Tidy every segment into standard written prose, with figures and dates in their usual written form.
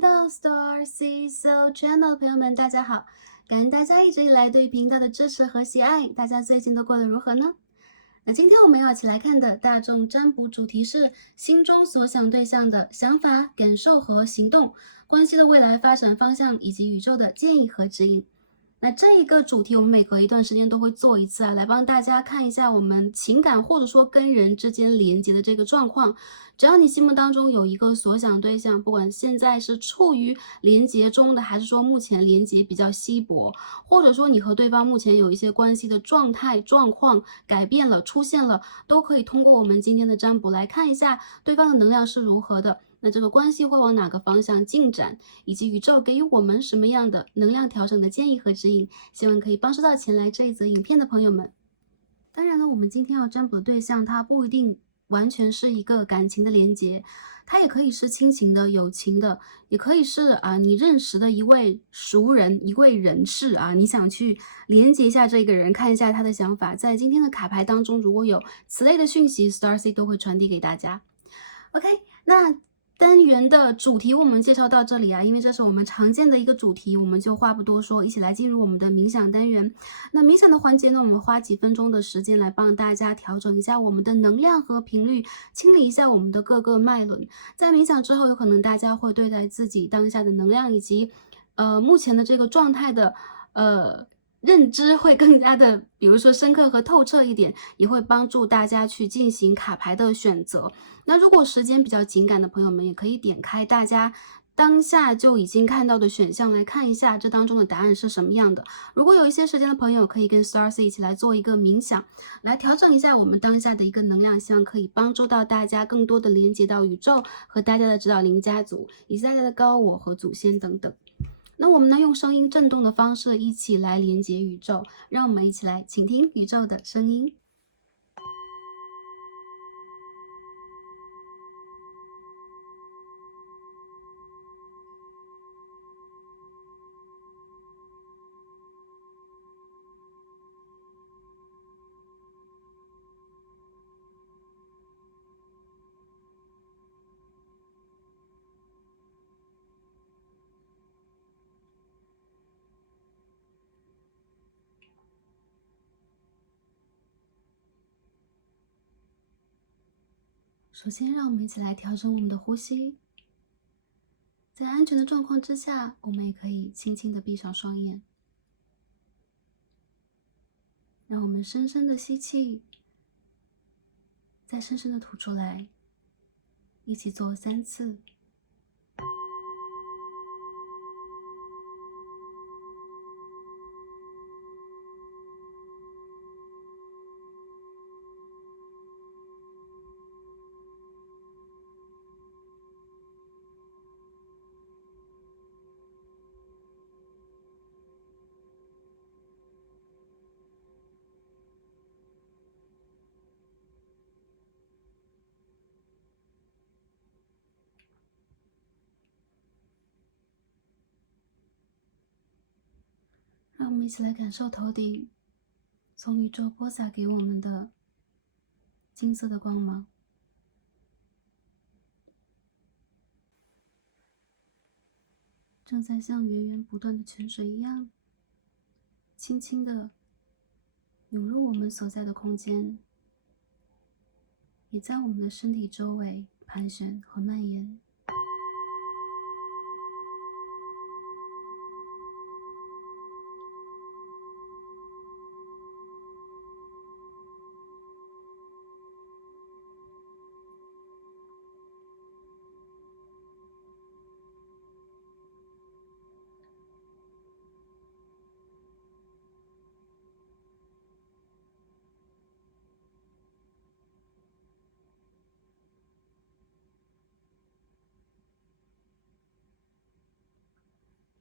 到 Star C So Channel 的朋友们，大家好！感恩大家一直以来对频道的支持和喜爱，大家最近都过得如何呢？那今天我们要一起来看的大众占卜主题是心中所想对象的想法、感受和行动，关系的未来发展方向以及宇宙的建议和指引。那这一个主题，我们每隔一段时间都会做一次啊，来帮大家看一下我们情感或者说跟人之间连接的这个状况。只要你心目当中有一个所想对象，不管现在是处于连接中的，还是说目前连接比较稀薄，或者说你和对方目前有一些关系的状态、状况改变了、出现了，都可以通过我们今天的占卜来看一下对方的能量是如何的。那这个关系会往哪个方向进展，以及宇宙给予我们什么样的能量调整的建议和指引，希望可以帮助到前来这一则影片的朋友们。当然了，我们今天要占卜的对象，它不一定完全是一个感情的连接，它也可以是亲情的、友情的，也可以是你认识的一位熟人、一位人士啊，你想去连接一下这个人，看一下他的想法。在今天的卡牌当中，如果有此类的讯息，Starcy 都会传递给大家。OK，那单元的主题我们介绍到这里啊，因为这是我们常见的一个主题，我们就话不多说，一起来进入我们的冥想单元。那冥想的环节呢，我们花几分钟的时间来帮大家调整一下我们的能量和频率，清理一下我们的各个脉轮。在冥想之后，有可能大家会对待自己当下的能量以及目前的这个状态的认知会更加的，比如说深刻和透彻一点，也会帮助大家去进行卡牌的选择。那如果时间比较紧赶的朋友们，也可以点开大家当下就已经看到的选项来看一下这当中的答案是什么样的。如果有一些时间的朋友，可以跟 Starcy 一起来做一个冥想，来调整一下我们当下的一个能量，希望可以帮助到大家更多的连接到宇宙和大家的指导灵家族，以及大家的高我和祖先等等。那我们呢，用声音震动的方式一起来连接宇宙，让我们一起来倾听宇宙的声音。首先，让我们一起来调整我们的呼吸。在安全的状况之下，我们也可以轻轻的闭上双眼，让我们深深的吸气，再深深的吐出来，一起做3次。让我们一起来感受头顶从宇宙播撒给我们的金色的光芒，正在像源源不断的泉水一样，轻轻的涌入我们所在的空间，也在我们的身体周围盘旋和蔓延。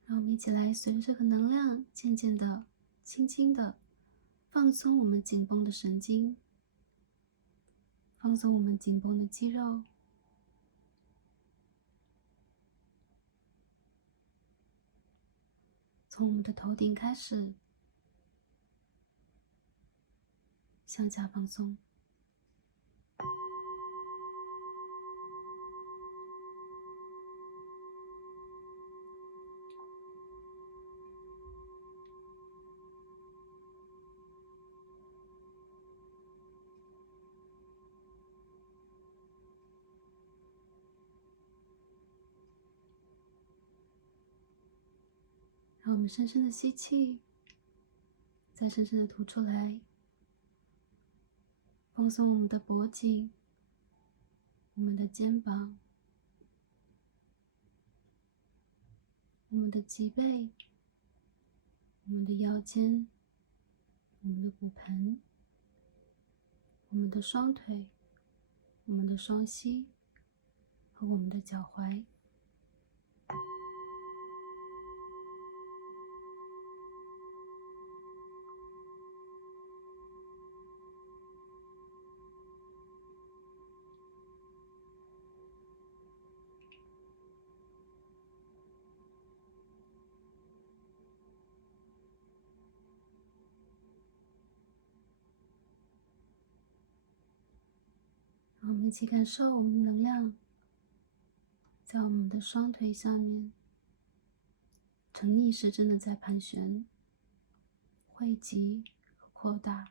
让我们一起来随着这个能量，渐渐的、轻轻的放松我们紧绷的神经，放松我们紧绷的肌肉，从我们的头顶开始向下放松。让我们深深的吸气，再深深的吐出来，放松我们的脖颈、我们的肩膀、我们的脊背、我们的腰间、我们的骨盆、我们的双腿、我们的双膝和我们的脚踝。让我们一起感受我们的能量在我们的双腿下面呈逆时针的在盘旋、汇集和扩大。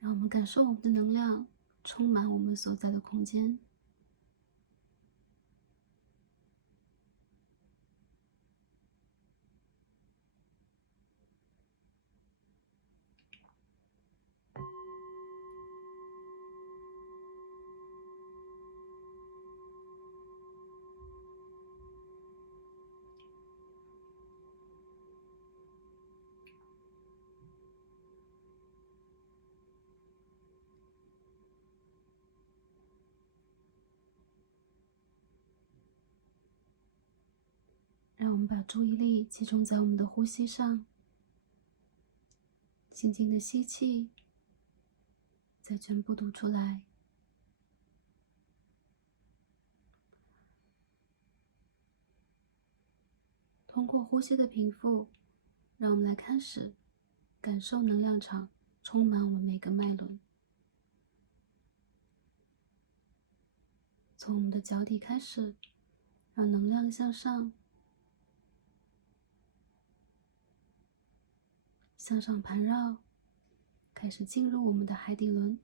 让我们感受我们的能量充满我们所在的空间。让我们把注意力集中在我们的呼吸上，轻轻的吸气，再全部吐出来。通过呼吸的平复，让我们来开始感受能量场充满我们每个脉轮，从我们的脚底开始，让能量向上，向上盘绕，开始进入我们的海底轮。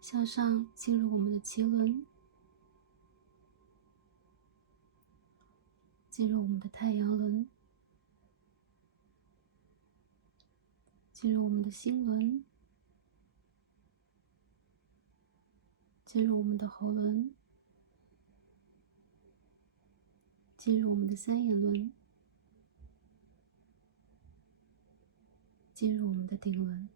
向上进入我们的脐轮，进入我们的太阳轮，进入我们的心轮，进入我们的喉轮，进入我们的三眼轮，进入我们的顶轮。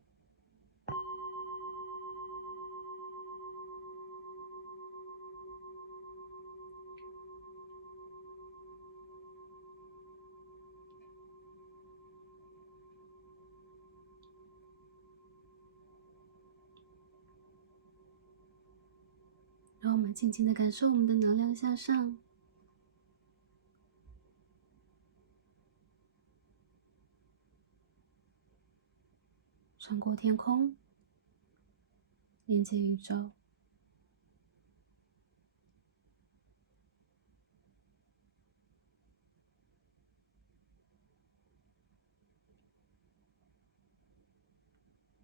让我们静静地感受我们的能量向上，穿过天空，连接宇宙。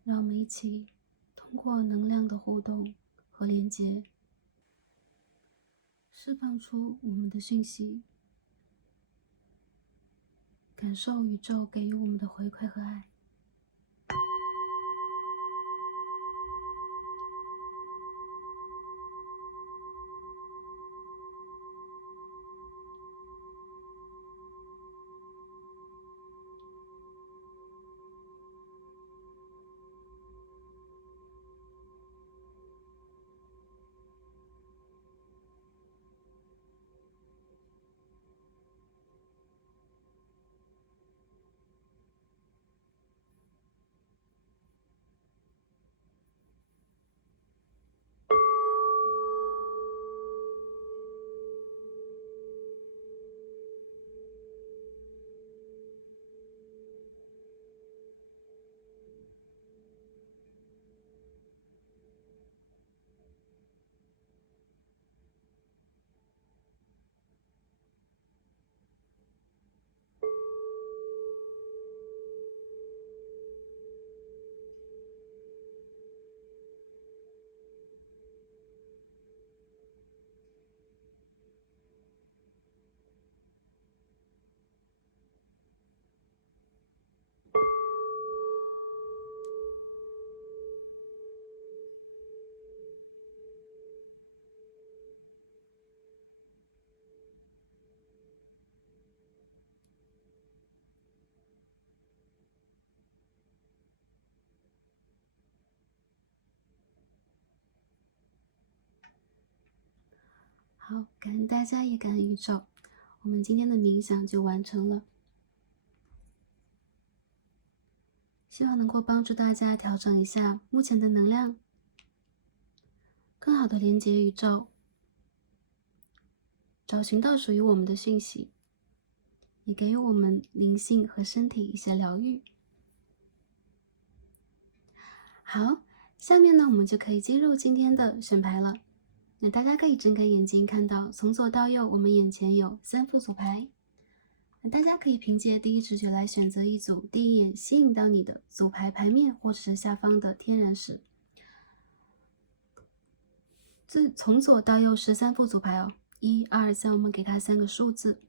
让我们一起通过能量的互动和连接，释放出我们的讯息，感受宇宙给予我们的回馈和爱。好，感恩大家，也感恩宇宙。我们今天的冥想就完成了，希望能够帮助大家调整一下目前的能量，更好的连接宇宙，找寻到属于我们的讯息，也给予我们灵性和身体一些疗愈。好，下面呢，我们就可以进入今天的选牌了。那大家可以睁开眼睛，看到从左到右，我们眼前有3副组牌。那大家可以凭借第一直觉来选择一组第一眼吸引到你的组牌牌面，或者是下方的天然石。从左到右是3副组牌哦，1、2、3，我们给它3个数字。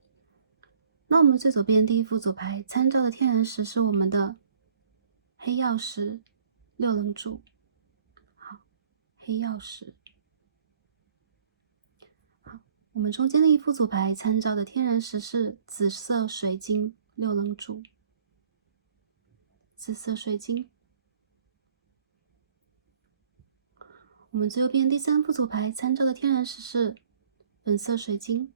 那我们最左边第一副组牌参照的天然石是我们的黑曜石6棱柱。好，黑曜石。我们中间的一副组牌参照的天然石是紫色水晶6棱柱，紫色水晶。我们最右边第3副组牌参照的天然石是粉色水晶。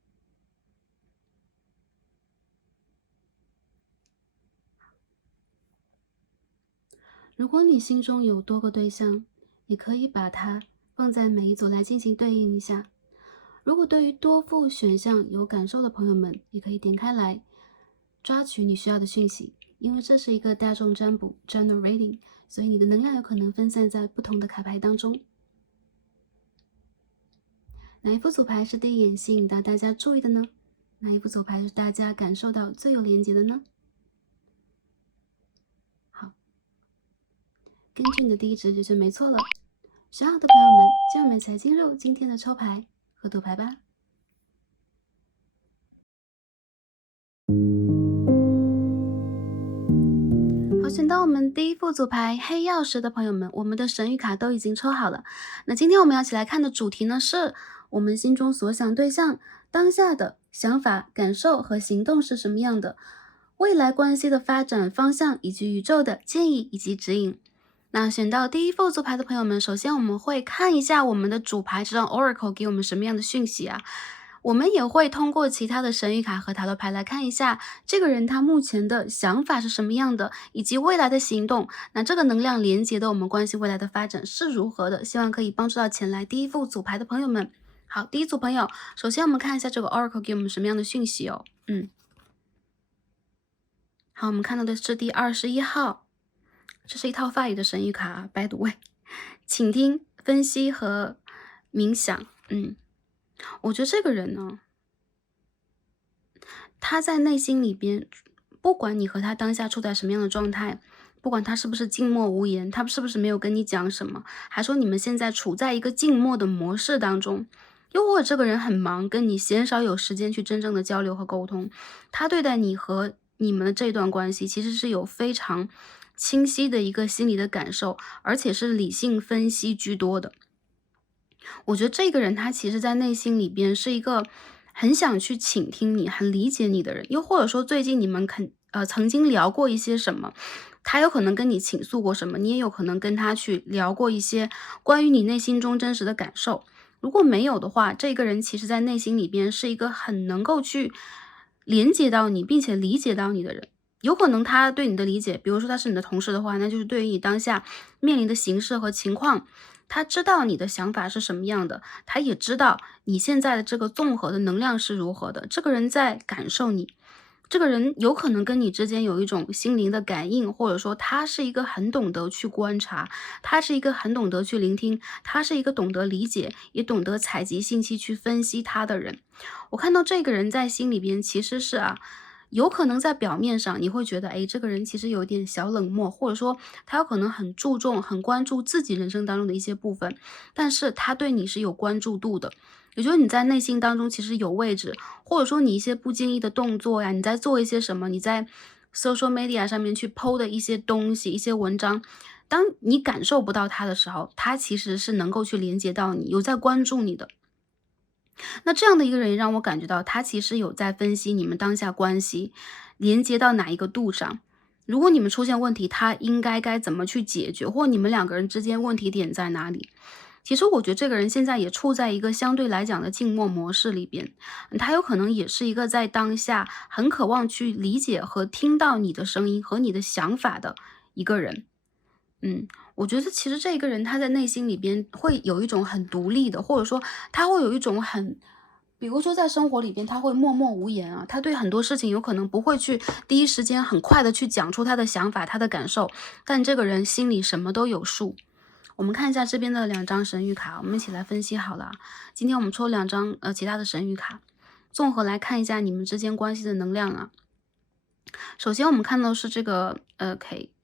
如果你心中有多个对象，也可以把它放在每一组来进行对应一下。如果对于多副选项有感受的朋友们，也可以点开来抓取你需要的讯息，因为这是一个大众占卜 General Reading， 所以你的能量有可能分散在不同的卡牌当中。哪一副组牌是第一眼吸引到大家注意的呢？哪一副组牌是大家感受到最有连结的呢？好，根据你的第一直觉就没错了。选好的朋友们，就让我们一起来进入今天的抽牌和读牌吧。好，选到我们第一副组牌黑曜石的朋友们，我们的神谕卡都已经抽好了。那今天我们要一起来看的主题呢，是我们心中所想对象当下的想法、感受和行动是什么样的，未来关系的发展方向，以及宇宙的建议以及指引。那选到第一副组牌的朋友们，首先我们会看一下我们的主牌这张 Oracle 给我们什么样的讯息啊。我们也会通过其他的神谕卡和塔罗牌来看一下这个人他目前的想法是什么样的，以及未来的行动。那这个能量连接的我们关系未来的发展是如何的，希望可以帮助到前来第一副组牌的朋友们。好，第一组朋友，首先我们看一下这个 Oracle 给我们什么样的讯息哦。好，我们看到的是第21号。这是一套法语的神谕卡 by the way， 请听、分析和冥想。我觉得这个人呢，他在内心里边，不管你和他当下处在什么样的状态，不管他是不是静默无言，他是不是没有跟你讲什么，还说你们现在处在一个静默的模式当中，又或者这个人很忙，跟你鲜少有时间去真正的交流和沟通，他对待你和你们的这段关系其实是有非常清晰的一个心理的感受，而且是理性分析居多的。我觉得这个人他其实在内心里边是一个很想去倾听你、很理解你的人，又或者说最近你们曾经聊过一些什么，他有可能跟你倾诉过什么，你也有可能跟他去聊过一些关于你内心中真实的感受。如果没有的话，这个人其实在内心里边是一个很能够去连接到你，并且理解到你的人。有可能他对你的理解，比如说他是你的同事的话，那就是对于你当下面临的形势和情况，他知道你的想法是什么样的，他也知道你现在的这个综合的能量是如何的。这个人在感受你，这个人有可能跟你之间有一种心灵的感应，或者说他是一个很懂得去观察，他是一个很懂得去聆听，他是一个懂得理解，也懂得采集信息去分析他的人。我看到这个人在心里边其实是有可能在表面上你会觉得，这个人其实有点小冷漠，或者说他有可能很注重、很关注自己人生当中的一些部分，但是他对你是有关注度的。也就是你在内心当中其实有位置，或者说你一些不经意的动作呀，你在做一些什么，你在 social media 上面去 po 的一些东西、一些文章，当你感受不到他的时候，他其实是能够去连接到你，有在关注你的。那这样的一个人也让我感觉到，他其实有在分析你们当下关系连接到哪一个度上。如果你们出现问题，他应该怎么去解决，或你们两个人之间问题点在哪里？其实我觉得这个人现在也处在一个相对来讲的静默模式里边，他有可能也是一个在当下很渴望去理解和听到你的声音和你的想法的一个人。我觉得其实这个人他在内心里边会有一种很独立的，或者说他会有一种很比如说在生活里边他会默默无言啊，他对很多事情有可能不会去第一时间很快的去讲出他的想法、他的感受，但这个人心里什么都有数。我们看一下这边的2张神谕卡，我们一起来分析好了。今天我们抽2张其他的神谕卡，综合来看一下你们之间关系的能量啊。首先我们看到是这个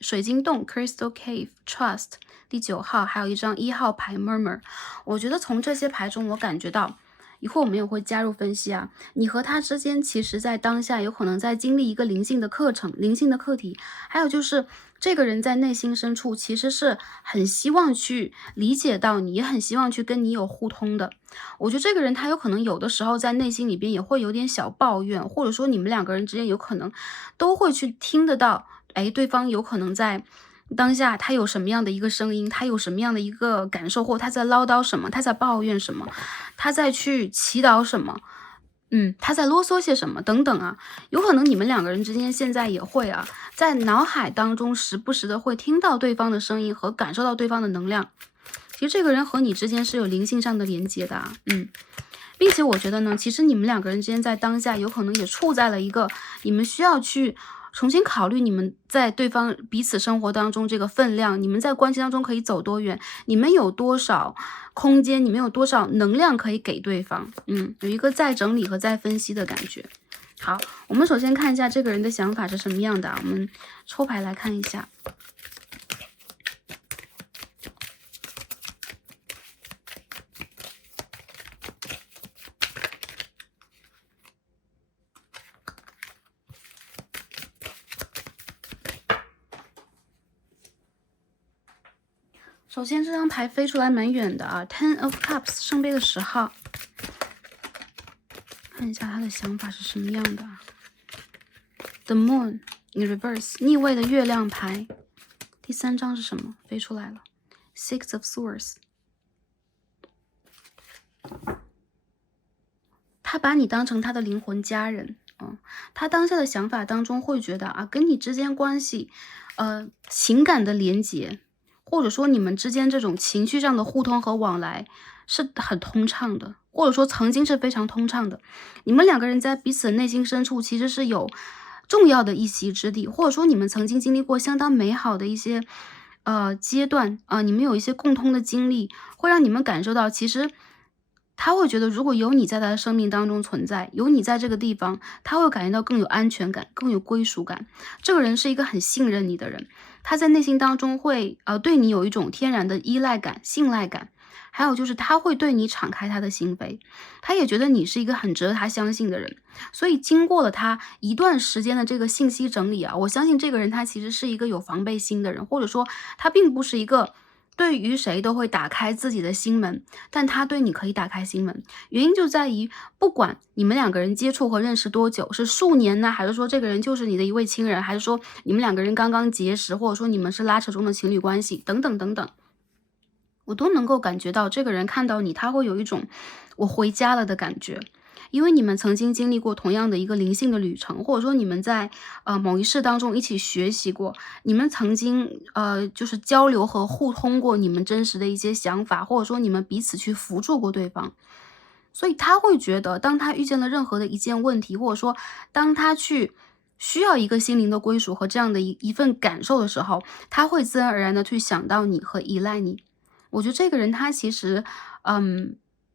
水晶洞 Crystal Cave Trust 第9号，还有一张1号牌 Murmur。 我觉得从这些牌中我感觉到，一会儿我们也会加入分析啊，你和他之间其实在当下有可能在经历一个灵性的课程、灵性的课题，还有就是这个人在内心深处其实是很希望去理解到你，也很希望去跟你有互通的。我觉得这个人他有可能有的时候在内心里边也会有点小抱怨，或者说你们2个人之间有可能都会去听得到，对方有可能在当下他有什么样的一个声音，他有什么样的一个感受，或他在唠叨什么，他在抱怨什么，他在去祈祷什么，他在啰嗦些什么等等啊。有可能你们2个人之间现在也会啊，在脑海当中时不时的会听到对方的声音和感受到对方的能量。其实这个人和你之间是有灵性上的连接的啊，并且我觉得呢，其实你们2个人之间在当下有可能也处在了一个你们需要去重新考虑你们在对方彼此生活当中这个分量，你们在关系当中可以走多远，你们有多少空间，你们有多少能量可以给对方，有一个再整理和再分析的感觉。好，我们首先看一下这个人的想法是什么样的啊，我们抽牌来看一下。首先这张牌飞出来蛮远的啊 ，Ten of Cups 圣杯的10号，看一下他的想法是什么样的。The Moon in Reverse 逆位的月亮牌，第3张是什么？飞出来了 ，Six of Swords。他把你当成他的灵魂家人，他当下的想法当中会觉得啊，跟你之间关系，情感的连结。或者说你们之间这种情绪上的互通和往来是很通畅的，或者说曾经是非常通畅的。你们2个人在彼此的内心深处其实是有重要的一席之地，或者说你们曾经经历过相当美好的一些阶段啊，你们有一些共通的经历，会让你们感受到其实他会觉得如果有你在他的生命当中存在，有你在这个地方，他会感觉到更有安全感，更有归属感。这个人是一个很信任你的人，他在内心当中会对你有一种天然的依赖感、信赖感，还有就是他会对你敞开他的心扉，他也觉得你是一个很值得他相信的人。所以经过了他一段时间的这个信息整理啊，我相信这个人他其实是一个有防备心的人，或者说他并不是一个对于谁都会打开自己的心门，但他对你可以打开心门，原因就在于不管你们2个人接触和认识多久，是数年呢，还是说这个人就是你的一位亲人，还是说你们2个人刚刚结识，或者说你们是拉扯中的情侣关系等等等等，我都能够感觉到这个人看到你，他会有一种我回家了的感觉。因为你们曾经经历过同样的一个灵性的旅程，或者说你们在某一世当中一起学习过，你们曾经就是交流和互通过你们真实的一些想法，或者说你们彼此去扶助过对方。所以他会觉得当他遇见了任何的一件问题，或者说当他去需要一个心灵的归属和这样的一份感受的时候，他会自然而然的去想到你和依赖你。我觉得这个人他其实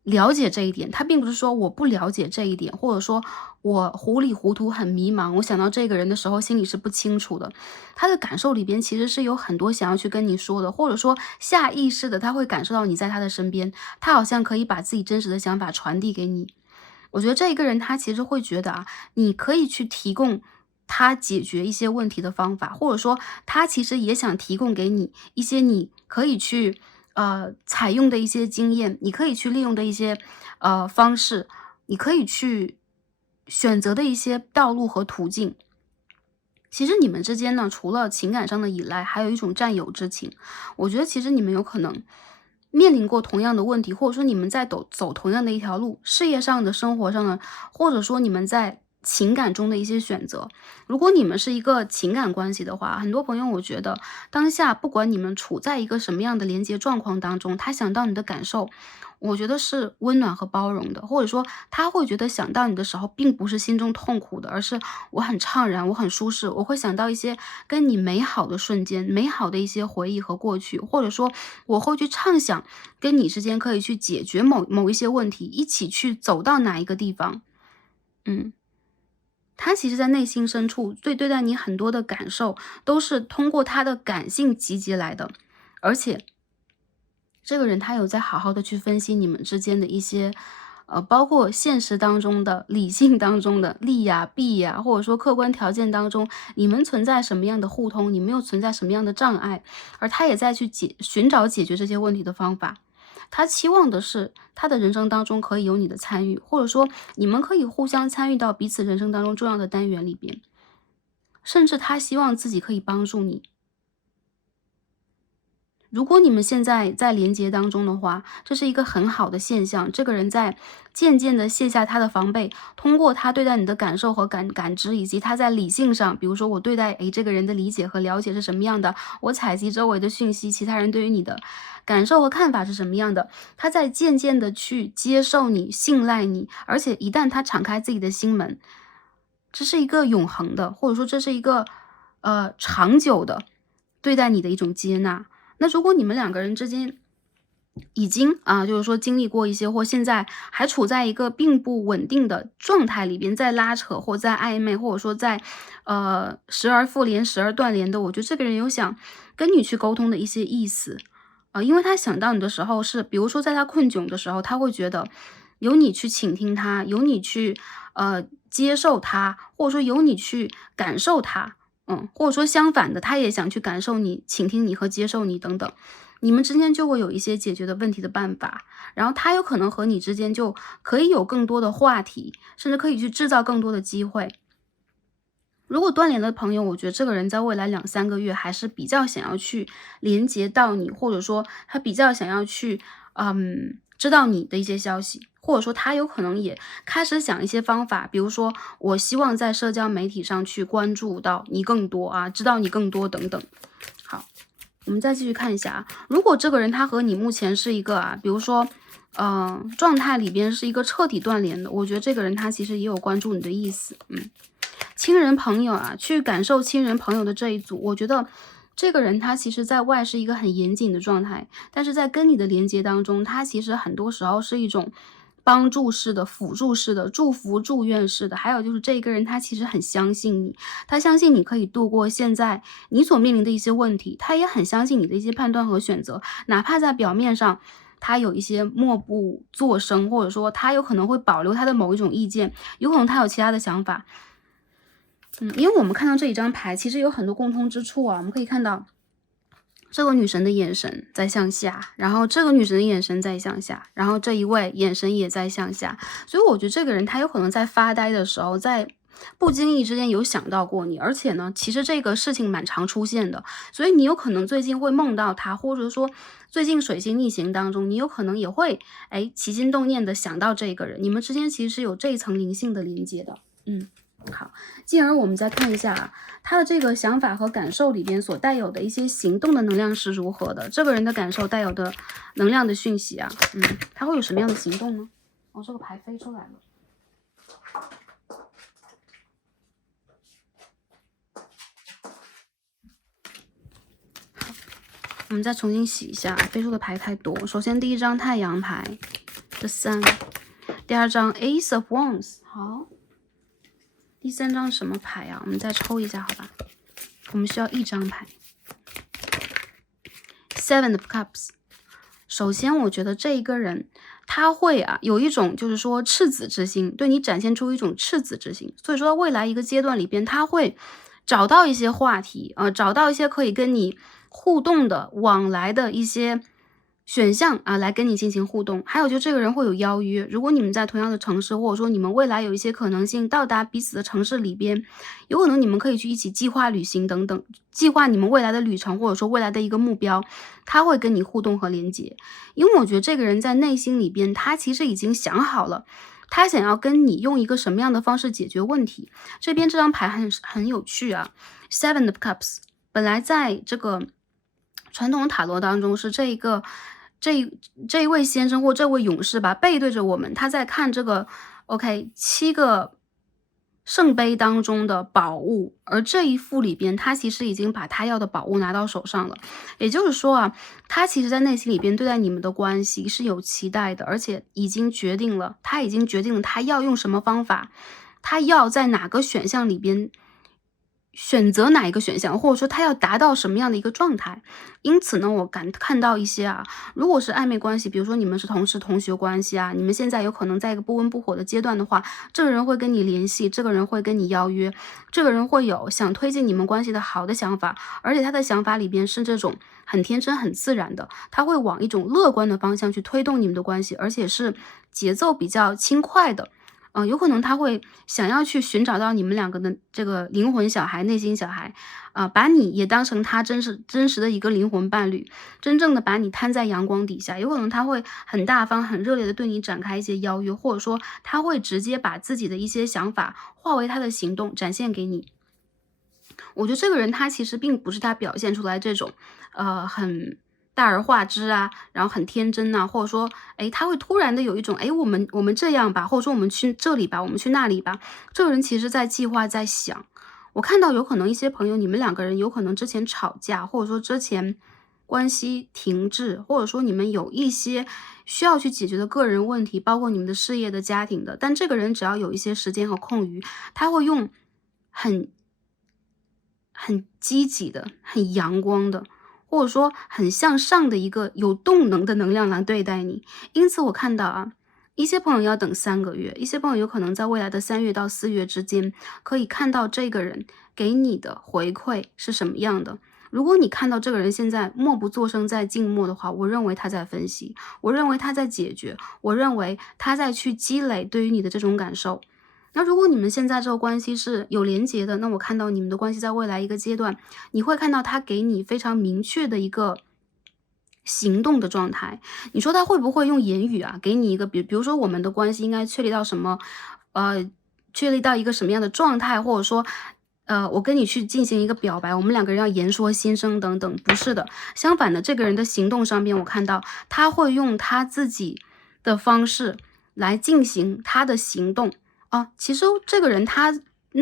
了解这一点，他并不是说我不了解这一点，或者说我糊里糊涂很迷茫，我想到这个人的时候心里是不清楚的。他的感受里边其实是有很多想要去跟你说的，或者说下意识的他会感受到你在他的身边，他好像可以把自己真实的想法传递给你。我觉得这一个人他其实会觉得啊，你可以去提供他解决一些问题的方法，或者说他其实也想提供给你一些你可以去采用的一些经验，你可以去利用的一些方式，你可以去选择的一些道路和途径。其实你们之间呢，除了情感上的依赖，还有一种占有之情。我觉得其实你们有可能面临过同样的问题，或者说你们在走同样的一条路，事业上的、生活上的，或者说你们在情感中的一些选择。如果你们是一个情感关系的话，很多朋友我觉得当下不管你们处在一个什么样的连接状况当中，他想到你的感受，我觉得是温暖和包容的，或者说他会觉得想到你的时候，并不是心中痛苦的，而是我很怅然，我很舒适，我会想到一些跟你美好的瞬间，美好的一些回忆和过去，或者说我会去畅想跟你之间可以去解决某一些问题，一起去走到哪一个地方。嗯，他其实在内心深处对待你很多的感受，都是通过他的感性集结来的，而且这个人他有在好好的去分析你们之间的一些，包括现实当中的、理性当中的利呀、弊呀，或者说客观条件当中，你们存在什么样的互通，你们又存在什么样的障碍，而他也在去寻找解决这些问题的方法。他期望的是他的人生当中可以有你的参与，或者说你们可以互相参与到彼此人生当中重要的单元里边，甚至他希望自己可以帮助你。如果你们现在在连接当中的话，这是一个很好的现象。这个人在渐渐的卸下他的防备，通过他对待你的感受和感知，以及他在理性上，比如说我对待这个人的理解和了解是什么样的，我采集周围的讯息，其他人对于你的感受和看法是什么样的，他在渐渐的去接受你、信赖你，而且一旦他敞开自己的心门，这是一个永恒的，或者说这是一个长久的对待你的一种接纳。那如果你们两个人之间已经就是说经历过一些，或现在还处在一个并不稳定的状态里边，在拉扯或在暧昧，或者说在时而复联时而断联的，我觉得这个人有想跟你去沟通的一些意思。因为他想到你的时候是，比如说在他困窘的时候，他会觉得有你去倾听他，有你去接受他，或者说有你去感受他。或者说相反的，他也想去感受你、倾听你和接受你等等，你们之间就会有一些解决的问题的办法，然后他有可能和你之间就可以有更多的话题，甚至可以去制造更多的机会。如果断联的朋友，我觉得这个人在未来2、3个月还是比较想要去连接到你，或者说他比较想要去知道你的一些消息，或者说他有可能也开始想一些方法，比如说我希望在社交媒体上去关注到你更多知道你更多等等。好，我们再继续看一下如果这个人他和你目前是一个比如说状态里边是一个彻底断联的，我觉得这个人他其实也有关注你的意思。亲人朋友去感受亲人朋友的这一组，我觉得这个人他其实在外是一个很严谨的状态，但是在跟你的连接当中，他其实很多时候是一种帮助式的、辅助式的、祝福祝愿式的。还有就是这个人他其实很相信你，他相信你可以度过现在你所面临的一些问题，他也很相信你的一些判断和选择，哪怕在表面上他有一些默不作声，或者说他有可能会保留他的某一种意见，有可能他有其他的想法。因为我们看到这一张牌其实有很多共通之处我们可以看到这个女神的眼神在向下，然后这个女神的眼神在向下，然后这一位眼神也在向下，所以我觉得这个人他有可能在发呆的时候，在不经意之间有想到过你，而且呢，其实这个事情蛮常出现的，所以你有可能最近会梦到他，或者说最近水星逆行当中，你有可能也会起心动念的想到这个人，你们之间其实是有这一层灵性的连接的。好，进而我们再看一下他的这个想法和感受里边所带有的一些行动的能量是如何的，这个人的感受带有的能量的讯息他会有什么样的行动呢？这个牌飞出来了。我们再重新洗一下，飞出的牌太多。首先第一张太阳牌 The Sun， 第二张 Ace of Wands， 好，第三张什么牌我们再抽一下好吧，我们需要一张牌 Seven of Cups。 首先我觉得这一个人他会有一种就是说赤子之心，对你展现出一种赤子之心，所以说未来一个阶段里边他会找到一些话题找到一些可以跟你互动的往来的一些选项啊来跟你进行互动。还有就这个人会有邀约，如果你们在同样的城市，或者说你们未来有一些可能性到达彼此的城市里边，有可能你们可以去一起计划旅行等等，计划你们未来的旅程，或者说未来的一个目标，他会跟你互动和连接。因为我觉得这个人在内心里边，他其实已经想好了，他想要跟你用一个什么样的方式解决问题。这边这张牌很有趣啊，Seven of Cups，本来在这个传统塔罗当中是这一位先生或这位勇士吧，背对着我们，他在看这个 OK 7个圣杯当中的宝物，而这一副里边，他其实已经把他要的宝物拿到手上了。也就是说啊，他其实在内心里边对待你们的关系是有期待的，而且已经决定了，他已经决定了他要用什么方法，他要在哪个选项里边选择哪一个选项，或者说他要达到什么样的一个状态。因此呢，我看到一些啊，如果是暧昧关系，比如说你们是同事、同学关系啊，你们现在有可能在一个不温不火的阶段的话，这个人会跟你联系，这个人会跟你邀约，这个人会有想推进你们关系的好的想法，而且他的想法里边是这种很天真、很自然的，他会往一种乐观的方向去推动你们的关系，而且是节奏比较轻快的。有可能他会想要去寻找到你们两个的这个灵魂小孩、内心小孩，把你也当成他真实的一个灵魂伴侣，真正的把你摊在阳光底下。有可能他会很大方、很热烈的对你展开一些邀约，或者说他会直接把自己的一些想法化为他的行动展现给你。我觉得这个人他其实并不是他表现出来这种，很大而化之啊，然后很天真呐，或者说，哎，他会突然的有一种，哎，我们这样吧，或者说我们去这里吧，我们去那里吧。这个人其实在计划，在想。我看到有可能一些朋友，你们两个人有可能之前吵架，或者说之前关系停滞，或者说你们有一些需要去解决的个人问题，包括你们的事业的、家庭的。但这个人只要有一些时间和空余，他会用很积极的、很阳光的，或者说很向上的一个有动能的能量来对待你。因此我看到啊，一些朋友要等3个月，一些朋友有可能在未来的3月到4月之间，可以看到这个人给你的回馈是什么样的。如果你看到这个人现在默不作声在静默的话，我认为他在分析，我认为他在解决，我认为他在去积累对于你的这种感受。那如果你们现在这个关系是有连结的，那我看到你们的关系在未来一个阶段，你会看到他给你非常明确的一个行动的状态。你说他会不会用言语啊，给你一个比如说我们的关系应该确立到什么，确立到一个什么样的状态，或者说我跟你去进行一个表白，我们两个人要言说心声等等，不是的。相反的，这个人的行动上面，我看到他会用他自己的方式来进行他的行动。其实这个人他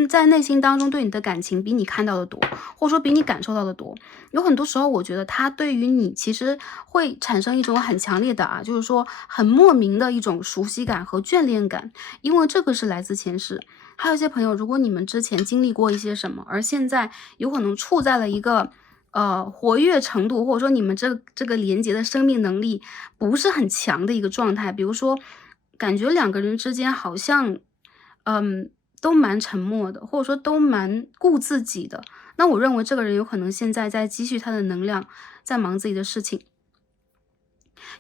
在内心当中对你的感情比你看到的多，或者说比你感受到的多。有很多时候我觉得他对于你其实会产生一种很强烈的就是说很莫名的一种熟悉感和眷恋感，因为这个是来自前世。还有一些朋友，如果你们之前经历过一些什么，而现在有可能处在了一个活跃程度，或者说你们这个连接的生命能力不是很强的一个状态，比如说感觉两个人之间好像都蛮沉默的，或者说都蛮顾自己的。那我认为这个人有可能现在在积蓄他的能量，在忙自己的事情。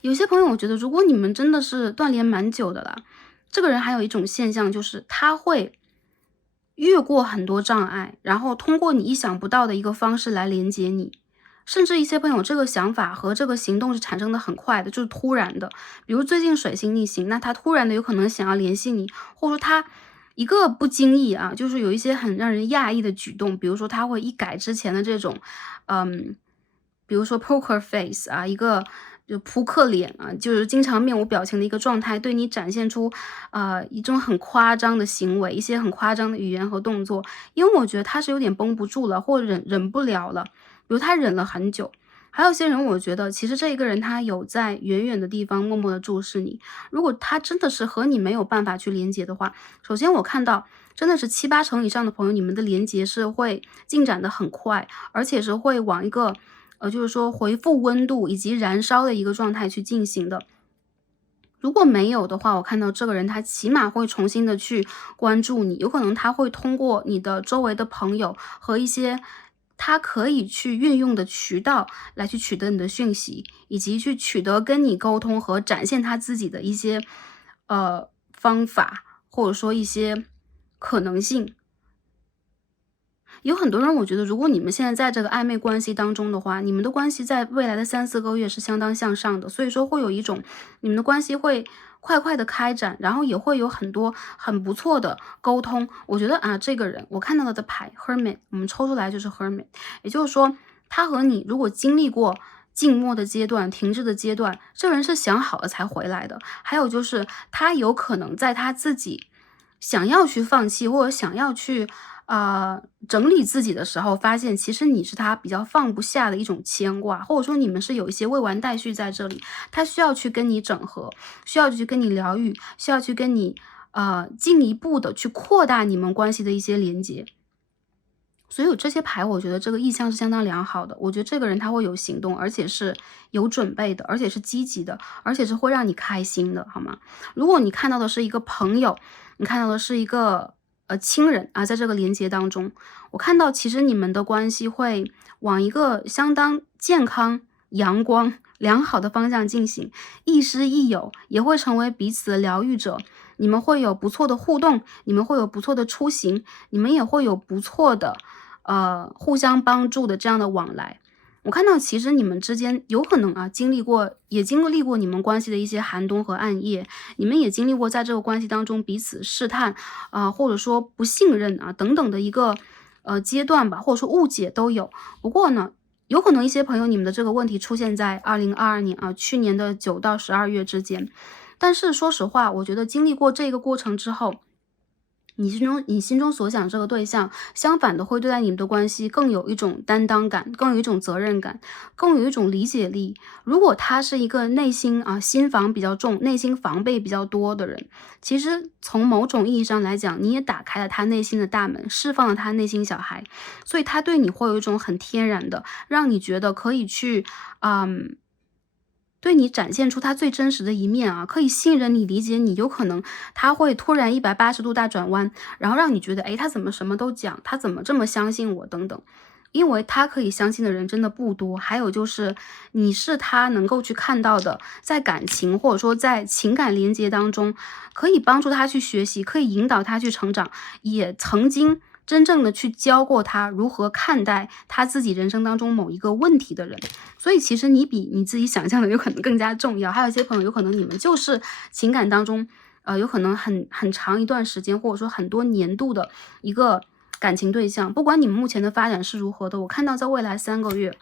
有些朋友我觉得，如果你们真的是断联蛮久的了，这个人还有一种现象，就是他会越过很多障碍，然后通过你意想不到的一个方式来连接你。甚至一些朋友这个想法和这个行动是产生的很快的，就是突然的。比如最近水星逆行，那他突然的有可能想要联系你，或者说他一个不经意啊，就是有一些很让人讶异的举动，比如说他会一改之前的这种，比如说 poker face 啊，一个就扑克脸啊，就是经常面无表情的一个状态，对你展现出一种很夸张的行为，一些很夸张的语言和动作，因为我觉得他是有点绷不住了，或忍不了了。比如他忍了很久，还有些人我觉得其实这一个人他有在远远的地方默默的注视你。如果他真的是和你没有办法去连接的话，首先我看到真的是7、8成以上的朋友，你们的连接是会进展的很快，而且是会往一个就是说回复温度以及燃烧的一个状态去进行的。如果没有的话，我看到这个人他起码会重新的去关注你，有可能他会通过你的周围的朋友和一些他可以去运用的渠道来去取得你的讯息，以及去取得跟你沟通和展现他自己的一些方法，或者说一些可能性。有很多人我觉得如果你们现在在这个暧昧关系当中的话，你们的关系在未来的3、4个月是相当向上的，所以说会有一种你们的关系会快快的开展，然后也会有很多很不错的沟通。我觉得啊，这个人我看到了的牌 Hermit， 我们抽出来就是 Hermit， 也就是说他和你如果经历过静默的阶段、停滞的阶段，这个人是想好了才回来的。还有就是他有可能在他自己想要去放弃，或者想要去整理自己的时候，发现其实你是他比较放不下的一种牵挂，或者说你们是有一些未完待续在这里，他需要去跟你整合，需要去跟你疗愈，需要去跟你进一步的去扩大你们关系的一些连接。所以有这些牌，我觉得这个意向是相当良好的。我觉得这个人他会有行动，而且是有准备的，而且是积极的，而且是会让你开心的，好吗？如果你看到的是一个朋友，你看到的是一个亲人啊，在这个连接当中，我看到其实你们的关系会往一个相当健康、阳光、良好的方向进行，亦师亦友，也会成为彼此的疗愈者。你们会有不错的互动，你们会有不错的出行，你们也会有不错的互相帮助的这样的往来。我看到其实你们之间有可能啊，也经历过你们关系的一些寒冬和暗夜，你们也经历过在这个关系当中彼此试探或者说不信任啊等等的一个阶段吧，或者说误解都有。不过呢，有可能一些朋友你们的这个问题出现在2022年啊，去年的9到12月之间。但是说实话，我觉得经历过这个过程之后，你心中所想这个对象，相反的会对待你们的关系更有一种担当感，更有一种责任感，更有一种理解力。如果他是一个内心心防比较重、内心防备比较多的人，其实从某种意义上来讲，你也打开了他内心的大门，释放了他内心小孩，所以他对你会有一种很天然的，让你觉得可以去对你展现出他最真实的一面啊，可以信任你、理解你，有可能他会突然180度大转弯，然后让你觉得，诶，他怎么什么都讲，他怎么这么相信我等等。因为他可以相信的人真的不多，还有就是你是他能够去看到的，在感情或者说在情感连接当中，可以帮助他去学习，可以引导他去成长，也曾经真正的去教过他如何看待他自己人生当中某一个问题的人。所以其实你比你自己想象的有可能更加重要。还有一些朋友有可能你们就是情感当中有可能很长一段时间，或者说很多年度的一个感情对象，不管你们目前的发展是如何的，我看到在未来3个月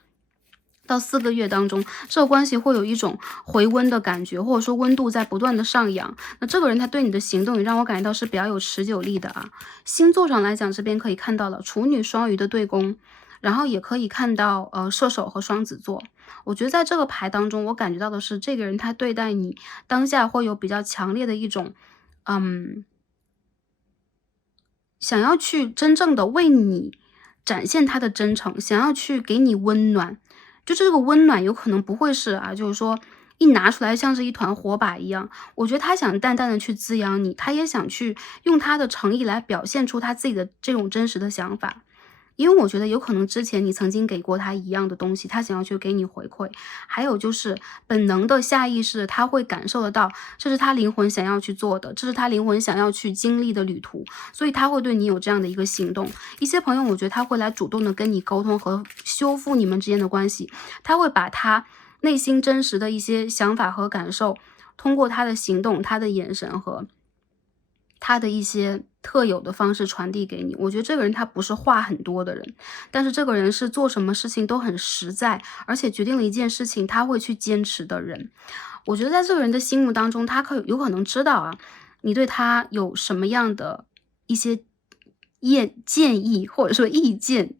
到4个月当中，这个关系会有一种回温的感觉，或者说温度在不断的上扬。那这个人他对你的行动也让我感觉到是比较有持久力的啊。星座上来讲，这边可以看到了处女、双鱼的对宫，然后也可以看到射手和双子座。我觉得在这个牌当中，我感觉到的是这个人他对待你当下会有比较强烈的一种想要去真正的为你展现他的真诚，想要去给你温暖。就这个温暖有可能不会是就是说一拿出来像是一团火把一样，我觉得他想淡淡的去滋养你，他也想去用他的诚意来表现出他自己的这种真实的想法。因为我觉得有可能之前你曾经给过他一样的东西，他想要去给你回馈。还有就是本能的下意识，他会感受得到，这是他灵魂想要去做的，这是他灵魂想要去经历的旅途，所以他会对你有这样的一个行动。一些朋友我觉得他会来主动的跟你沟通和修复你们之间的关系，他会把他内心真实的一些想法和感受，通过他的行动、他的眼神和他的一些特有的方式传递给你。我觉得这个人他不是话很多的人，但是这个人是做什么事情都很实在，而且决定了一件事情他会去坚持的人。我觉得在这个人的心目当中，他有可能知道你对他有什么样的一些建议或者说意见，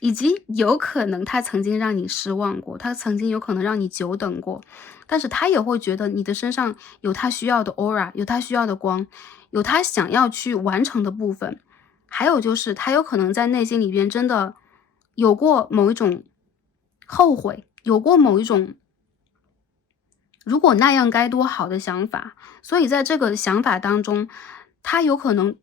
以及有可能他曾经让你失望过，他曾经有可能让你久等过，但是他也会觉得你的身上有他需要的 aura， 有他需要的光，有他想要去完成的部分。还有就是他有可能在内心里边真的有过某一种后悔，有过某一种如果那样该多好的想法，所以在这个想法当中，他有可能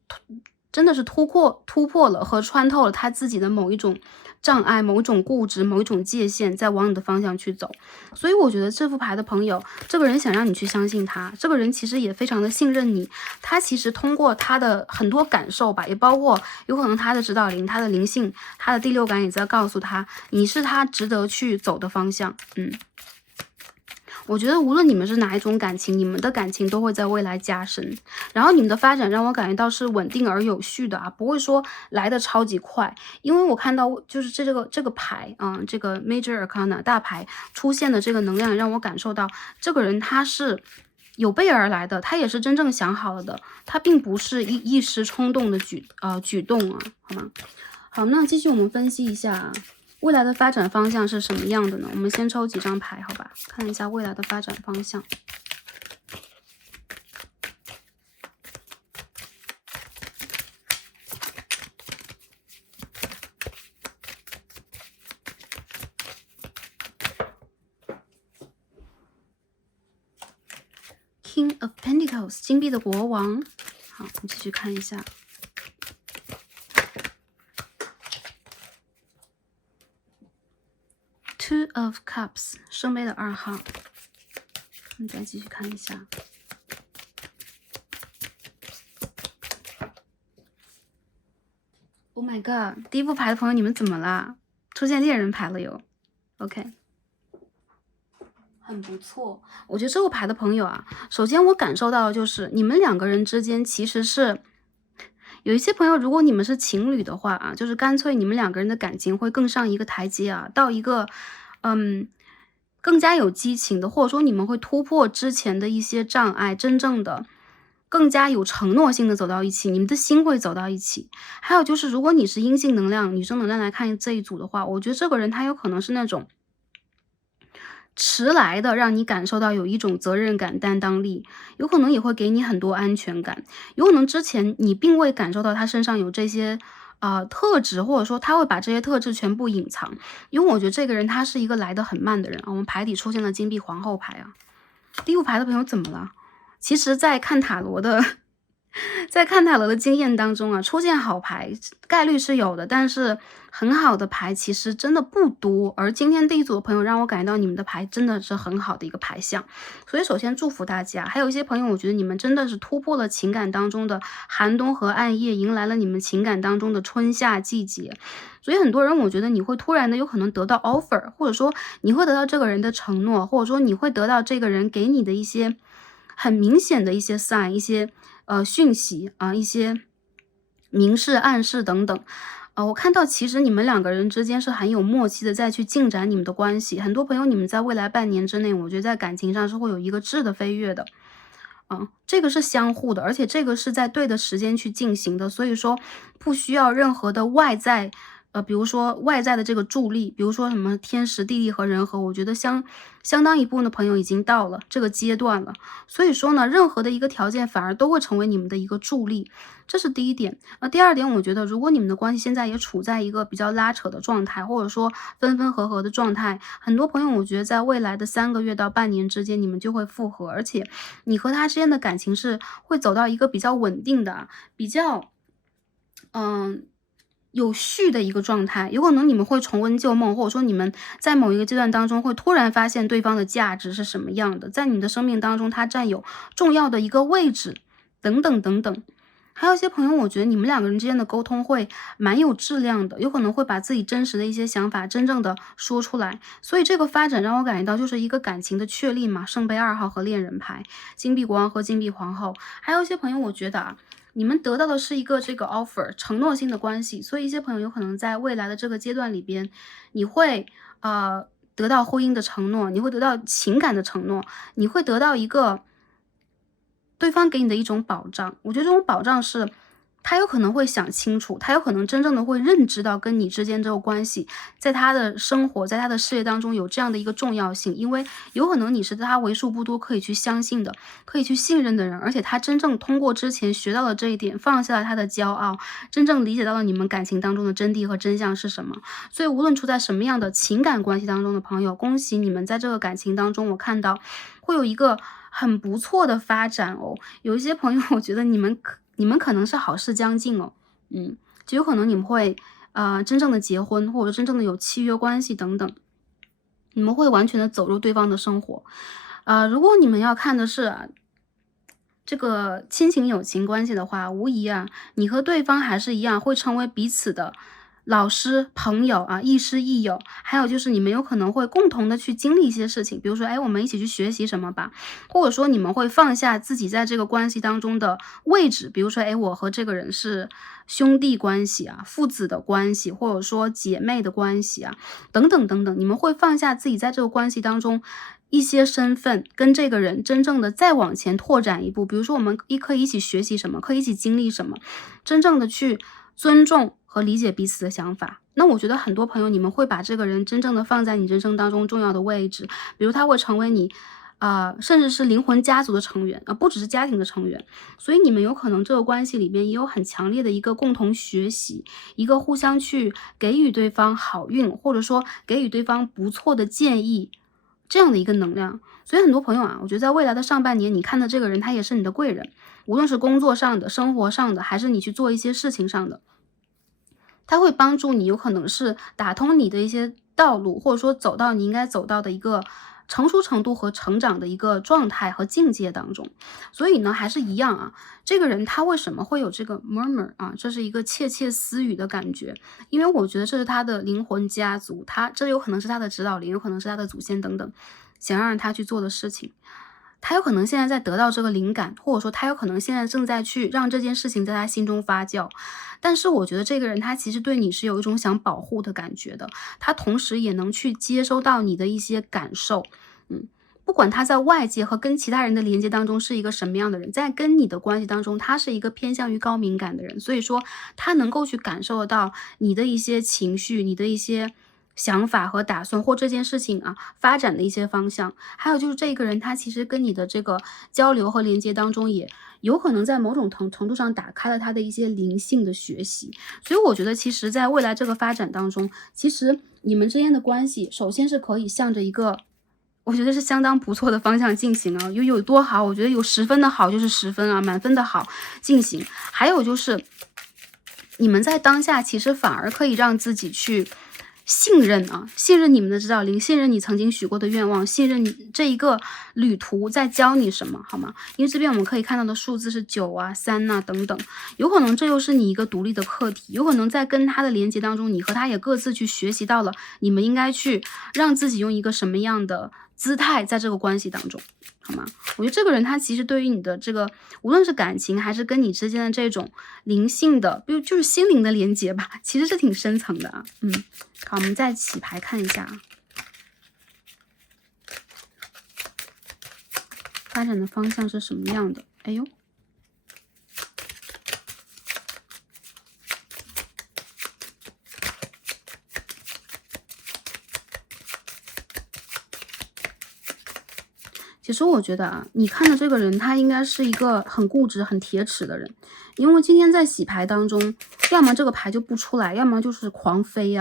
真的是突破了和穿透了他自己的某一种障碍、某种固执、某一种界限在往你的方向去走。所以我觉得这副牌的朋友，这个人想让你去相信他，这个人其实也非常的信任你，他其实通过他的很多感受吧，也包括有可能他的指导灵、他的灵性、他的第六感也在告诉他，你是他值得去走的方向。我觉得无论你们是哪一种感情，你们的感情都会在未来加深，然后你们的发展让我感觉到是稳定而有序的啊，不会说来的超级快。因为我看到就是这个牌啊，这个 Major Arcana 大牌出现的这个能量，让我感受到这个人他是有备而来的，他也是真正想好了的，他并不是一时冲动的举动啊，好吗？好，那继续我们分析一下啊。未来的发展方向是什么样的呢？我们先抽几张牌，好吧，看一下未来的发展方向。King of Pentacles， 金币的国王。好，我们继续看一下。Two of Cups， 圣杯的2号。我们再继续看一下。Oh my god！ 第一副牌的朋友，你们怎么啦？出现猎人牌了哟。OK， 很不错。我觉得这副牌的朋友啊，首先我感受到的就是你们两个人之间其实是。有一些朋友，如果你们是情侣的话啊，就是干脆你们两个人的感情会更上一个台阶啊，到一个更加有激情的，或者说你们会突破之前的一些障碍，真正的更加有承诺性的走到一起，你们的心会走到一起。还有就是，如果你是阴性能量、女生能量来看这一组的话，我觉得这个人他有可能是那种迟来的，让你感受到有一种责任感、担当力，有可能也会给你很多安全感，有可能之前你并未感受到他身上有这些特质，或者说他会把这些特质全部隐藏，因为我觉得这个人他是一个来得很慢的人啊。我们牌底出现了金币皇后牌啊，第五牌的朋友怎么了？其实在看塔罗的经验当中啊，出现好牌概率是有的，但是很好的牌其实真的不多。而今天第一组的朋友让我感觉到你们的牌真的是很好的一个牌象，所以首先祝福大家。还有一些朋友，我觉得你们真的是突破了情感当中的寒冬和暗夜，迎来了你们情感当中的春夏季节。所以很多人，我觉得你会突然的有可能得到 offer， 或者说你会得到这个人的承诺，或者说你会得到这个人给你的一些很明显的一些 sign， 一些讯息啊，一些明示暗示等等。我看到其实你们两个人之间是很有默契的，再去进展你们的关系。很多朋友，你们在未来半年之内，我觉得在感情上是会有一个质的飞跃的。这个是相互的，而且这个是在对的时间去进行的，所以说不需要任何的外在比如说外在的这个助力，比如说什么天时地利和人和，我觉得相当一部分的朋友已经到了这个阶段了。所以说呢，任何的一个条件反而都会成为你们的一个助力，这是第一点。第二点，我觉得如果你们的关系现在也处在一个比较拉扯的状态，或者说分分合合的状态，很多朋友我觉得在未来的3个月到半年之间，你们就会复合，而且你和他之间的感情是会走到一个比较稳定的、比较有序的一个状态。有可能你们会重温旧梦，或者说你们在某一个阶段当中会突然发现对方的价值是什么样的，在你的生命当中他占有重要的一个位置等等等等。还有一些朋友，我觉得你们两个人之间的沟通会蛮有质量的，有可能会把自己真实的一些想法真正的说出来。所以这个发展让我感觉到就是一个感情的确立嘛，圣杯2号和恋人牌，金币国王和金币皇后。还有一些朋友，我觉得你们得到的是一个这个 offer 承诺性的关系，所以一些朋友有可能在未来的这个阶段里边，你会得到婚姻的承诺，你会得到情感的承诺，你会得到一个对方给你的一种保障。我觉得这种保障是他有可能会想清楚，他有可能真正的会认知到跟你之间这个关系在他的生活在他的事业当中有这样的一个重要性，因为有可能你是他为数不多可以去相信的，可以去信任的人，而且他真正通过之前学到了这一点，放下了他的骄傲，真正理解到了你们感情当中的真谛和真相是什么。所以无论处在什么样的情感关系当中的朋友，恭喜你们在这个感情当中，我看到会有一个很不错的发展哦。有一些朋友我觉得你们可能是好事将近哦，就有可能你们会真正的结婚，或者真正的有契约关系等等，你们会完全的走入对方的生活。如果你们要看的是这个亲情友情关系的话，无疑你和对方还是一样会成为彼此的老师、朋友亦师亦友。还有就是你们有可能会共同的去经历一些事情，比如说我们一起去学习什么吧，或者说你们会放下自己在这个关系当中的位置，比如说我和这个人是兄弟关系父子的关系，或者说姐妹的关系等等等等，你们会放下自己在这个关系当中一些身份，跟这个人真正的再往前拓展一步。比如说我们可以一起学习什么，可以一起经历什么，真正的去尊重和理解彼此的想法。那我觉得很多朋友，你们会把这个人真正的放在你人生当中重要的位置，比如他会成为你甚至是灵魂家族的成员不只是家庭的成员。所以你们有可能这个关系里边也有很强烈的一个共同学习，一个互相去给予对方好运，或者说给予对方不错的建议，这样的一个能量。所以很多朋友我觉得在未来的上半年，你看的这个人他也是你的贵人，无论是工作上的、生活上的，还是你去做一些事情上的，他会帮助你，有可能是打通你的一些道路，或者说走到你应该走到的一个成熟程度和成长的一个状态和境界当中。所以呢，还是一样这个人他为什么会有这个 murmur 这是一个窃窃私语的感觉，因为我觉得这是他的灵魂家族，这有可能是他的指导灵，有可能是他的祖先等等，想让他去做的事情。他有可能现在在得到这个灵感，或者说他有可能现在正在去让这件事情在他心中发酵。但是我觉得这个人他其实对你是有一种想保护的感觉的，他同时也能去接收到你的一些感受。不管他在外界和跟其他人的连接当中是一个什么样的人，在跟你的关系当中，他是一个偏向于高敏感的人，所以说他能够去感受得到你的一些情绪，你的一些想法和打算，或这件事情发展的一些方向。还有就是这个人他其实跟你的这个交流和连接当中，也有可能在某种程度上打开了他的一些灵性的学习。所以我觉得其实在未来这个发展当中，其实你们之间的关系首先是可以向着一个我觉得是相当不错的方向进行有多好，我觉得有10分的好就是10分满分的好进行。还有就是你们在当下其实反而可以让自己去信任信任你们的指导灵，信任你曾经许过的愿望，信任你这一个旅途在教你什么，好吗？因为这边我们可以看到的数字是9 3等等，有可能这又是你一个独立的课题，有可能在跟他的连接当中，你和他也各自去学习到了你们应该去让自己用一个什么样的姿态在这个关系当中，好吗？我觉得这个人他其实对于你的这个无论是感情还是跟你之间的这种灵性的就是心灵的连接吧，其实是挺深层的好，我们再起牌看一下发展的方向是什么样的。哎呦，其实我觉得你看的这个人他应该是一个很固执很铁齿的人，因为今天在洗牌当中，要么这个牌就不出来，要么就是狂飞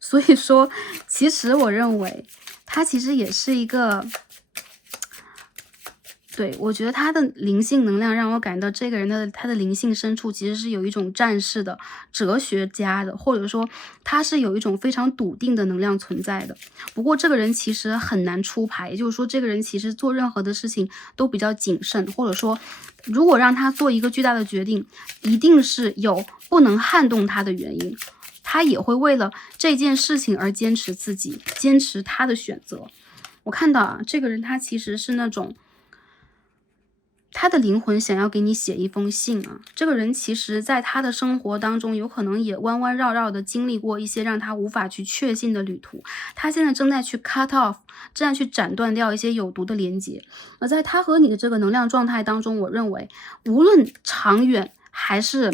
所以说其实我认为他其实也是一个对，我觉得他的灵性能量让我感到这个人他的灵性深处其实是有一种战士的、哲学家的，或者说他是有一种非常笃定的能量存在的。不过这个人其实很难出牌，也就是说这个人其实做任何的事情都比较谨慎，或者说如果让他做一个巨大的决定，一定是有不能撼动他的原因，他也会为了这件事情而坚持自己，坚持他的选择。我看到这个人他其实是那种他的灵魂想要给你写一封信这个人其实在他的生活当中有可能也弯弯绕绕的经历过一些让他无法去确信的旅途，他现在正在去 cut off， 正在去斩断掉一些有毒的连接。而在他和你的这个能量状态当中，我认为无论长远还是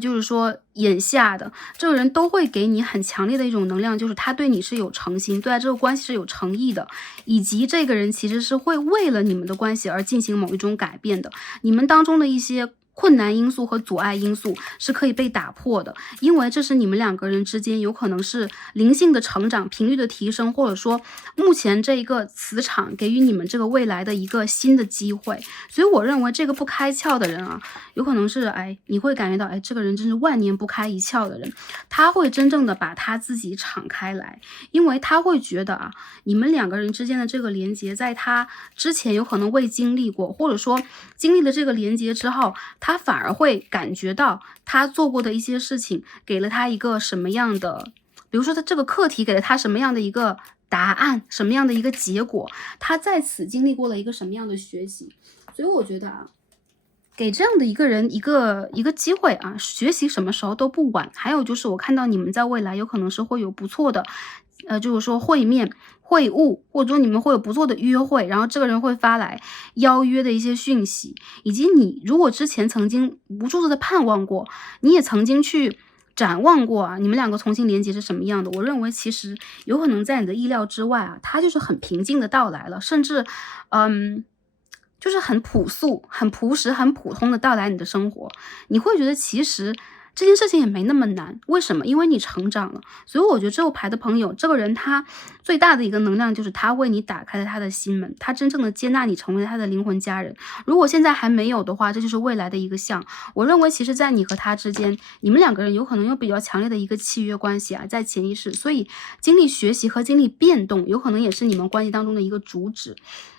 就是说眼下的这个人都会给你很强烈的一种能量，就是他对你是有诚心，对待这个关系是有诚意的，以及这个人其实是会为了你们的关系而进行某一种改变的。你们当中的一些困难因素和阻碍因素是可以被打破的，因为这是你们两个人之间有可能是灵性的成长、频率的提升，或者说目前这一个磁场给予你们这个未来的一个新的机会。所以我认为这个不开窍的人啊，有可能是你会感觉到这个人真是万年不开一窍的人，他会真正的把他自己敞开来，因为他会觉得你们两个人之间的这个连接，在他之前有可能未经历过，或者说经历了这个连接之后，他反而会感觉到他做过的一些事情给了他一个什么样的，比如说他这个课题给了他什么样的一个答案，什么样的一个结果，他在此经历过了一个什么样的学习。所以我觉得给这样的一个人一个机会学习什么时候都不晚。还有就是我看到你们在未来有可能是会有不错的就是说会面会晤，或者说你们会有不错的约会，然后这个人会发来邀约的一些讯息，以及你如果之前曾经无数次的盼望过，你也曾经去展望过你们两个重新连接是什么样的，我认为其实有可能在你的意料之外它就是很平静的到来了，甚至就是很朴素、很朴实、很普通的到来你的生活，你会觉得其实这件事情也没那么难。为什么？因为你成长了。所以我觉得这个牌的朋友，这个人他最大的一个能量就是他为你打开了他的心门，他真正的接纳你成为他的灵魂家人。如果现在还没有的话，这就是未来的一个象。我认为其实在你和他之间，你们两个人有可能有比较强烈的一个契约关系在潜意识，所以经历学习和经历变动有可能也是你们关系当中的一个主旨。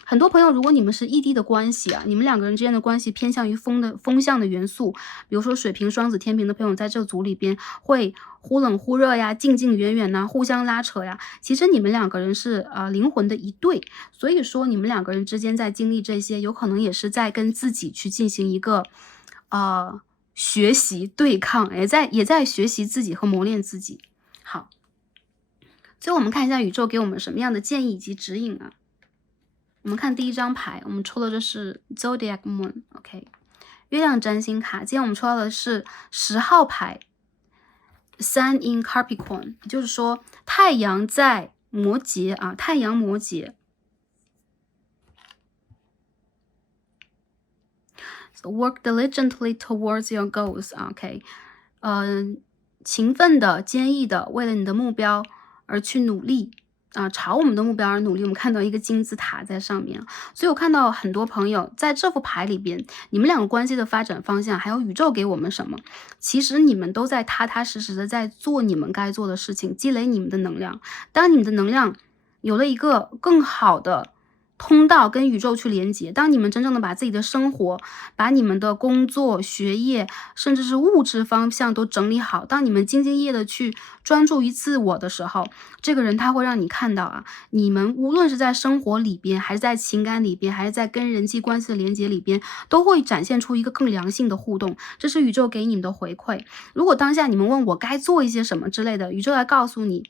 很多朋友，如果你们是异地的关系你们两个人之间的关系偏向于风象的元素，比如说水瓶、双子、天平的朋友在这个组里边会忽冷忽热近近远远互相拉扯其实你们两个人是灵魂的一对，所以说你们两个人之间在经历这些，有可能也是在跟自己去进行一个学习对抗，也在学习自己和磨练自己。好，最后我们看一下宇宙给我们什么样的建议以及指引我们看第一张牌，我们抽的这是 Zodiac Moon， OK， 月亮占星卡。今天我们抽到的是10号牌 Sun in Capricorn， 也就是说太阳在摩羯太阳摩羯。So work diligently towards your goals， OK， 勤奋的、坚毅的，为了你的目标而去努力。朝我们的目标而努力。我们看到一个金字塔在上面，所以我看到很多朋友在这副牌里边，你们两个关系的发展方向，还有宇宙给我们什么，其实你们都在踏踏实实的在做你们该做的事情，积累你们的能量。当你们的能量有了一个更好的通道跟宇宙去连接，当你们真正的把自己的生活，把你们的工作、学业，甚至是物质方向都整理好，当你们兢兢业业的去专注于自我的时候，这个人他会让你看到你们无论是在生活里边，还是在情感里边，还是在跟人际关系的连接里边，都会展现出一个更良性的互动，这是宇宙给你们的回馈。如果当下你们问我该做一些什么之类的，宇宙来告诉你，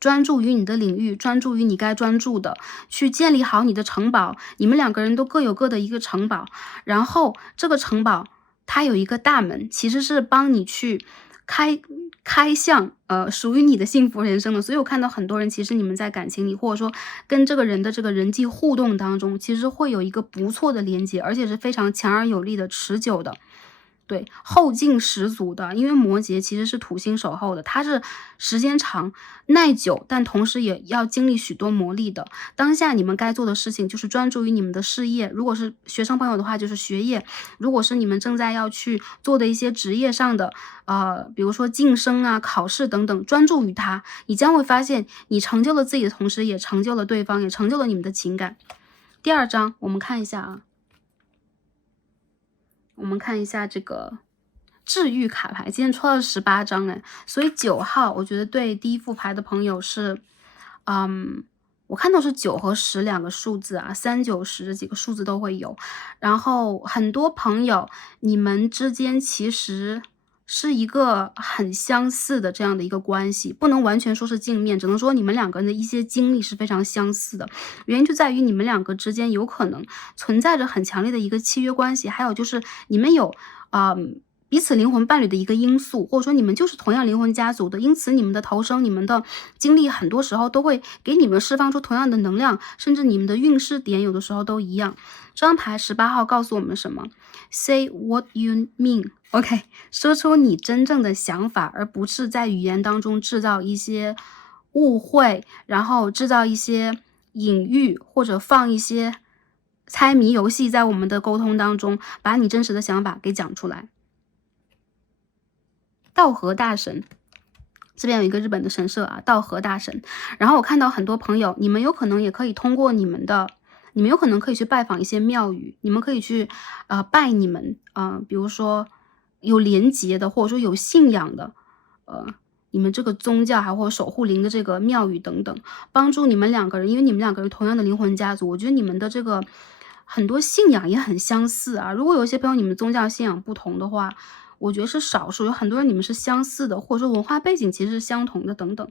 专注于你的领域，专注于你该专注的，去建立好你的城堡。你们两个人都各有各的一个城堡，然后这个城堡它有一个大门，其实是帮你去开向属于你的幸福人生的。所以我看到很多人，其实你们在感情里，或者说跟这个人的这个人际互动当中，其实会有一个不错的连接，而且是非常强而有力的、持久的。对，后劲十足的。因为摩羯其实是土星守候的，它是时间长耐久，但同时也要经历许多磨砺的。当下你们该做的事情就是专注于你们的事业，如果是学生朋友的话就是学业，如果是你们正在要去做的一些职业上的比如说晋升考试等等，专注于它，你将会发现你成就了自己的同时，也成就了对方，也成就了你们的情感。第二章我们看一下我们看一下这个治愈卡牌，今天抽到18张所以9号我觉得对第一副牌的朋友是我看到是9和10两个数字3、9、10这几个数字都会有。然后很多朋友你们之间其实是一个很相似的这样的一个关系，不能完全说是镜面，只能说你们两个人的一些经历是非常相似的。原因就在于你们两个之间有可能存在着很强烈的一个契约关系，还有就是你们有彼此灵魂伴侣的一个因素，或者说你们就是同样灵魂家族的，因此你们的投生、你们的经历很多时候都会给你们释放出同样的能量，甚至你们的运势点有的时候都一样。这张牌18号告诉我们什么？ Say what you mean. OK， 说出你真正的想法，而不是在语言当中制造一些误会，然后制造一些隐喻，或者放一些猜谜游戏在我们的沟通当中，把你真实的想法给讲出来。道和大神，这边有一个日本的神社啊，道和大神。然后我看到很多朋友，你们有可能也可以通过你们有可能可以去拜访一些庙宇，你们可以去拜你们比如说有连结的，或者说有信仰的你们这个宗教还或者守护灵的这个庙宇等等，帮助你们两个人，因为你们两个人同样的灵魂家族，我觉得你们的这个很多信仰也很相似啊。如果有一些朋友你们宗教信仰不同的话，我觉得是少数，有很多人你们是相似的，或者说文化背景其实是相同的等等。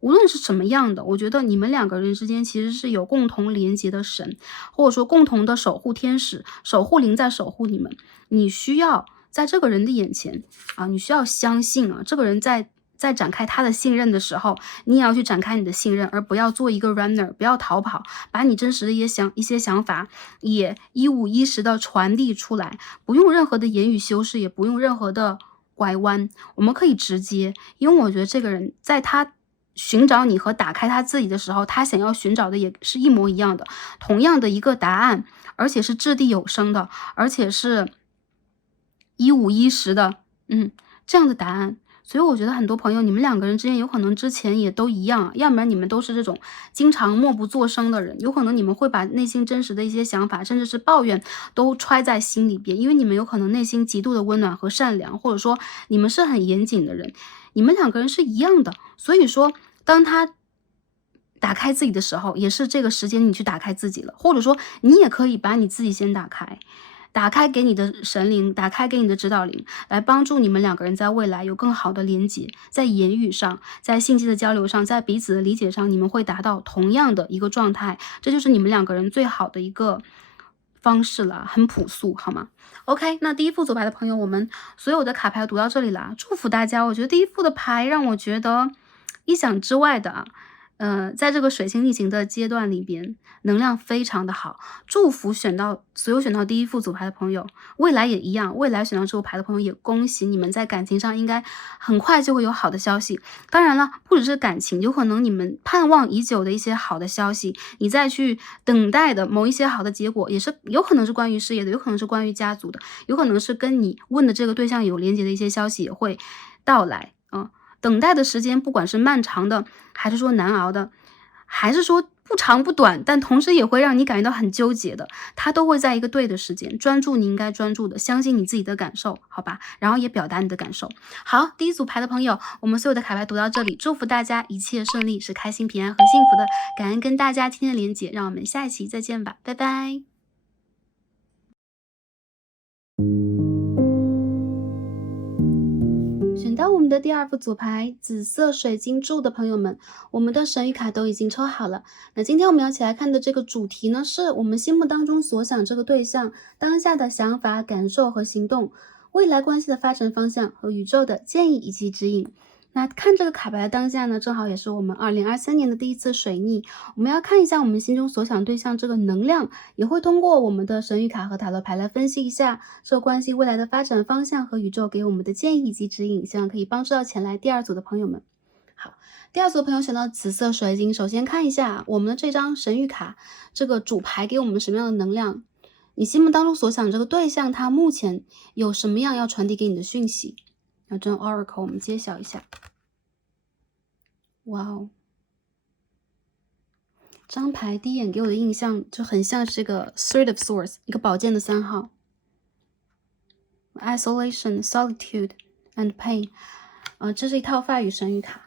无论是什么样的，我觉得你们两个人之间其实是有共同连接的神，或者说共同的守护天使、守护灵在守护你们。你需要在这个人的眼前你需要相信这个人在展开他的信任的时候，你也要去展开你的信任，而不要做一个 runner， 不要逃跑，把你真实的一些想法也一五一十的传递出来，不用任何的言语修饰，也不用任何的拐弯，我们可以直接，因为我觉得这个人在他寻找你和打开他自己的时候，他想要寻找的也是一模一样的，同样的一个答案，而且是掷地有声的，而且是一五一十的这样的答案。所以我觉得很多朋友，你们两个人之间有可能之前也都一样，要不然你们都是这种经常默不作声的人，有可能你们会把内心真实的一些想法，甚至是抱怨都揣在心里边，因为你们有可能内心极度的温暖和善良，或者说你们是很严谨的人，你们两个人是一样的。所以说当他打开自己的时候，也是这个时间你去打开自己了，或者说你也可以把你自己先打开给你的神灵，打开给你的指导灵，来帮助你们两个人在未来有更好的连接，在言语上，在信息的交流上，在彼此的理解上，你们会达到同样的一个状态，这就是你们两个人最好的一个方式了，很朴素，好吗 ？OK， 那第一副组牌的朋友，我们所有的卡牌读到这里了，祝福大家。我觉得第一副的牌让我觉得意想之外的在这个水星逆行的阶段里边，能量非常的好，祝福所有选到第一副组牌的朋友，未来也一样，未来选到这副牌的朋友也恭喜你们在感情上应该很快就会有好的消息。当然了，不只是感情，有可能你们盼望已久的一些好的消息，你再去等待的某一些好的结果，也是有可能是关于事业的，有可能是关于家族的，有可能是跟你问的这个对象有连接的一些消息也会到来等待的时间不管是漫长的，还是说难熬的，还是说不长不短，但同时也会让你感觉到很纠结的，它都会在一个对的时间，专注你应该专注的，相信你自己的感受，好吧？然后也表达你的感受。好，第一组牌的朋友，我们所有的卡牌读到这里，祝福大家一切顺利，是开心、平安和幸福的。感恩跟大家今天的连结，让我们下一期再见吧，拜拜。选到我们的第二副组牌紫色水晶柱的朋友们，我们的神谕卡都已经抽好了。那今天我们要一起来看的这个主题呢，是我们心目当中所想这个对象当下的想法、感受和行动，未来关系的发展方向和宇宙的建议以及指引。那看这个卡牌的当下呢，正好也是我们2023年的第一次水逆，我们要看一下我们心中所想对象这个能量，也会通过我们的神谕卡和塔罗牌来分析一下这关系未来的发展方向和宇宙给我们的建议以及指引，希望可以帮助到前来第二组的朋友们。好，第二组的朋友选到紫色水晶，首先看一下我们的这张神谕卡，这个主牌给我们什么样的能量，你心目当中所想这个对象他目前有什么样要传递给你的讯息。那这 Oracle 我们揭晓一下。哇哦，这张牌第一眼给我的印象就很像是个 Three of Swords， 一个宝剑的3号。Isolation, Solitude and Pain， 这是一套法语神谕卡。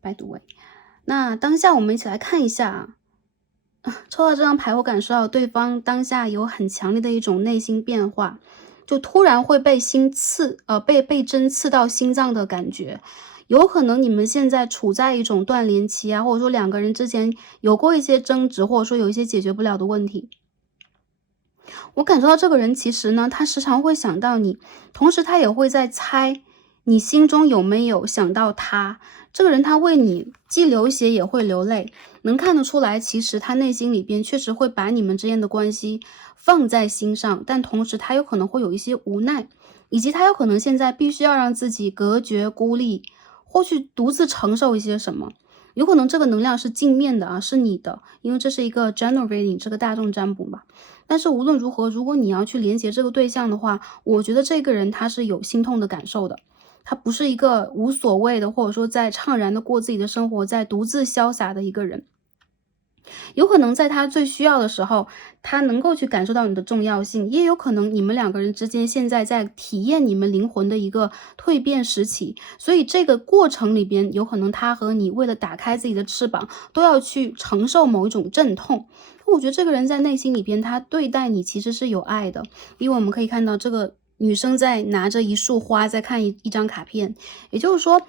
by the way， 那当下我们一起来看一下抽到这张牌，我感受到对方当下有很强烈的一种内心变化，就突然会被被针刺到心脏的感觉。有可能你们现在处在一种断联期或者说两个人之前有过一些争执，或者说有一些解决不了的问题。我感受到这个人其实呢，他时常会想到你，同时他也会在猜你心中有没有想到他？这个人他为你既流血也会流泪，能看得出来，其实他内心里边确实会把你们之间的关系放在心上，但同时他有可能会有一些无奈，以及他有可能现在必须要让自己隔绝孤立，或去独自承受一些什么。有可能这个能量是镜面的啊，是你的，因为这是一个 general reading， 这个大众占卜嘛。但是无论如何，如果你要去连接这个对象的话，我觉得这个人他是有心痛的感受的。他不是一个无所谓的，或者说在怅然的过自己的生活，在独自潇洒的一个人。有可能在他最需要的时候，他能够去感受到你的重要性，也有可能你们两个人之间现在在体验你们灵魂的一个蜕变时期，所以这个过程里边，有可能他和你为了打开自己的翅膀，都要去承受某一种阵痛。我觉得这个人在内心里边，他对待你其实是有爱的，因为我们可以看到这个女生在拿着一束花，在看一张卡片，也就是说，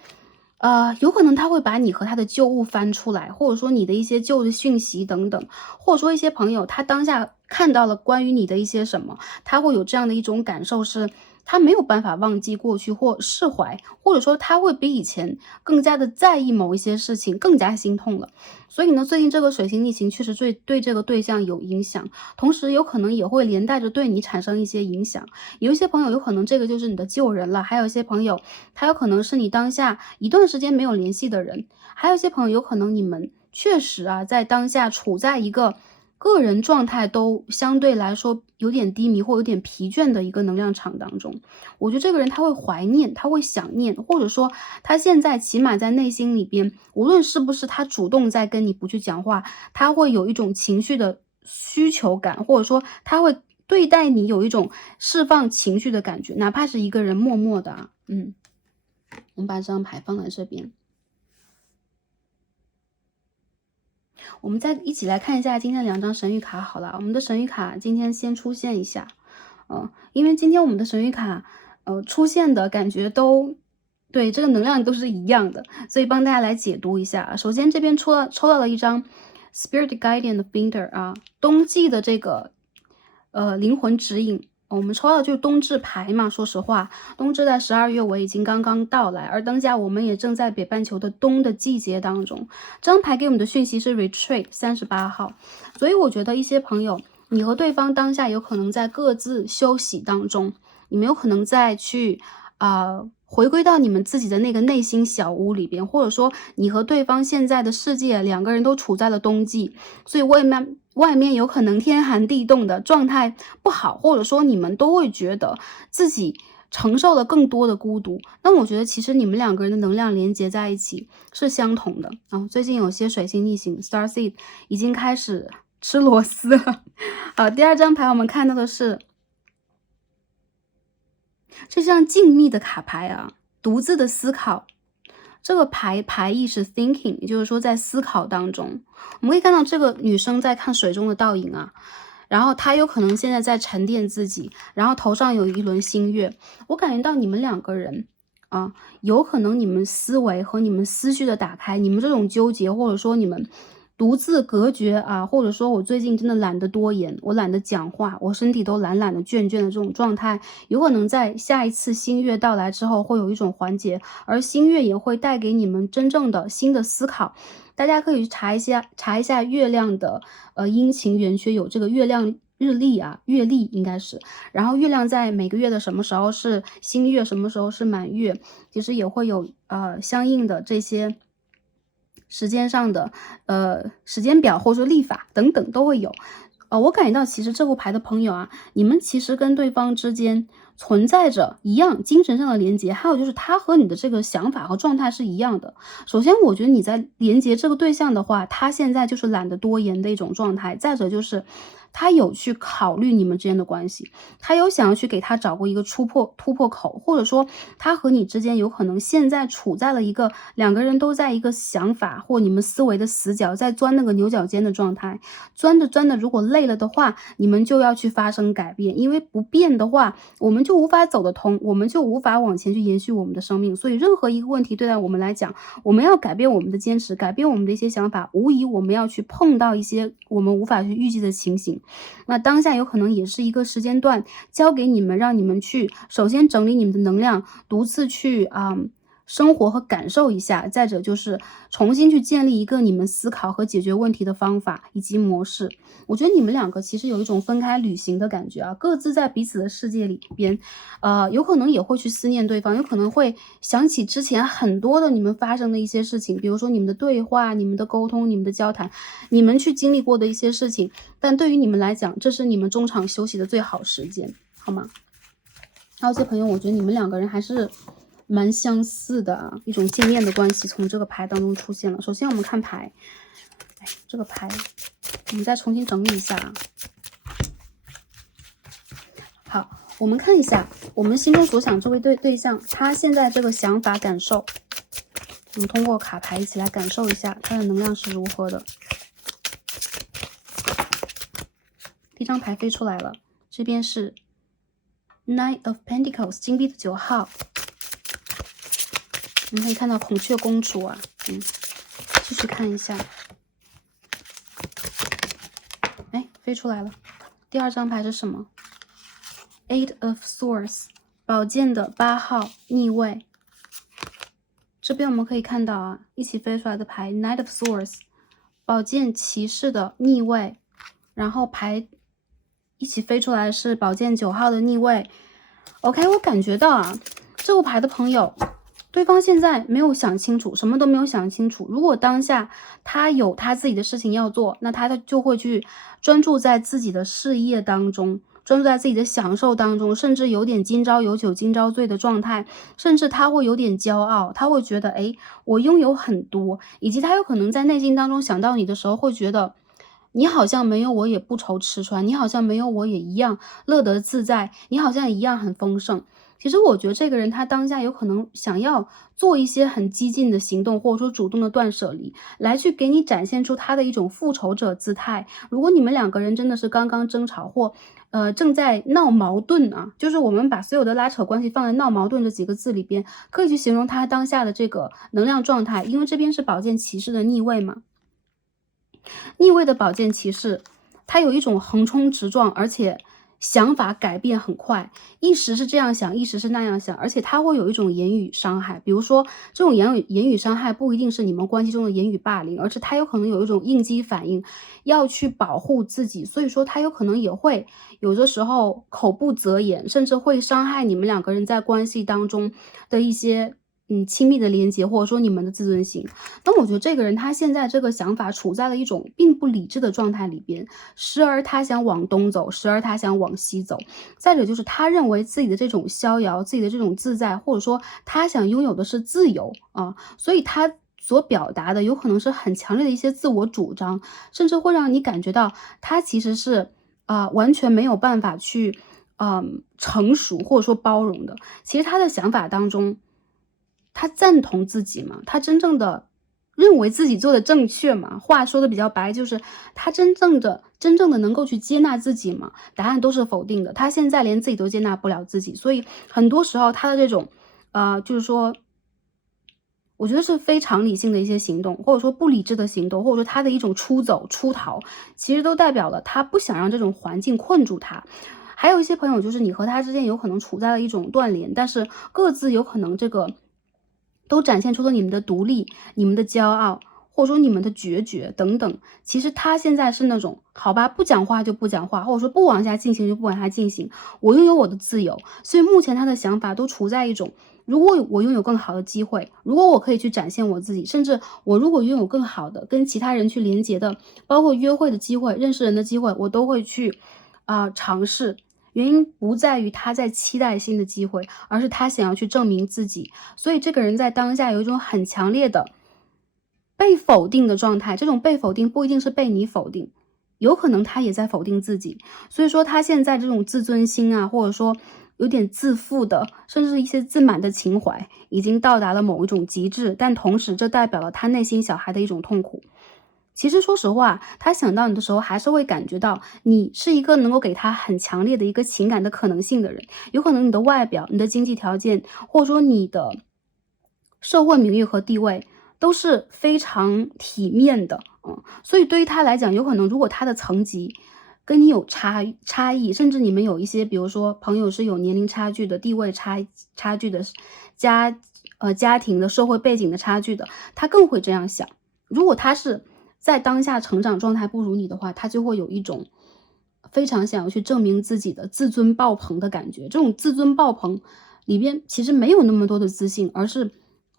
有可能他会把你和他的旧物翻出来，或者说你的一些旧的讯息等等，或者说一些朋友他当下看到了关于你的一些什么，他会有这样的一种感受是，他没有办法忘记过去或释怀，或者说他会比以前更加的在意某一些事情，更加心痛了。所以呢，最近这个水星逆行确实对这个对象有影响，同时有可能也会连带着对你产生一些影响。有一些朋友有可能这个就是你的旧人了，还有一些朋友他有可能是你当下一段时间没有联系的人，还有一些朋友有可能你们确实啊在当下处在一个个人状态都相对来说有点低迷或有点疲倦的一个能量场当中。我觉得这个人他会怀念，他会想念，或者说他现在起码在内心里边，无论是不是他主动在跟你不去讲话，他会有一种情绪的需求感，或者说他会对待你有一种释放情绪的感觉，哪怕是一个人默默的啊。我们把这张牌放在这边，我们再一起来看一下今天的2张神谕卡好了。我们的神谕卡今天先出现一下，因为今天我们的神谕卡出现的感觉都对，这个能量都是一样的，所以帮大家来解读一下。首先这边抽到了一张 Spirit Guardian 的 Binder 啊，冬季的这个灵魂指引。我们抽到的就是冬至牌嘛，说实话，冬至在12月尾已经刚刚到来，而当下我们也正在北半球的冬的季节当中。这张牌给我们的讯息是 Retreat 38号，所以我觉得一些朋友，你和对方当下有可能在各自休息当中，你们有可能再去回归到你们自己的那个内心小屋里边，或者说你和对方现在的世界两个人都处在了冬季，所以外面有可能天寒地冻的状态不好，或者说你们都会觉得自己承受了更多的孤独。那我觉得其实你们两个人的能量连接在一起是相同的。最近有些水星逆行 Starseed 已经开始吃螺丝了。好，第2张牌我们看到的是这张静谧的卡牌啊，独自的思考。这个牌意是 thinking， 也就是说在思考当中。我们可以看到这个女生在看水中的倒影啊，然后她有可能现在在沉淀自己，然后头上有一轮新月。我感觉到你们两个人有可能你们思维和你们思绪的打开，你们这种纠结，或者说你们独自隔绝啊，或者说我最近真的懒得多言，我懒得讲话，我身体都懒的倦倦的这种状态，有可能在下一次新月到来之后会有一种缓解，而新月也会带给你们真正的新的思考。大家可以查一下月亮的阴晴圆缺，有这个月亮日历啊，月历应该是，然后月亮在每个月的什么时候是新月，什么时候是满月，其实也会有相应的这些时间上的时间表或者说历法等等都会有。我感觉到其实这副牌的朋友啊，你们其实跟对方之间存在着一样精神上的连接，还有就是他和你的这个想法和状态是一样的。首先我觉得你在连接这个对象的话，他现在就是懒得多言的一种状态，再者就是他有去考虑你们之间的关系，他有想要去给他找过一个突破口，或者说他和你之间有可能现在处在了一个两个人都在一个想法或你们思维的死角，在钻那个牛角尖的状态，钻着如果累了的话，你们就要去发生改变，因为不变的话我们就无法走得通，我们就无法往前去延续我们的生命。所以任何一个问题对待我们来讲，我们要改变我们的坚持，改变我们的一些想法，无疑我们要去碰到一些我们无法去预计的情形。那当下有可能也是一个时间段，交给你们，让你们去首先整理你们的能量，独自去生活和感受一下，再者就是重新去建立一个你们思考和解决问题的方法以及模式。我觉得你们两个其实有一种分开旅行的感觉啊，各自在彼此的世界里边，有可能也会去思念对方，有可能会想起之前很多的你们发生的一些事情，比如说你们的对话、你们的沟通、你们的交谈，你们去经历过的一些事情，但对于你们来讲，这是你们中场休息的最好时间，好吗？还有些朋友，我觉得你们两个人还是蛮相似的啊，一种镜面的关系从这个牌当中出现了。首先我们看牌，这个牌我们再重新整理一下啊。好，我们看一下我们心中所想这位对象，他现在这个想法感受，我们通过卡牌一起来感受一下他的能量是如何的。第一张牌飞出来了，这边是 Nine of Pentacles 金币的9号，我们可以看到孔雀公主啊，继续看一下，飞出来了。第二张牌是什么？ Eight of Swords 宝剑的8号逆位。这边我们可以看到啊，一起飞出来的牌 Knight of Swords 宝剑骑士的逆位，然后牌一起飞出来的是宝剑9号的逆位。OK， 我感觉到啊，这副牌的朋友，对方现在没有想清楚，什么都没有想清楚。如果当下他有他自己的事情要做，那他就会去专注在自己的事业当中，专注在自己的享受当中，甚至有点今朝有酒今朝醉的状态，甚至他会有点骄傲，他会觉得我拥有很多，以及他有可能在内心当中想到你的时候会觉得你好像没有我也不愁吃穿，你好像没有我也一样乐得自在，你好像一样很丰盛。其实我觉得这个人他当下有可能想要做一些很激进的行动，或者说主动的断舍离，来去给你展现出他的一种复仇者姿态。如果你们两个人真的是刚刚争吵或正在闹矛盾啊，就是我们把所有的拉扯关系放在闹矛盾这几个字里边，可以去形容他当下的这个能量状态，因为这边是宝剑骑士的逆位嘛。逆位的宝剑骑士，他有一种横冲直撞，而且想法改变很快，一时是这样想，一时是那样想，而且他会有一种言语伤害。比如说，这种言语伤害不一定是你们关系中的言语霸凌，而是他有可能有一种应激反应，要去保护自己，所以说他有可能也会有的时候口不择言，甚至会伤害你们两个人在关系当中的一些亲密的连接，或者说你们的自尊心。那我觉得这个人他现在这个想法处在了一种并不理智的状态里边，时而他想往东走，时而他想往西走。再者就是他认为自己的这种逍遥，自己的这种自在，或者说他想拥有的是自由啊，所以他所表达的有可能是很强烈的一些自我主张，甚至会让你感觉到他其实是完全没有办法去成熟或者说包容的。其实他的想法当中，他赞同自己吗？他真正的认为自己做的正确吗？话说的比较白，就是他真正的能够去接纳自己吗？答案都是否定的。他现在连自己都接纳不了自己，所以很多时候他的这种就是说我觉得是非常理性的一些行动，或者说不理智的行动，或者说他的一种出走出逃，其实都代表了他不想让这种环境困住他。还有一些朋友就是你和他之间有可能处在了一种断联，但是各自有可能这个都展现出了你们的独立、你们的骄傲，或者说你们的决绝等等。其实他现在是那种好吧，不讲话就不讲话，或者说不往下进行就不往下进行，我拥有我的自由。所以目前他的想法都处在一种，如果我拥有更好的机会，如果我可以去展现我自己，甚至我如果拥有更好的跟其他人去连接的，包括约会的机会、认识人的机会，我都会去尝试。原因不在于他在期待新的机会，而是他想要去证明自己。所以这个人在当下有一种很强烈的被否定的状态，这种被否定不一定是被你否定，有可能他也在否定自己。所以说他现在这种自尊心啊，或者说有点自负的，甚至是一些自满的情怀，已经到达了某一种极致，但同时这代表了他内心小孩的一种痛苦。其实说实话，他想到你的时候，还是会感觉到你是一个能够给他很强烈的一个情感的可能性的人。有可能你的外表、你的经济条件，或者说你的社会名誉和地位都是非常体面的，所以对于他来讲，有可能如果他的层级跟你有差异，甚至你们有一些，比如说朋友是有年龄差距的、地位差距的、家庭的社会背景的差距的，他更会这样想。如果他是在当下成长状态不如你的话，他就会有一种非常想要去证明自己的自尊爆棚的感觉。这种自尊爆棚里边其实没有那么多的自信，而是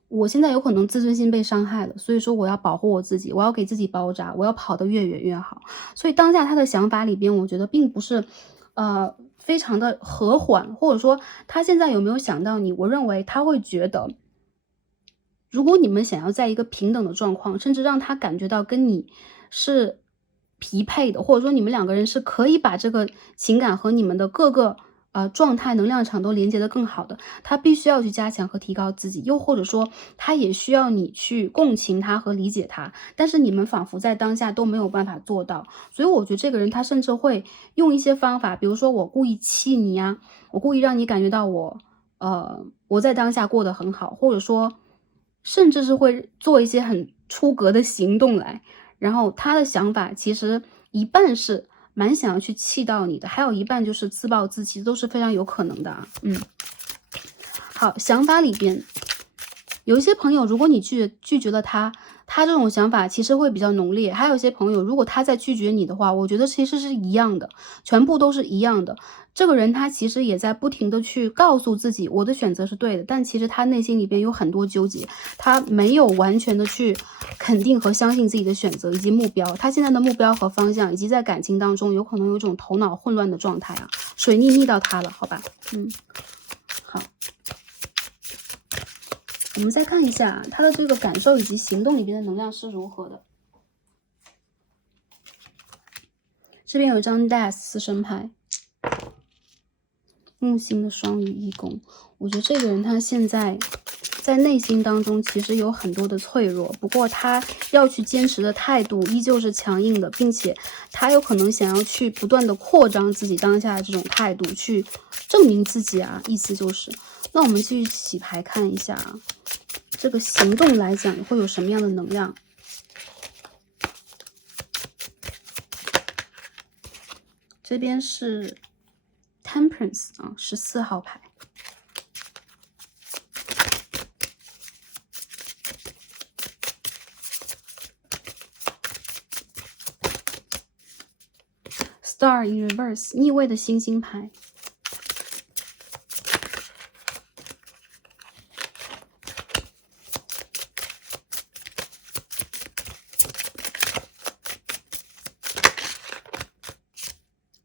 我现在有可能自尊心被伤害了，所以说我要保护我自己，我要给自己包扎，我要跑得越远越好。所以当下他的想法里边，我觉得并不是非常的和缓，或者说他现在有没有想到你，我认为他会觉得如果你们想要在一个平等的状况，甚至让他感觉到跟你是匹配的，或者说你们两个人是可以把这个情感和你们的各个状态、能量场都连接得更好的，他必须要去加强和提高自己，又或者说他也需要你去共情他和理解他，但是你们仿佛在当下都没有办法做到，所以我觉得这个人他甚至会用一些方法，比如说我故意气你啊，我故意让你感觉到我在当下过得很好，或者说甚至是会做一些很出格的行动来，然后他的想法其实一半是蛮想要去气到你的，还有一半就是自暴自弃，都是非常有可能的啊。好，想法里边有一些朋友，如果你拒绝了他，他这种想法其实会比较浓烈；还有一些朋友，如果他在拒绝你的话，我觉得其实是一样的，全部都是一样的。这个人他其实也在不停的去告诉自己，我的选择是对的，但其实他内心里边有很多纠结，他没有完全的去肯定和相信自己的选择以及目标。他现在的目标和方向，以及在感情当中有可能有一种头脑混乱的状态啊，水逆到他了，好吧？好。我们再看一下他的这个感受以及行动里边的能量是如何的。这边有一张 Death 死神牌，木星的双鱼一宫。我觉得这个人他现在在内心当中其实有很多的脆弱，不过他要去坚持的态度依旧是强硬的，并且他有可能想要去不断的扩张自己当下的这种态度，去证明自己啊，意思就是。那我们继续洗牌看一下啊，这个行动来讲会有什么样的能量？这边是 Temperance 啊，14号牌。Star in reverse 逆位的星星牌。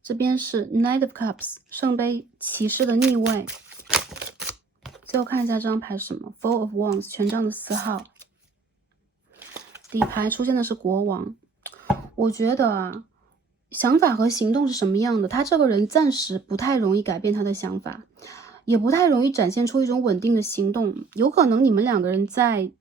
这边是 Knight of Cups 圣杯骑士的逆位。最后看一下这张牌是什么 Four of Wands 权杖的4号。底牌出现的是国王。我觉得啊，想法和行动是什么样的，他这个人暂时不太容易改变他的想法，也不太容易展现出一种稳定的行动。有可能你们两个人在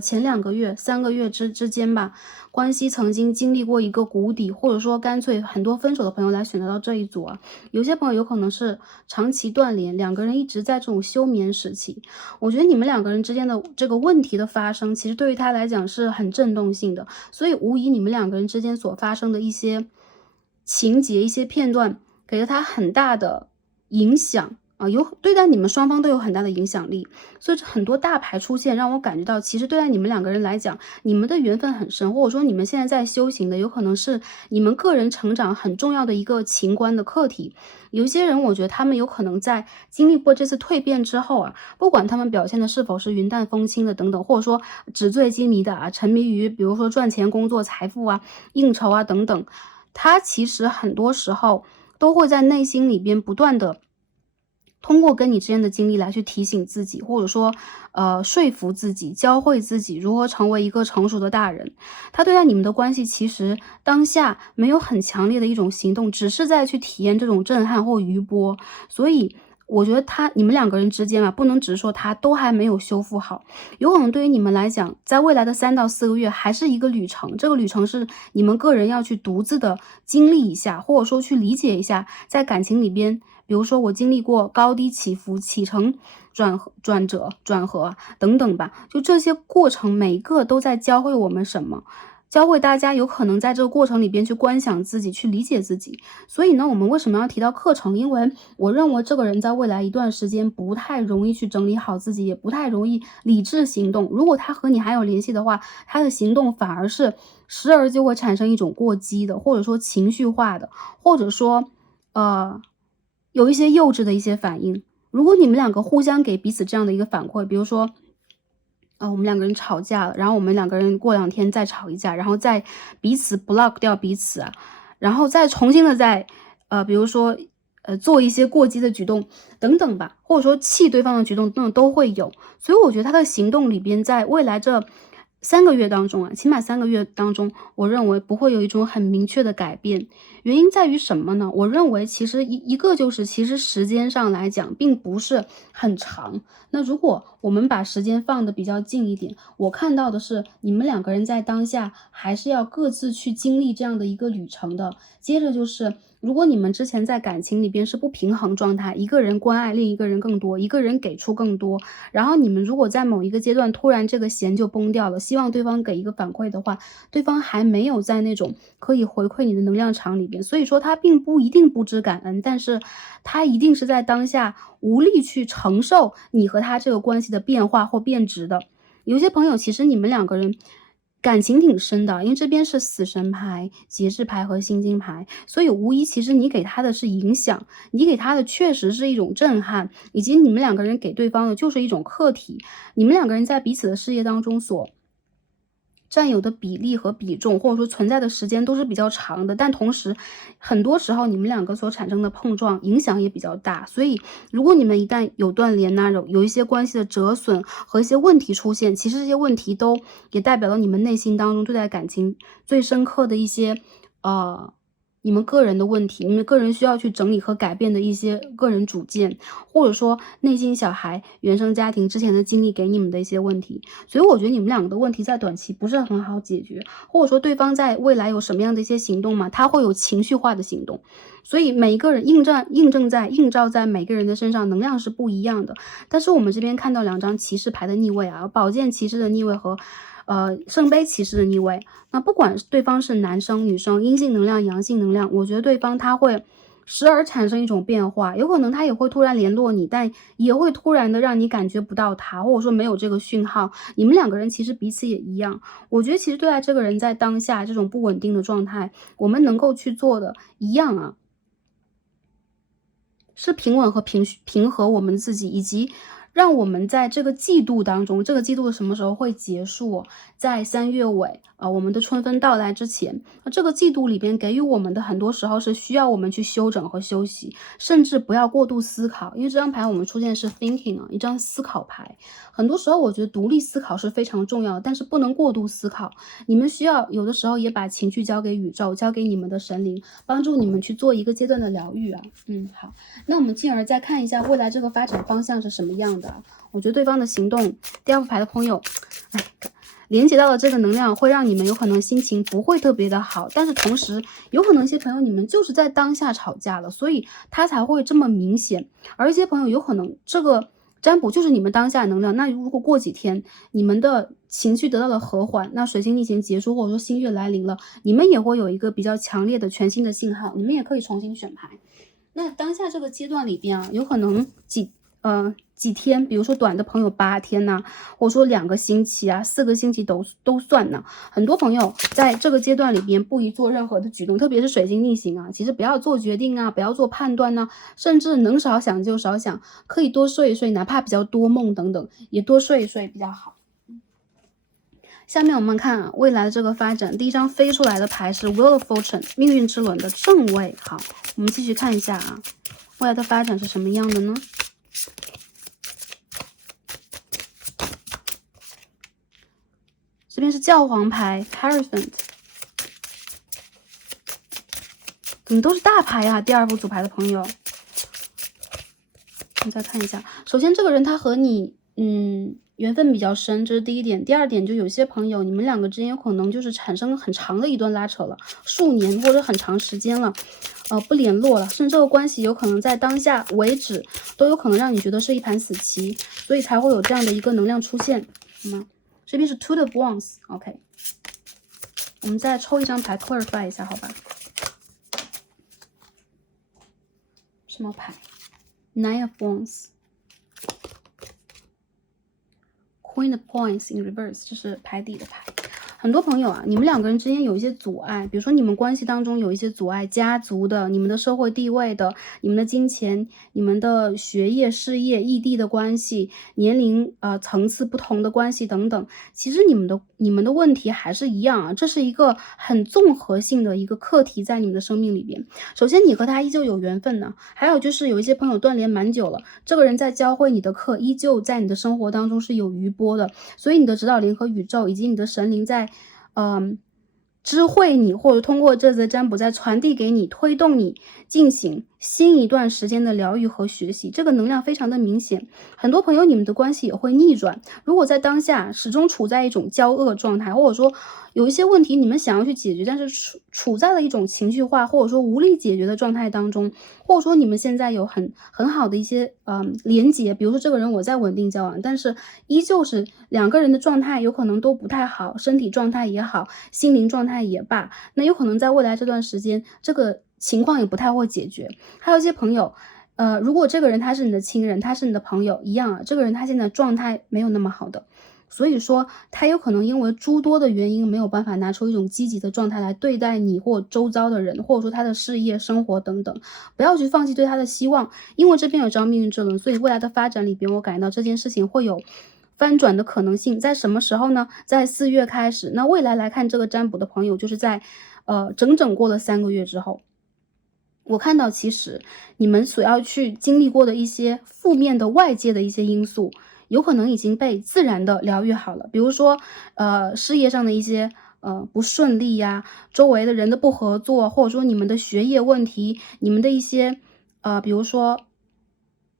前2个月、3个月之间吧，关系曾经经历过一个谷底，或者说干脆很多分手的朋友来选择到这一组啊。有些朋友有可能是长期断联，两个人一直在这种休眠时期。我觉得你们两个人之间的这个问题的发生，其实对于他来讲是很震动性的，所以无疑你们两个人之间所发生的一些情节、一些片段，给了他很大的影响。对待你们双方都有很大的影响力，所以很多大牌出现让我感觉到，其实对待你们两个人来讲，你们的缘分很深，或者说你们现在在修行的，有可能是你们个人成长很重要的一个情关的课题。有一些人，我觉得他们有可能在经历过这次蜕变之后啊，不管他们表现的是否是云淡风轻的等等，或者说纸醉金迷的啊，沉迷于比如说赚钱、工作、财富啊、应酬啊等等，他其实很多时候都会在内心里边不断的通过跟你之间的经历来去提醒自己，或者说说服自己，教会自己如何成为一个成熟的大人。他对待你们的关系其实当下没有很强烈的一种行动，只是在去体验这种震撼或余波。所以我觉得你们两个人之间啊，不能只是说他都还没有修复好，有可能对于你们来讲，在未来的3到4个月还是一个旅程，这个旅程是你们个人要去独自的经历一下，或者说去理解一下，在感情里边，比如说我经历过高低起伏、起承转折、转合等等吧，就这些过程每一个都在教会我们什么。教会大家有可能在这个过程里边去观想自己，去理解自己。所以呢，我们为什么要提到课程？因为我认为这个人在未来一段时间不太容易去整理好自己，也不太容易理智行动。如果他和你还有联系的话，他的行动反而是时而就会产生一种过激的，或者说情绪化的，或者说有一些幼稚的一些反应。如果你们两个互相给彼此这样的一个反馈，比如说我们两个人吵架了，然后我们两个人过2天再吵一架，然后再彼此 block 掉彼此啊，然后再重新的比如说做一些过激的举动等等吧，或者说气对方的举动等等都会有。所以我觉得他的行动里边，在未来这3个月当中啊，起码3个月当中，我认为不会有一种很明确的改变。原因在于什么呢？我认为其实一个就是其实时间上来讲并不是很长。那如果我们把时间放得比较近一点，我看到的是你们两个人在当下还是要各自去经历这样的一个旅程的。接着就是如果你们之前在感情里边是不平衡状态，一个人关爱另一个人更多，一个人给出更多，然后你们如果在某一个阶段突然这个弦就崩掉了，希望对方给一个反馈的话，对方还没有在那种可以回馈你的能量场里边，所以说他并不一定不知感恩，但是他一定是在当下无力去承受你和他这个关系的变化或变质的。有些朋友其实你们两个人感情挺深的，因为这边是死神牌、节制牌和心经牌，所以无疑其实你给他的是影响，你给他的确实是一种震撼，以及你们两个人给对方的就是一种课题。你们两个人在彼此的事业当中所占有的比例和比重，或者说存在的时间都是比较长的，但同时很多时候你们两个所产生的碰撞影响也比较大。所以如果你们一旦有断联呐，有一些关系的折损和一些问题出现，其实这些问题都也代表了你们内心当中对待感情最深刻的一些你们个人的问题，你们个人需要去整理和改变的一些个人主见，或者说内心小孩、原生家庭之前的经历给你们的一些问题。所以我觉得你们两个的问题在短期不是很好解决，或者说对方在未来有什么样的一些行动嘛，他会有情绪化的行动。所以每一个人映照在每个人的身上，能量是不一样的。但是我们这边看到2张骑士牌的逆位啊，宝剑骑士的逆位和圣杯骑士的逆位。那不管对方是男生女生，阴性能量阳性能量，我觉得对方他会时而产生一种变化，有可能他也会突然联络你，但也会突然的让你感觉不到他，或者说没有这个讯号。你们两个人其实彼此也一样。我觉得其实对待这个人在当下这种不稳定的状态，我们能够去做的一样啊，是平稳和平和我们自己，以及让我们在这个季度当中，这个季度什么时候会结束？在3月尾我们的春分到来之前，这个季度里边给予我们的很多时候是需要我们去休整和休息，甚至不要过度思考。因为这张牌我们出现是 thinking 一张思考牌。很多时候我觉得独立思考是非常重要的，但是不能过度思考。你们需要有的时候也把情绪交给宇宙，交给你们的神灵，帮助你们去做一个阶段的疗愈啊。好，那我们进而再看一下未来这个发展方向是什么样的。我觉得对方的行动，第2副牌的朋友，连接到的这个能量会让你们有可能心情不会特别的好，但是同时有可能一些朋友你们就是在当下吵架了，所以它才会这么明显。而一些朋友有可能这个占卜就是你们当下的能量，那如果过几天你们的情绪得到了和缓，那水星逆行结束或者说新月来临了，你们也会有一个比较强烈的全新的信号，你们也可以重新选牌。那当下这个阶段里边啊，有可能几天，比如说短的朋友8天呐，或者说2个星期啊、4个星期都算呢。很多朋友在这个阶段里边不宜做任何的举动，特别是水星逆行啊，其实不要做决定啊，不要做判断呐，甚至能少想就少想，可以多睡一睡，哪怕比较多梦等等，也多睡一睡比较好。下面我们看啊，未来的这个发展，第1张飞出来的牌是 Wheel of Fortune 命运之轮的正位。好，我们继续看一下啊，未来的发展是什么样的呢？这边是教皇牌 Hierophant， 怎么都是大牌呀？第2副主牌的朋友，我们再看一下。首先这个人他和你缘分比较深，这是第1点。第2点就有些朋友你们两个之间有可能就是产生很长的一段拉扯了，数年或者很长时间了，不联络了，甚至这个关系有可能在当下为止都有可能让你觉得是一盘死棋，所以才会有这样的一个能量出现，好吗？这边是 Two of Wands， OK。我们再抽一张牌 clarify 一下，好吧？什么牌 ？Nine of Wands。Queen of Points in reverse， 这是牌底的牌。很多朋友啊，你们两个人之间有一些阻碍，比如说你们关系当中有一些阻碍，家族的、你们的社会地位的、你们的金钱、你们的学业、事业、异地的关系、年龄层次不同的关系等等。其实你们的问题还是一样啊，这是一个很综合性的一个课题在你们的生命里边。首先，你和他依旧有缘分呢，还有就是有一些朋友断联蛮久了，这个人在教会你的课，依旧在你的生活当中是有余波的，所以你的指导灵和宇宙以及你的神灵在知会你，或者通过这则占卜在传递给你，推动你进行新一段时间的疗愈和学习，这个能量非常的明显。很多朋友你们的关系也会逆转，如果在当下始终处在一种交恶状态，或者说有一些问题你们想要去解决，但是处在了一种情绪化或者说无力解决的状态当中，或者说你们现在有很好的一些连结，比如说这个人我在稳定交往，但是依旧是两个人的状态有可能都不太好，身体状态也好，心灵状态也罢，那有可能在未来这段时间这个情况也不太会解决。还有一些朋友如果这个人他是你的亲人，他是你的朋友一样啊，这个人他现在状态没有那么好的，所以说他有可能因为诸多的原因没有办法拿出一种积极的状态来对待你或周遭的人，或者说他的事业生活等等，不要去放弃对他的希望，因为这边有张命运之轮，所以未来的发展里边我感觉到这件事情会有翻转的可能性。在什么时候呢？在4月开始，那未来来看这个占卜的朋友就是在整整过了3个月之后，我看到其实你们所要去经历过的一些负面的外界的一些因素，有可能已经被自然的疗愈好了。比如说事业上的一些不顺利呀，周围的人的不合作，或者说你们的学业问题，你们的一些比如说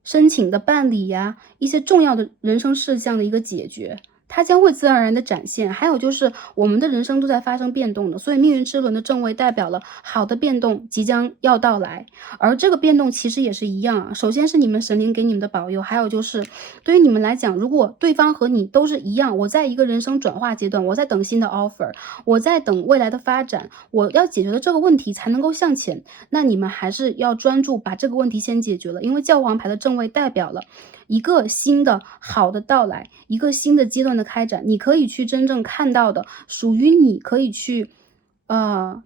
申请的办理呀，一些重要的人生事项的一个解决，它将会自然而然的展现。还有就是我们的人生都在发生变动的，所以命运之轮的正位代表了好的变动即将要到来，而这个变动其实也是一样啊。首先是你们神灵给你们的保佑，还有就是对于你们来讲，如果对方和你都是一样，我在一个人生转化阶段，我在等新的 offer， 我在等未来的发展，我要解决的这个问题才能够向前，那你们还是要专注把这个问题先解决了，因为教皇牌的正位代表了一个新的好的到来，一个新的阶段的开展，你可以去真正看到的属于你可以去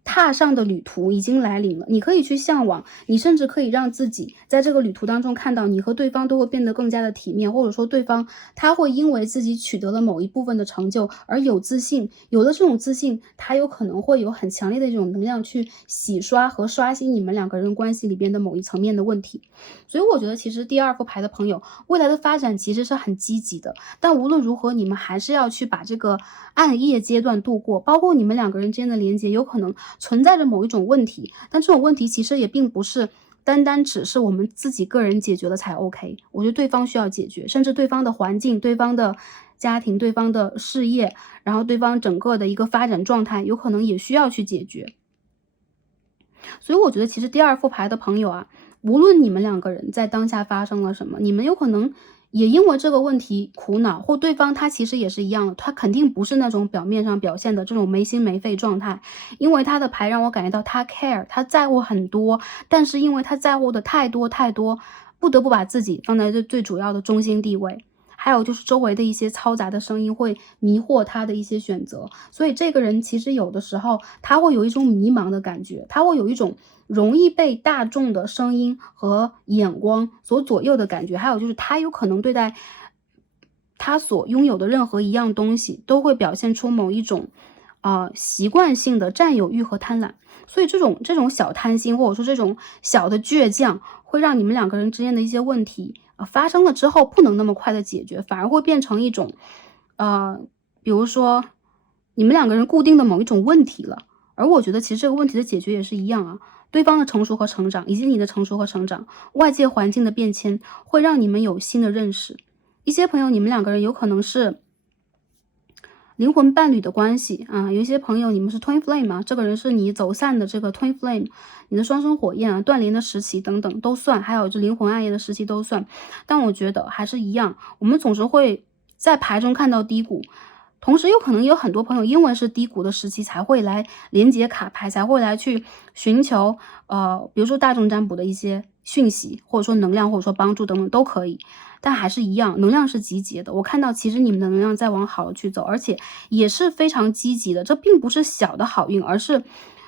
踏上的旅途已经来临了，你可以去向往，你甚至可以让自己在这个旅途当中看到你和对方都会变得更加的体面，或者说对方他会因为自己取得了某一部分的成就而有自信，有了这种自信，他有可能会有很强烈的这种能量去洗刷和刷新你们两个人关系里边的某一层面的问题。所以我觉得其实第2副牌的朋友未来的发展其实是很积极的，但无论如何你们还是要去把这个暗夜阶段度过，包括你们两个人之间的连接有可能存在着某一种问题，但这种问题其实也并不是单单只是我们自己个人解决了才 OK， 我觉得对方需要解决，甚至对方的环境、对方的家庭、对方的事业，然后对方整个的一个发展状态有可能也需要去解决。所以我觉得其实第2副牌的朋友啊，无论你们两个人在当下发生了什么，你们有可能也因为这个问题苦恼，或对方他其实也是一样的，他肯定不是那种表面上表现的这种没心没肺状态，因为他的牌让我感觉到他 care， 他在乎很多，但是因为他在乎的太多，不得不把自己放在最主要的中心地位。还有就是周围的一些嘈杂的声音会迷惑他的一些选择，所以这个人其实有的时候他会有一种迷茫的感觉，他会有一种容易被大众的声音和眼光所左右的感觉，还有就是他有可能对待他所拥有的任何一样东西都会表现出某一种习惯性的占有欲和贪婪，所以这种小贪心或者说这种小的倔强会让你们两个人之间的一些问题发生了之后不能那么快的解决，反而会变成一种比如说你们两个人固定的某一种问题了。而我觉得其实这个问题的解决也是一样啊，对方的成熟和成长以及你的成熟和成长，外界环境的变迁会让你们有新的认识。一些朋友你们两个人有可能是灵魂伴侣的关系啊，有一些朋友你们是 twin flame 啊，这个人是你走散的这个 twin flame， 你的双生火焰啊，断联的时期等等都算，还有这灵魂暗夜的时期都算。但我觉得还是一样，我们总是会在牌中看到低谷，同时有可能有很多朋友因为是低谷的时期才会来连接卡牌，才会来去寻求比如说大众占卜的一些讯息，或者说能量，或者说帮助等等都可以。但还是一样，能量是集结的。我看到其实你们的能量在往好了去走，而且也是非常积极的。这并不是小的好运，而是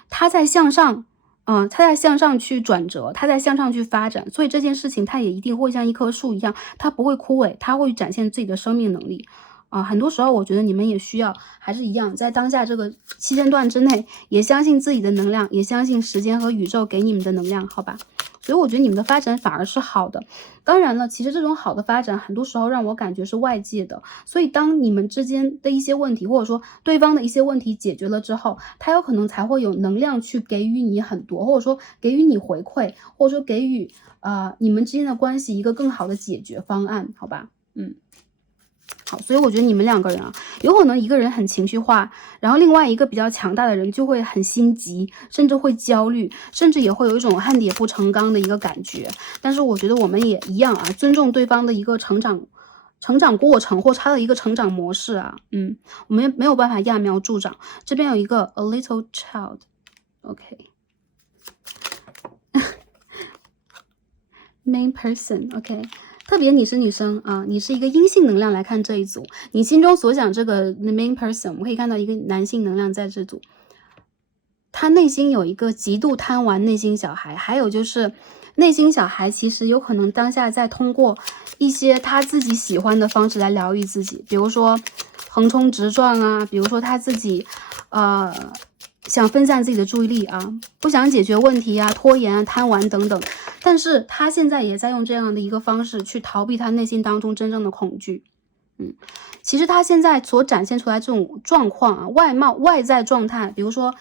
它在向上，它在向上去转折，它在向上去发展。所以这件事情它也一定会像一棵树一样，它不会枯萎，它会展现自己的生命能力。很多时候我觉得你们也需要还是一样，在当下这个期间段之内，也相信自己的能量，也相信时间和宇宙给你们的能量，好吧？所以我觉得你们的发展反而是好的。当然了，其实这种好的发展很多时候让我感觉是外界的，所以当你们之间的一些问题，或者说对方的一些问题解决了之后，他有可能才会有能量去给予你很多，或者说给予你回馈，或者说给予你们之间的关系一个更好的解决方案，好吧？好，所以我觉得你们两个人有可能一个人很情绪化，然后另外一个比较强大的人就会很心急，甚至会焦虑，甚至也会有一种恨铁不成钢的一个感觉。但是我觉得我们也一样尊重对方的一个成长过程或他的一个成长模式我们没有办法揠苗助长。这边有一个 a little child， OK main person， OK。特别你是女生你是一个阴性能量来看这一组，你心中所想这个 the main person， 我们可以看到一个男性能量在这组，他内心有一个极度贪玩内心小孩，还有就是内心小孩其实有可能当下在通过一些他自己喜欢的方式来疗愈自己，比如说横冲直撞比如说他自己想分散自己的注意力不想解决问题拖延贪玩等等，但是他现在也在用这样的一个方式去逃避他内心当中真正的恐惧。其实他现在所展现出来这种状况外在状态，比如说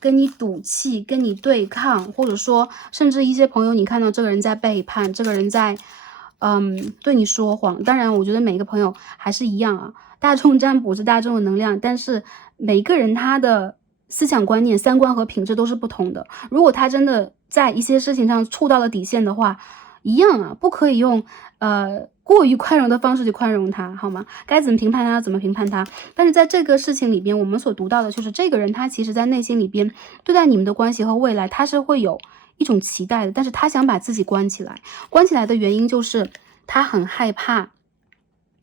跟你赌气，跟你对抗，或者说甚至一些朋友你看到这个人在背叛，这个人在对你说谎。当然我觉得每个朋友还是一样大众占卜是大众的能量，但是每个人他的思想观念、三观和品质都是不同的。如果他真的在一些事情上触到了底线的话，一样不可以用过于宽容的方式去宽容他，好吗？该怎么评判他怎么评判他。但是在这个事情里边，我们所读到的就是这个人他其实在内心里边对待你们的关系和未来，他是会有一种期待的，但是他想把自己关起来。关起来的原因就是他很害怕，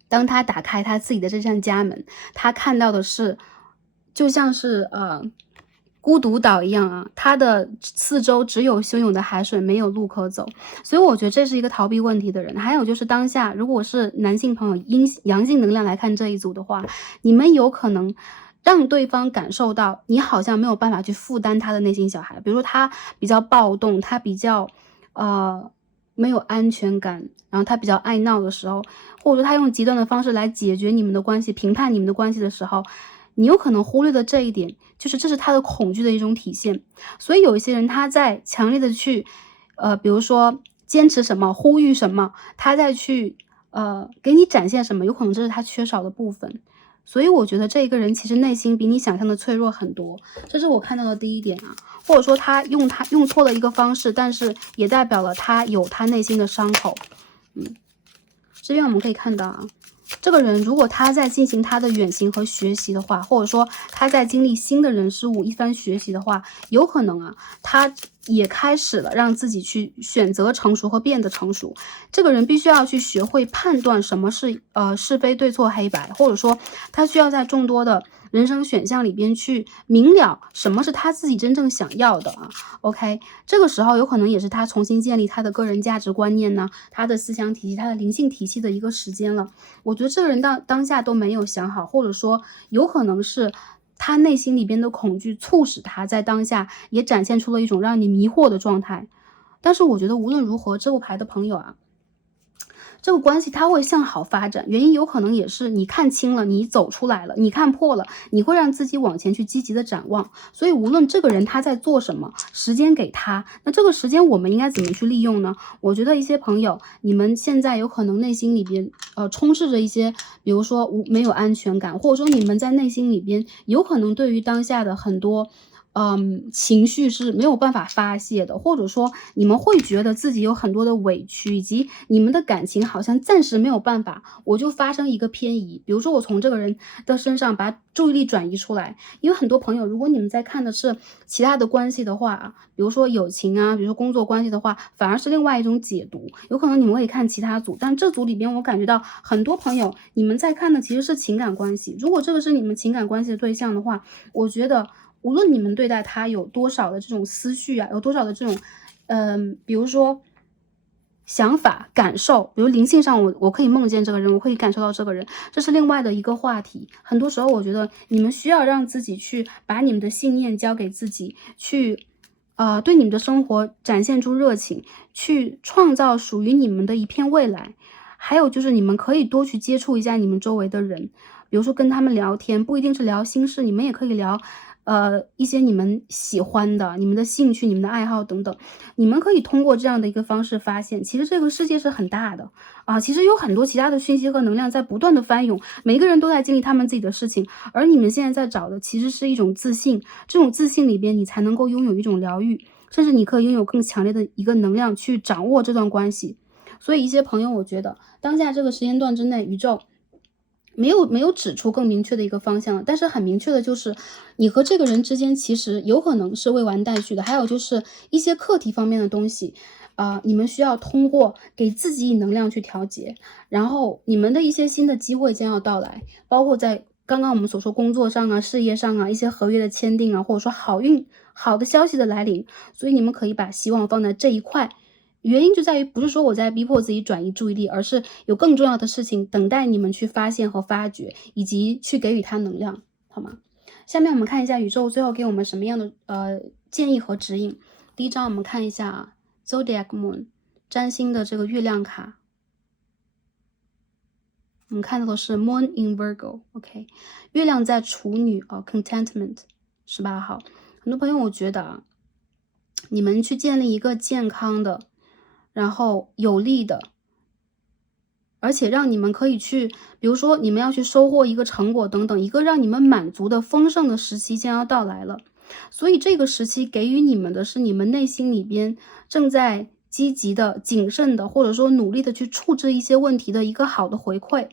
当他打开他自己的这扇家门，他看到的是就像是孤独岛一样它的四周只有汹涌的海水，没有路可走。所以我觉得这是一个逃避问题的人。还有就是当下如果是男性朋友阳性能量来看这一组的话，你们有可能让对方感受到你好像没有办法去负担他的内心小孩，比如说他比较暴动，他比较没有安全感，然后他比较爱闹的时候，或者说他用极端的方式来解决你们的关系，评判你们的关系的时候，你有可能忽略的这一点，就是这是他的恐惧的一种体现。所以有一些人他在强烈的去比如说坚持什么，呼吁什么，他在去给你展现什么，有可能这是他缺少的部分。所以我觉得这个人其实内心比你想象的脆弱很多，这是我看到的第一点或者说他用错了一个方式，但是也代表了他有他内心的伤口。这边我们可以看到这个人如果他在进行他的远行和学习的话，或者说他在经历新的人事物一番学习的话，有可能他也开始了让自己去选择成熟和变得成熟。这个人必须要去学会判断什么是是非对错黑白，或者说他需要在众多的人生选项里边去明了什么是他自己真正想要的OK， 这个时候有可能也是他重新建立他的个人价值观念呢，他的思想体系，他的灵性体系的一个时间了。我觉得这个人当下都没有想好，或者说有可能是他内心里边的恐惧促使他在当下也展现出了一种让你迷惑的状态。但是我觉得无论如何，这副牌的朋友这个关系它会向好发展，原因有可能也是你看清了，你走出来了，你看破了，你会让自己往前去积极的展望。所以无论这个人他在做什么，时间给他，那这个时间我们应该怎么去利用呢？我觉得一些朋友，你们现在有可能内心里边充斥着一些，比如说没有安全感，或者说你们在内心里边有可能对于当下的很多情绪是没有办法发泄的，或者说你们会觉得自己有很多的委屈，以及你们的感情好像暂时没有办法，我就发生一个偏移。比如说我从这个人的身上把注意力转移出来，因为很多朋友，如果你们在看的是其他的关系的话啊，比如说友情啊，比如说工作关系的话，反而是另外一种解读。有可能你们可以看其他组，但这组里边我感觉到很多朋友你们在看的其实是情感关系。如果这个是你们情感关系的对象的话，我觉得无论你们对待他有多少的这种思绪啊，有多少的这种比如说想法、感受，比如灵性上我可以梦见这个人，我可以感受到这个人，这是另外的一个话题。很多时候我觉得你们需要让自己去把你们的信念交给自己，去对你们的生活展现出热情，去创造属于你们的一片未来。还有就是你们可以多去接触一下你们周围的人，比如说跟他们聊天，不一定是聊心事，你们也可以聊一些你们喜欢的、你们的兴趣、你们的爱好等等。你们可以通过这样的一个方式发现，其实这个世界是很大的啊，其实有很多其他的讯息和能量在不断的翻涌，每一个人都在经历他们自己的事情，而你们现在在找的其实是一种自信，这种自信里边你才能够拥有一种疗愈，甚至你可以拥有更强烈的一个能量去掌握这段关系。所以一些朋友，我觉得当下这个时间段之内，宇宙没有指出更明确的一个方向，但是很明确的就是，你和这个人之间其实有可能是未完待续的。还有就是一些课题方面的东西，你们需要通过给自己以能量去调节，然后你们的一些新的机会将要到来，包括在刚刚我们所说工作上啊、事业上啊、一些合约的签订啊，或者说好的消息的来临，所以你们可以把希望放在这一块。原因就在于不是说我在逼迫自己转移注意力，而是有更重要的事情等待你们去发现和发掘，以及去给予它能量，好吗？下面我们看一下宇宙最后给我们什么样的建议和指引。第一张我们看一下啊 Zodiac Moon 占星的这个月亮卡，我们看到的是 Moon in Virgo，OK，月亮在处女啊 Contentment 18号。很多朋友我觉得啊，你们去建立一个健康的，然后有利的，而且让你们可以去，比如说你们要去收获一个成果等等，一个让你们满足的丰盛的时期将要到来了。所以这个时期给予你们的是你们内心里边正在积极的、谨慎的，或者说努力的去处置一些问题的一个好的回馈。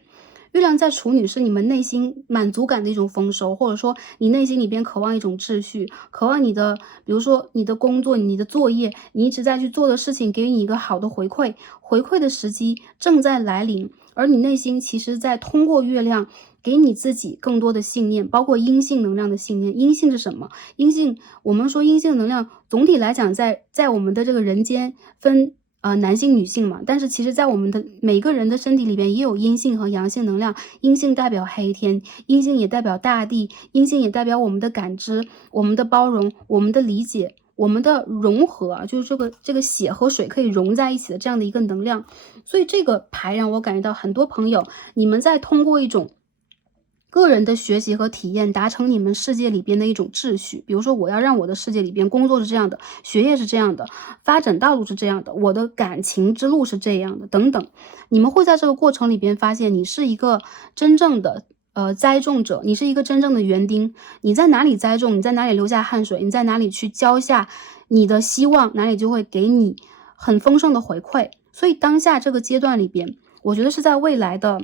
月亮在处女是你们内心满足感的一种丰收，或者说你内心里边渴望一种秩序，渴望你的，比如说你的工作、你的作业，你一直在去做的事情，给予你一个好的回馈，回馈的时机正在来临，而你内心其实在通过月亮给你自己更多的信念，包括阴性能量的信念。阴性是什么？阴性，我们说阴性能量，总体来讲在我们的这个人间分男性女性嘛，但是其实在我们的每个人的身体里边也有阴性和阳性能量，阴性代表黑天，阴性也代表大地，阴性也代表我们的感知，我们的包容，我们的理解，我们的融合啊，就是这个血和水可以融在一起的这样的一个能量。所以这个牌让我感觉到很多朋友，你们在通过一种个人的学习和体验达成你们世界里边的一种秩序。比如说我要让我的世界里边工作是这样的，学业是这样的，发展道路是这样的，我的感情之路是这样的等等。你们会在这个过程里边发现你是一个真正的栽种者，你是一个真正的园丁，你在哪里栽种，你在哪里流下汗水，你在哪里去浇下你的希望，哪里就会给你很丰盛的回馈。所以当下这个阶段里边，我觉得是在未来的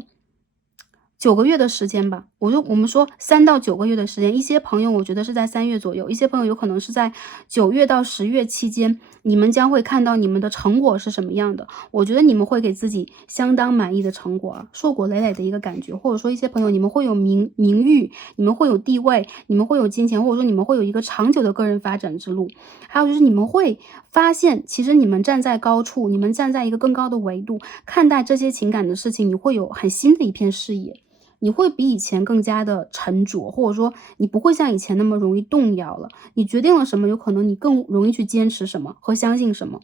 9个月的时间吧，我们说3到9个月的时间，一些朋友我觉得是在3月左右，一些朋友有可能是在9月到10月期间，你们将会看到你们的成果是什么样的。我觉得你们会给自己相当满意的成果啊，硕果累累的一个感觉。或者说一些朋友你们会有名誉，你们会有地位，你们会有金钱，或者说你们会有一个长久的个人发展之路。还有就是你们会发现，其实你们站在高处，你们站在一个更高的维度看待这些情感的事情，你会有很新的一片视野。你会比以前更加的沉着，或者说你不会像以前那么容易动摇了。你决定了什么，有可能你更容易去坚持什么和相信什么。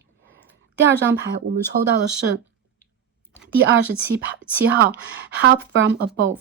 第二张牌我们抽到的是第27号 Help from Above，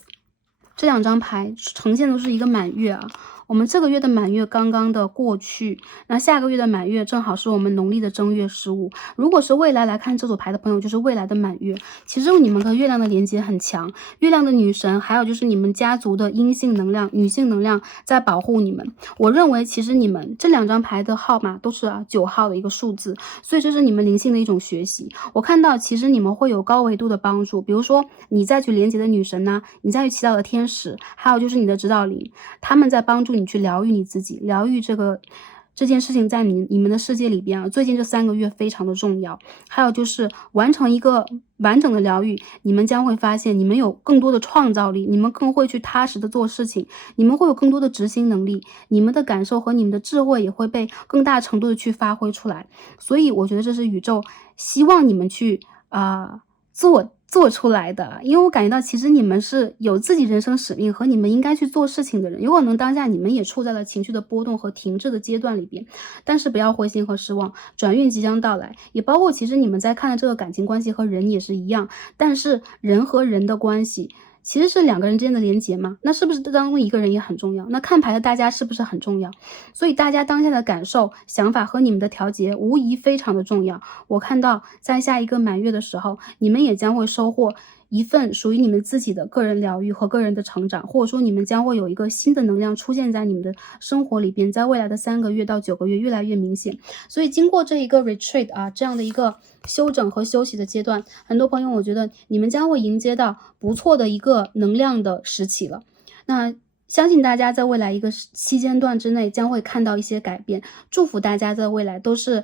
这两张牌呈现的是一个满月啊。我们这个月的满月刚刚的过去，那下个月的满月正好是我们农历的正月15。如果是未来来看这组牌的朋友，就是未来的满月。其实你们和月亮的连接很强，月亮的女神，还有就是你们家族的阴性能量、女性能量在保护你们。我认为其实你们这2张牌的号码都是9号的一个数字，所以这是你们灵性的一种学习。我看到其实你们会有高维度的帮助，比如说你再去连接的女神呢，你再去祈祷的天使，还有就是你的指导灵，他们在帮助你去疗愈你自己，疗愈这件事情在你们的世界里边最近这3个月非常的重要。还有就是完成一个完整的疗愈，你们将会发现你们有更多的创造力，你们更会去踏实的做事情，你们会有更多的执行能力，你们的感受和你们的智慧也会被更大程度的去发挥出来。所以我觉得这是宇宙希望你们去做出来的，因为我感觉到其实你们是有自己人生使命和你们应该去做事情的人，有可能当下你们也处在了情绪的波动和停滞的阶段里边，但是不要灰心和失望，转运即将到来，也包括其实你们在看的这个感情关系和人也是一样，但是人和人的关系其实是2个人之间的连结嘛，那是不是这当中一个人也很重要？那看牌的大家是不是很重要？所以大家当下的感受、想法和你们的调节无疑非常的重要。我看到在下一个满月的时候，你们也将会收获一份属于你们自己的个人疗愈和个人的成长，或者说你们将会有一个新的能量出现在你们的生活里边，在未来的3个月到9个月越来越明显。所以经过这一个 retreat 这样的一个休整和休息的阶段，很多朋友我觉得你们将会迎接到不错的一个能量的时期了。那相信大家在未来一个期间段之内将会看到一些改变，祝福大家在未来都是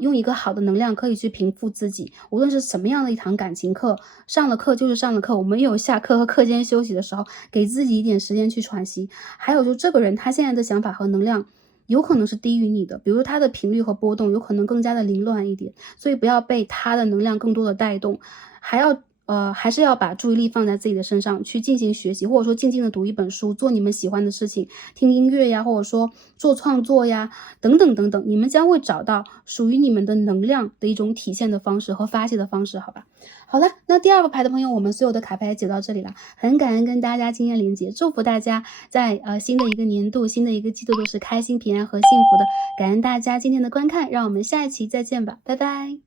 用一个好的能量可以去平复自己，无论是什么样的一堂感情课，上了课就是上了课，我们也有下课和课间休息的时候，给自己一点时间去喘息。还有就这个人他现在的想法和能量有可能是低于你的，比如他的频率和波动有可能更加的凌乱一点，所以不要被他的能量更多的带动，还是要把注意力放在自己的身上去进行学习，或者说静静的读一本书，做你们喜欢的事情，听音乐呀，或者说做创作呀，等等等等，你们将会找到属于你们的能量的一种体现的方式和发泄的方式，好吧？好了，那第2个牌的朋友，我们所有的卡牌解到这里了，很感恩跟大家今天连接，祝福大家在新的一个年度、新的一个季度都是开心、平安和幸福的，感恩大家今天的观看，让我们下一期再见吧，拜拜。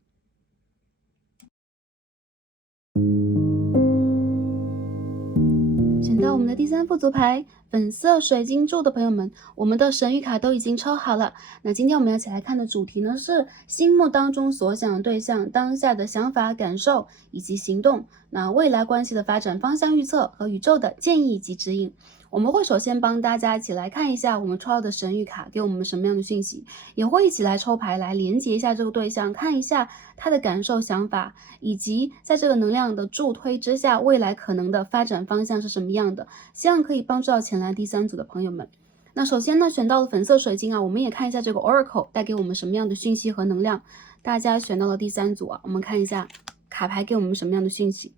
选到我们的第3副组牌粉色水晶柱的朋友们，我们的神谕卡都已经抽好了。那今天我们要一起来看的主题呢是心目当中所想的对象当下的想法、感受以及行动，那未来关系的发展方向预测和宇宙的建议以及指引。我们会首先帮大家一起来看一下我们抽到的神谕卡给我们什么样的讯息，也会一起来抽牌来连接一下这个对象，看一下他的感受、想法，以及在这个能量的助推之下，未来可能的发展方向是什么样的，希望可以帮助到前来第3组的朋友们。那首先呢，选到了粉色水晶我们也看一下这个 Oracle 带给我们什么样的讯息和能量。大家选到了第3组我们看一下卡牌给我们什么样的讯息。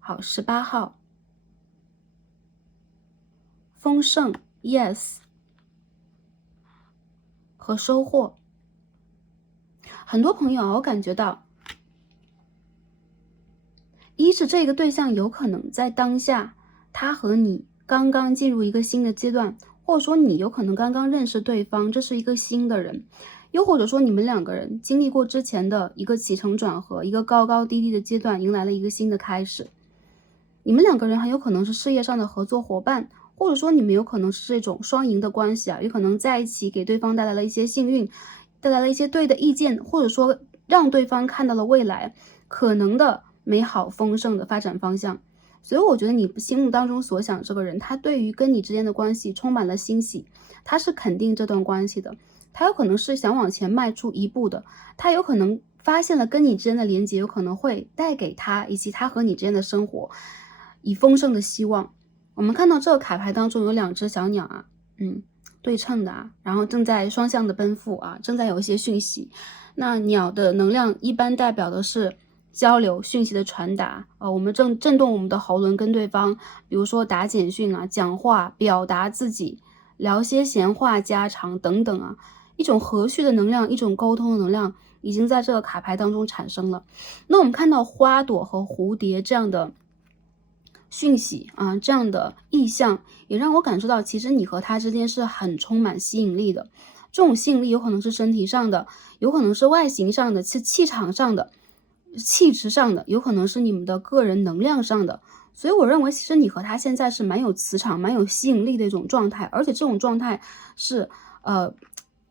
好，18号。丰盛 Yes 和收获。很多朋友我感觉到一是这个对象有可能在当下他和你刚刚进入一个新的阶段，或者说你有可能刚刚认识对方，这是一个新的人，又或者说你们2个人经历过之前的一个起承转合，一个高高低低的阶段，迎来了一个新的开始。你们2个人很有可能是事业上的合作伙伴，或者说你们有可能是这种双赢的关系有可能在一起给对方带来了一些幸运，带来了一些对的意见，或者说让对方看到了未来可能的美好丰盛的发展方向。所以我觉得你心目当中所想这个人，他对于跟你之间的关系充满了欣喜，他是肯定这段关系的，他有可能是想往前迈出一步的，他有可能发现了跟你之间的连结有可能会带给他以及他和你之间的生活以丰盛的希望。我们看到这个卡牌当中有2只小鸟对称的然后正在双向的奔赴正在有一些讯息。那鸟的能量一般代表的是交流讯息的传达我们正震动我们的喉咙跟对方，比如说打简讯讲话，表达自己，聊些闲话家常等等一种和煦的能量，一种沟通的能量已经在这个卡牌当中产生了。那我们看到花朵和蝴蝶这样的讯息啊，这样的意向，也让我感受到，其实你和他之间是很充满吸引力的。这种吸引力有可能是身体上的，有可能是外形上的，是气场上的，气质上的，有可能是你们的个人能量上的。所以我认为，其实你和他现在是蛮有磁场、蛮有吸引力的一种状态，而且这种状态是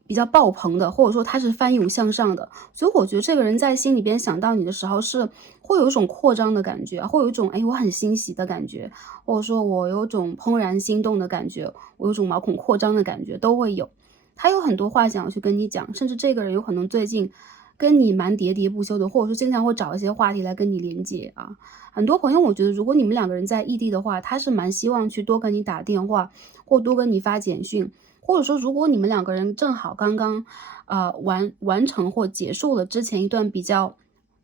比较爆棚的，或者说他是翻涌向上的。所以我觉得这个人在心里边想到你的时候，是会有一种扩张的感觉，会有一种我很欣喜的感觉，或者说我有种怦然心动的感觉，我有种毛孔扩张的感觉，都会有。他有很多话想要去跟你讲，甚至这个人有可能最近跟你蛮喋喋不休的，或者说经常会找一些话题来跟你连接啊。很多朋友我觉得如果你们两个人在异地的话，他是蛮希望去多跟你打电话，或多跟你发简讯，或者说如果你们两个人正好刚刚完成或结束了之前一段比较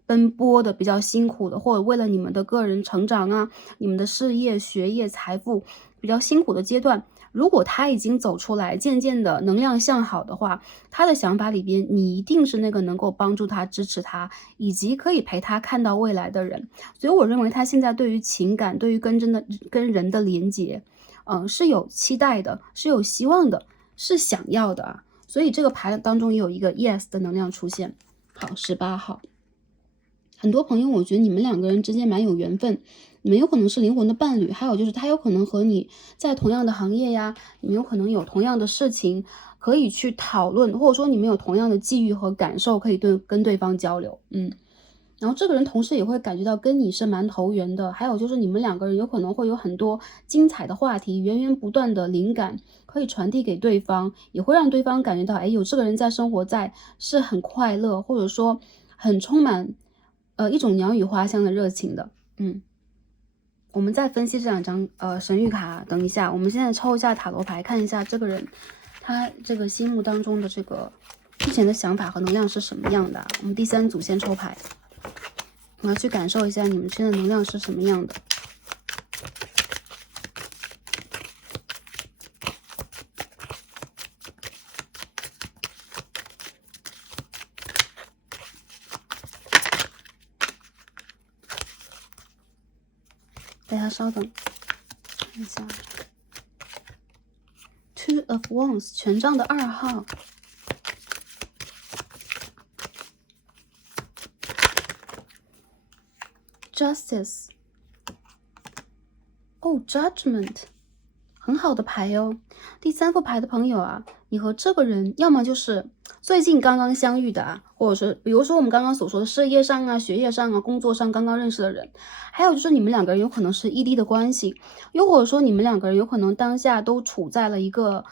奔波的、比较辛苦的，或者为了你们的个人成长啊、你们的事业、学业、财富比较辛苦的阶段，如果他已经走出来，渐渐的能量向好的话，他的想法里边，你一定是那个能够帮助他、支持他，以及可以陪他看到未来的人。所以我认为他现在对于情感、对于跟人的连接，是有期待的，是有希望的，是想要的啊。所以这个牌当中也有一个 yes 的能量出现。好，18号。很多朋友，我觉得你们两个人之间蛮有缘分，你们有可能是灵魂的伴侣，还有就是他有可能和你在同样的行业呀，你们有可能有同样的事情可以去讨论，或者说你们有同样的际遇和感受可以跟对方交流，然后这个人同时也会感觉到跟你是蛮投缘的，还有就是你们两个人有可能会有很多精彩的话题，源源不断的灵感可以传递给对方，也会让对方感觉到，有这个人在生活在是很快乐，或者说很充满一种鸟语花香的热情的。我们再分析这两张神谕卡，等一下，我们现在抽一下塔罗牌，看一下这个人他这个心目当中的这个之前的想法和能量是什么样的。我们第三组先抽牌，我要去感受一下你们之间的能量是什么样的。大家稍等，看一下 Two of Wands 权杖的2号。Justice， Judgment， 很好的牌哦。第三副牌的朋友啊，你和这个人要么就是最近刚刚相遇的啊，或者是比如说我们刚刚所说的事业上啊、学业上啊、工作上刚刚认识的人，还有就是你们两个人有可能是异地的关系，又或者说你们两个人有可能当下都处在了一个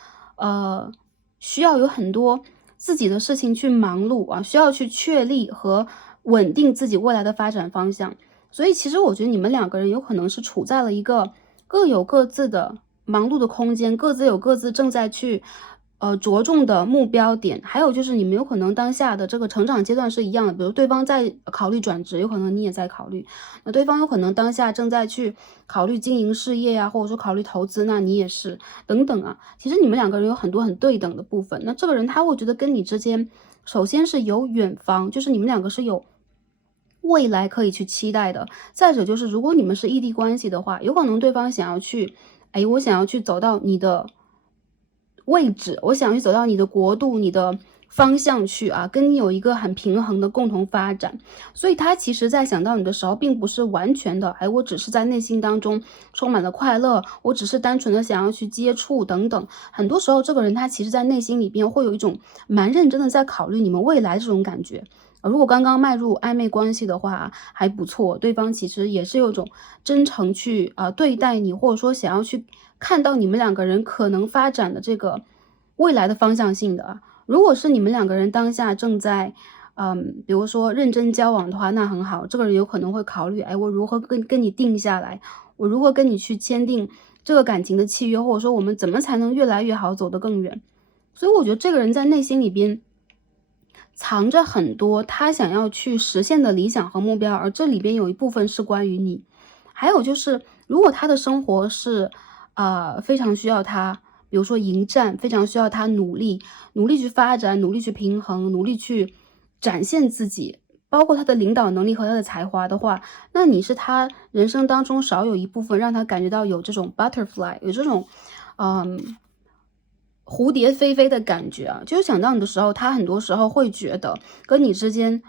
需要有很多自己的事情去忙碌啊，需要去确立和稳定自己未来的发展方向。所以其实我觉得你们两个人有可能是处在了一个各有各自的忙碌的空间，各自有各自正在去着重的目标点，还有就是你们有可能当下的这个成长阶段是一样的，比如对方在考虑转职，有可能你也在考虑，那对方有可能当下正在去考虑经营事业啊，或者说考虑投资，那你也是等等啊。其实你们两个人有很多很对等的部分，那这个人他会觉得跟你之间首先是有远方，就是你们两个是有未来可以去期待的。再者就是如果你们是异地关系的话，有可能对方想要去我想要去走到你的位置，我想要去走到你的国度、你的方向去啊，跟你有一个很平衡的共同发展。所以他其实在想到你的时候，并不是完全的我只是在内心当中充满了快乐，我只是单纯的想要去接触等等。很多时候这个人他其实在内心里边会有一种蛮认真的在考虑你们未来这种感觉。如果刚刚迈入暧昧关系的话还不错，对方其实也是有种真诚去对待你，或者说想要去看到你们两个人可能发展的这个未来的方向性的。如果是你们两个人当下正在比如说认真交往的话，那很好，这个人有可能会考虑我如何跟你定下来，我如何跟你去签订这个感情的契约，或者说我们怎么才能越来越好，走得更远。所以我觉得这个人在内心里边藏着很多他想要去实现的理想和目标，而这里边有一部分是关于你。还有就是如果他的生活是非常需要他比如说迎战，非常需要他努力去发展，努力去平衡，努力去展现自己，包括他的领导能力和他的才华的话，那你是他人生当中少有一部分让他感觉到有这种 butterfly， 有这种蝴蝶飞飞的感觉啊。就是想到你的时候，他很多时候会觉得跟你之间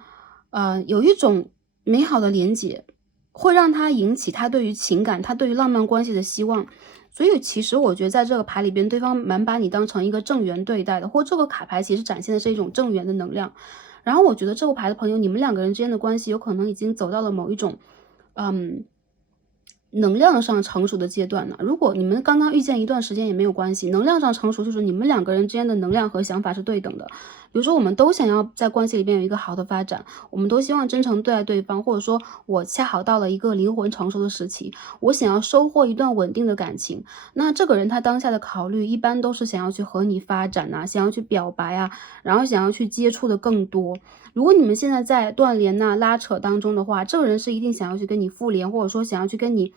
有一种美好的连结，会让他引起他对于情感，他对于浪漫关系的希望。所以其实我觉得在这个牌里边，对方蛮把你当成一个正缘对待的，或这个卡牌其实展现的是一种正缘的能量。然后我觉得这个牌的朋友，你们两个人之间的关系有可能已经走到了某一种能量上成熟的阶段了。如果你们刚刚遇见一段时间也没有关系，能量上成熟就是你们两个人之间的能量和想法是对等的。比如说我们都想要在关系里边有一个好的发展，我们都希望真诚对待对方，或者说我恰好到了一个灵魂成熟的时期，我想要收获一段稳定的感情。那这个人他当下的考虑一般都是想要去和你发展啊，想要去表白啊，然后想要去接触的更多。如果你们现在在断联拉扯当中的话，这个人是一定想要去跟你复联，或者说想要去跟你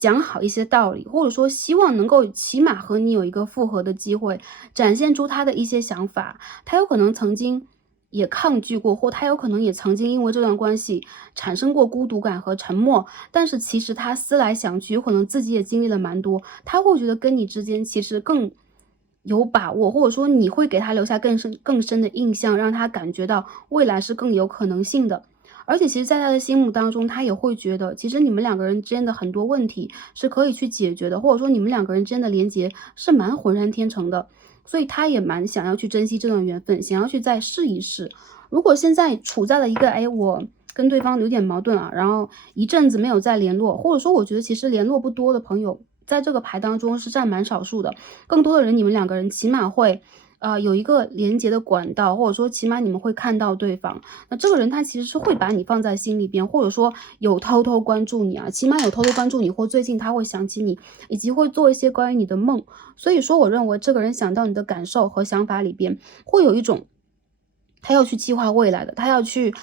讲好一些道理，或者说希望能够起码和你有一个复合的机会，展现出他的一些想法。他有可能曾经也抗拒过，或他有可能也曾经因为这段关系产生过孤独感和沉默，但是其实他思来想去，有可能自己也经历了蛮多，他会觉得跟你之间其实更有把握，或者说你会给他留下更深的印象，让他感觉到未来是更有可能性的。而且其实在他的心目当中，他也会觉得其实你们两个人之间的很多问题是可以去解决的，或者说你们两个人之间的连结是蛮浑然天成的，所以他也蛮想要去珍惜这段缘分，想要去再试一试。如果现在处在了一个我跟对方有点矛盾啊，然后一阵子没有再联络，或者说我觉得其实联络不多的朋友，在这个牌当中是占蛮少数的，更多的人你们两个人起码会有一个连接的管道，或者说起码你们会看到对方。那这个人他其实是会把你放在心里边，或者说有偷偷关注你啊，起码有偷偷关注你，或最近他会想起你，以及会做一些关于你的梦。所以说我认为这个人想到你的感受和想法里边，会有一种他要去计划未来的，他要去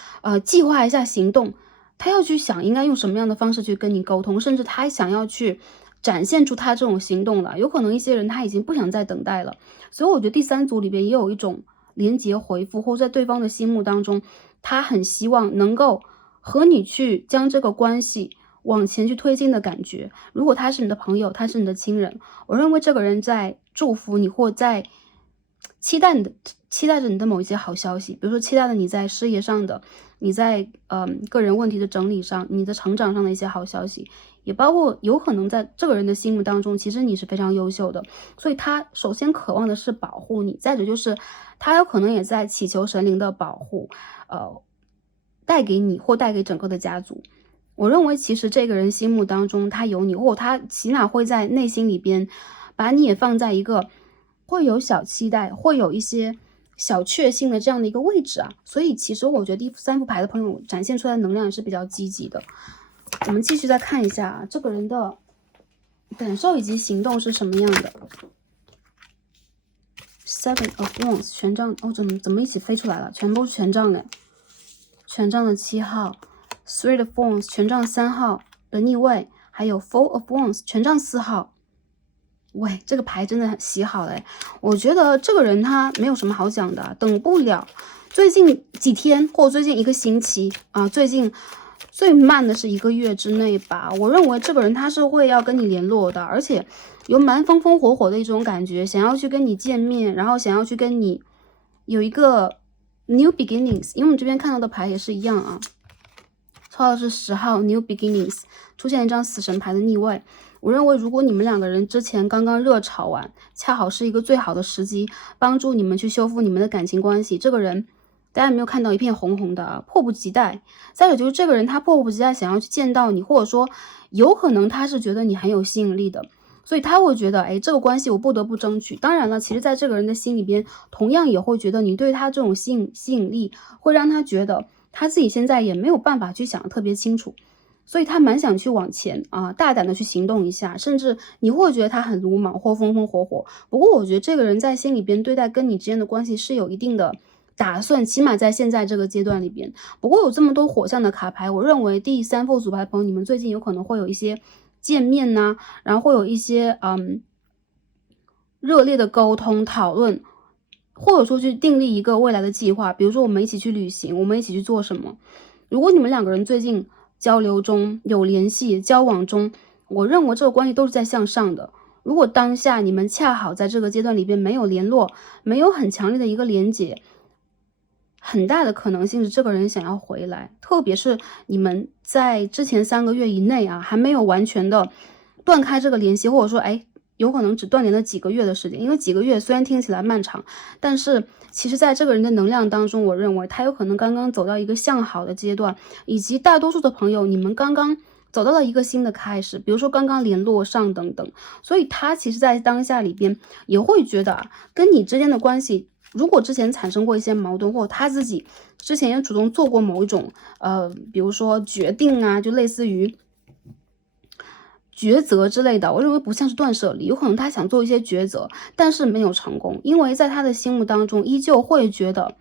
计划一下行动，他要去想应该用什么样的方式去跟你沟通，甚至他想要去展现出他这种行动了。有可能一些人他已经不想再等待了，所以我觉得第三组里边也有一种连结回复，或者在对方的心目当中，他很希望能够和你去将这个关系往前去推进的感觉。如果他是你的朋友，他是你的亲人，我认为这个人在祝福你，或在期待着你的某一些好消息，比如说期待着你在事业上的，你在个人问题的整理上，你的成长上的一些好消息，也包括有可能在这个人的心目当中，其实你是非常优秀的，所以他首先渴望的是保护你，再者就是他有可能也在祈求神灵的保护，带给你或带给整个的家族。我认为其实这个人心目当中他有你，或他起码会在内心里边把你也放在一个会有小期待，会有一些小确幸的这样的一个位置啊。所以其实我觉得第三副牌的朋友展现出来的能量也是比较积极的。我们继续再看一下啊，这个人的感受以及行动是什么样的。Seven of Wands 权杖怎么一起飞出来了？全都是权杖嘞！权杖的7号 ，Three of Wands 权杖3号的逆位，还有 Four of Wands 权杖4号。喂，这个牌真的很洗好嘞！我觉得这个人他没有什么好讲的，等不了。最近几天或最近一个星期啊，最近最慢的是1个月之内吧。我认为这个人他是会要跟你联络的，而且有蛮风风火火的一种感觉，想要去跟你见面，然后想要去跟你有一个 new beginnings。因为我们这边看到的牌也是一样啊，抽到的是10号 new beginnings， 出现一张死神牌的逆位。我认为如果你们两个人之前刚刚热吵完，恰好是一个最好的时机，帮助你们去修复你们的感情关系。这个人大家有没有看到一片红红的啊？迫不及待。再有就是这个人他迫不及待想要去见到你，或者说有可能他是觉得你很有吸引力的，所以他会觉得这个关系我不得不争取。当然了，其实在这个人的心里边同样也会觉得你对他这种吸引力会让他觉得他自己现在也没有办法去想得特别清楚，所以他蛮想去往前啊，大胆的去行动一下，甚至你会觉得他很鲁莽或风风火火。不过我觉得这个人在心里边对待跟你之间的关系是有一定的打算，起码在现在这个阶段里边。不过有这么多火象的卡牌，我认为第三副组牌朋友你们最近有可能会有一些见面呐，然后会有一些热烈的沟通讨论，或者说去订立一个未来的计划，比如说我们一起去旅行，我们一起去做什么。如果你们两个人最近交流中有联系，交往中，我认为这个关系都是在向上的。如果当下你们恰好在这个阶段里边没有联络，没有很强烈的一个连结，很大的可能性是这个人想要回来，特别是你们在之前3个月以内啊，还没有完全的断开这个联系，或者说有可能只断联了几个月的时间。因为几个月虽然听起来漫长，但是其实在这个人的能量当中，我认为他有可能刚刚走到一个向好的阶段，以及大多数的朋友你们刚刚走到了一个新的开始，比如说刚刚联络上等等。所以他其实在当下里边也会觉得跟你之间的关系，如果之前产生过一些矛盾，或者他自己之前也主动做过某一种比如说决定啊，就类似于抉择之类的，我认为不像是断舍离，有可能他想做一些抉择，但是没有成功，因为在他的心目当中依旧会觉得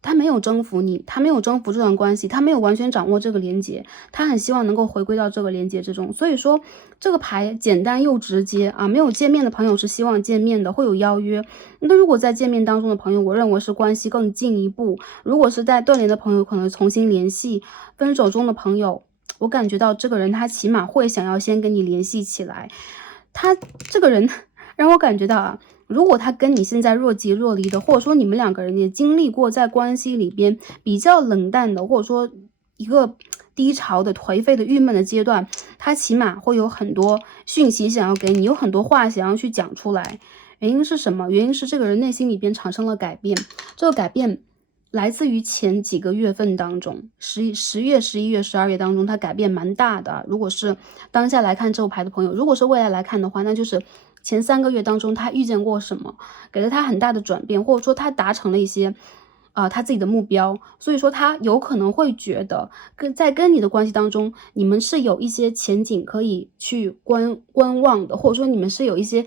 他没有征服你，他没有征服这段关系，他没有完全掌握这个连接，他很希望能够回归到这个连接之中。所以说这个牌简单又直接啊，没有见面的朋友是希望见面的，会有邀约。那如果在见面当中的朋友，我认为是关系更进一步。如果是在断联的朋友，可能重新联系。分手中的朋友，我感觉到这个人他起码会想要先跟你联系起来。他这个人让我感觉到如果他跟你现在若即若离的，或者说你们两个人也经历过在关系里边比较冷淡的，或者说一个低潮的、颓废的、郁闷的阶段，他起码会有很多讯息想要给你，有很多话想要去讲出来。原因是什么？原因是这个人内心里边产生了改变，这个改变来自于前几个月份当中，10月、11月、12月当中，他改变蛮大的。如果是当下来看这副牌的朋友，如果是未来来看的话，那就是前3个月当中他遇见过什么，给了他很大的转变，或者说他达成了一些他自己的目标。所以说他有可能会觉得在跟你的关系当中，你们是有一些前景可以去观望的，或者说你们是有一些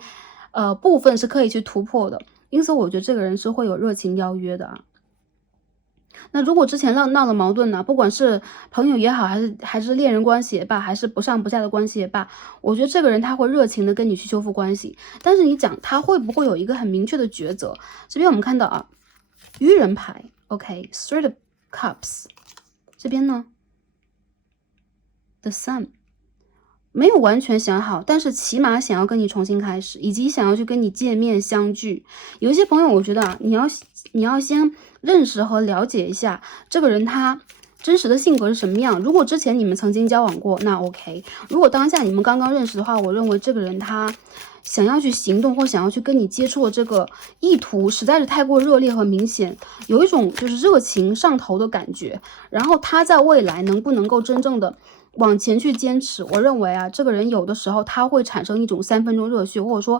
部分是可以去突破的。因此我觉得这个人是会有热情邀约的那如果之前闹了矛盾呢，不管是朋友也好，还是恋人关系也罢，还是不上不下的关系也罢，我觉得这个人他会热情的跟你去修复关系。但是你讲他会不会有一个很明确的抉择？这边我们看到愚人牌 ，OK， Three of Cups， 这边呢 The Sun， 没有完全想好，但是起码想要跟你重新开始，以及想要去跟你见面相聚。有一些朋友我觉得你要先认识和了解一下这个人他真实的性格是什么样。如果之前你们曾经交往过，那 OK。如果当下你们刚刚认识的话，我认为这个人他想要去行动或想要去跟你接触的这个意图实在是太过热烈和明显，有一种就是热情上头的感觉。然后他在未来能不能够真正的往前去坚持，我认为这个人有的时候他会产生一种3分钟热血，或者说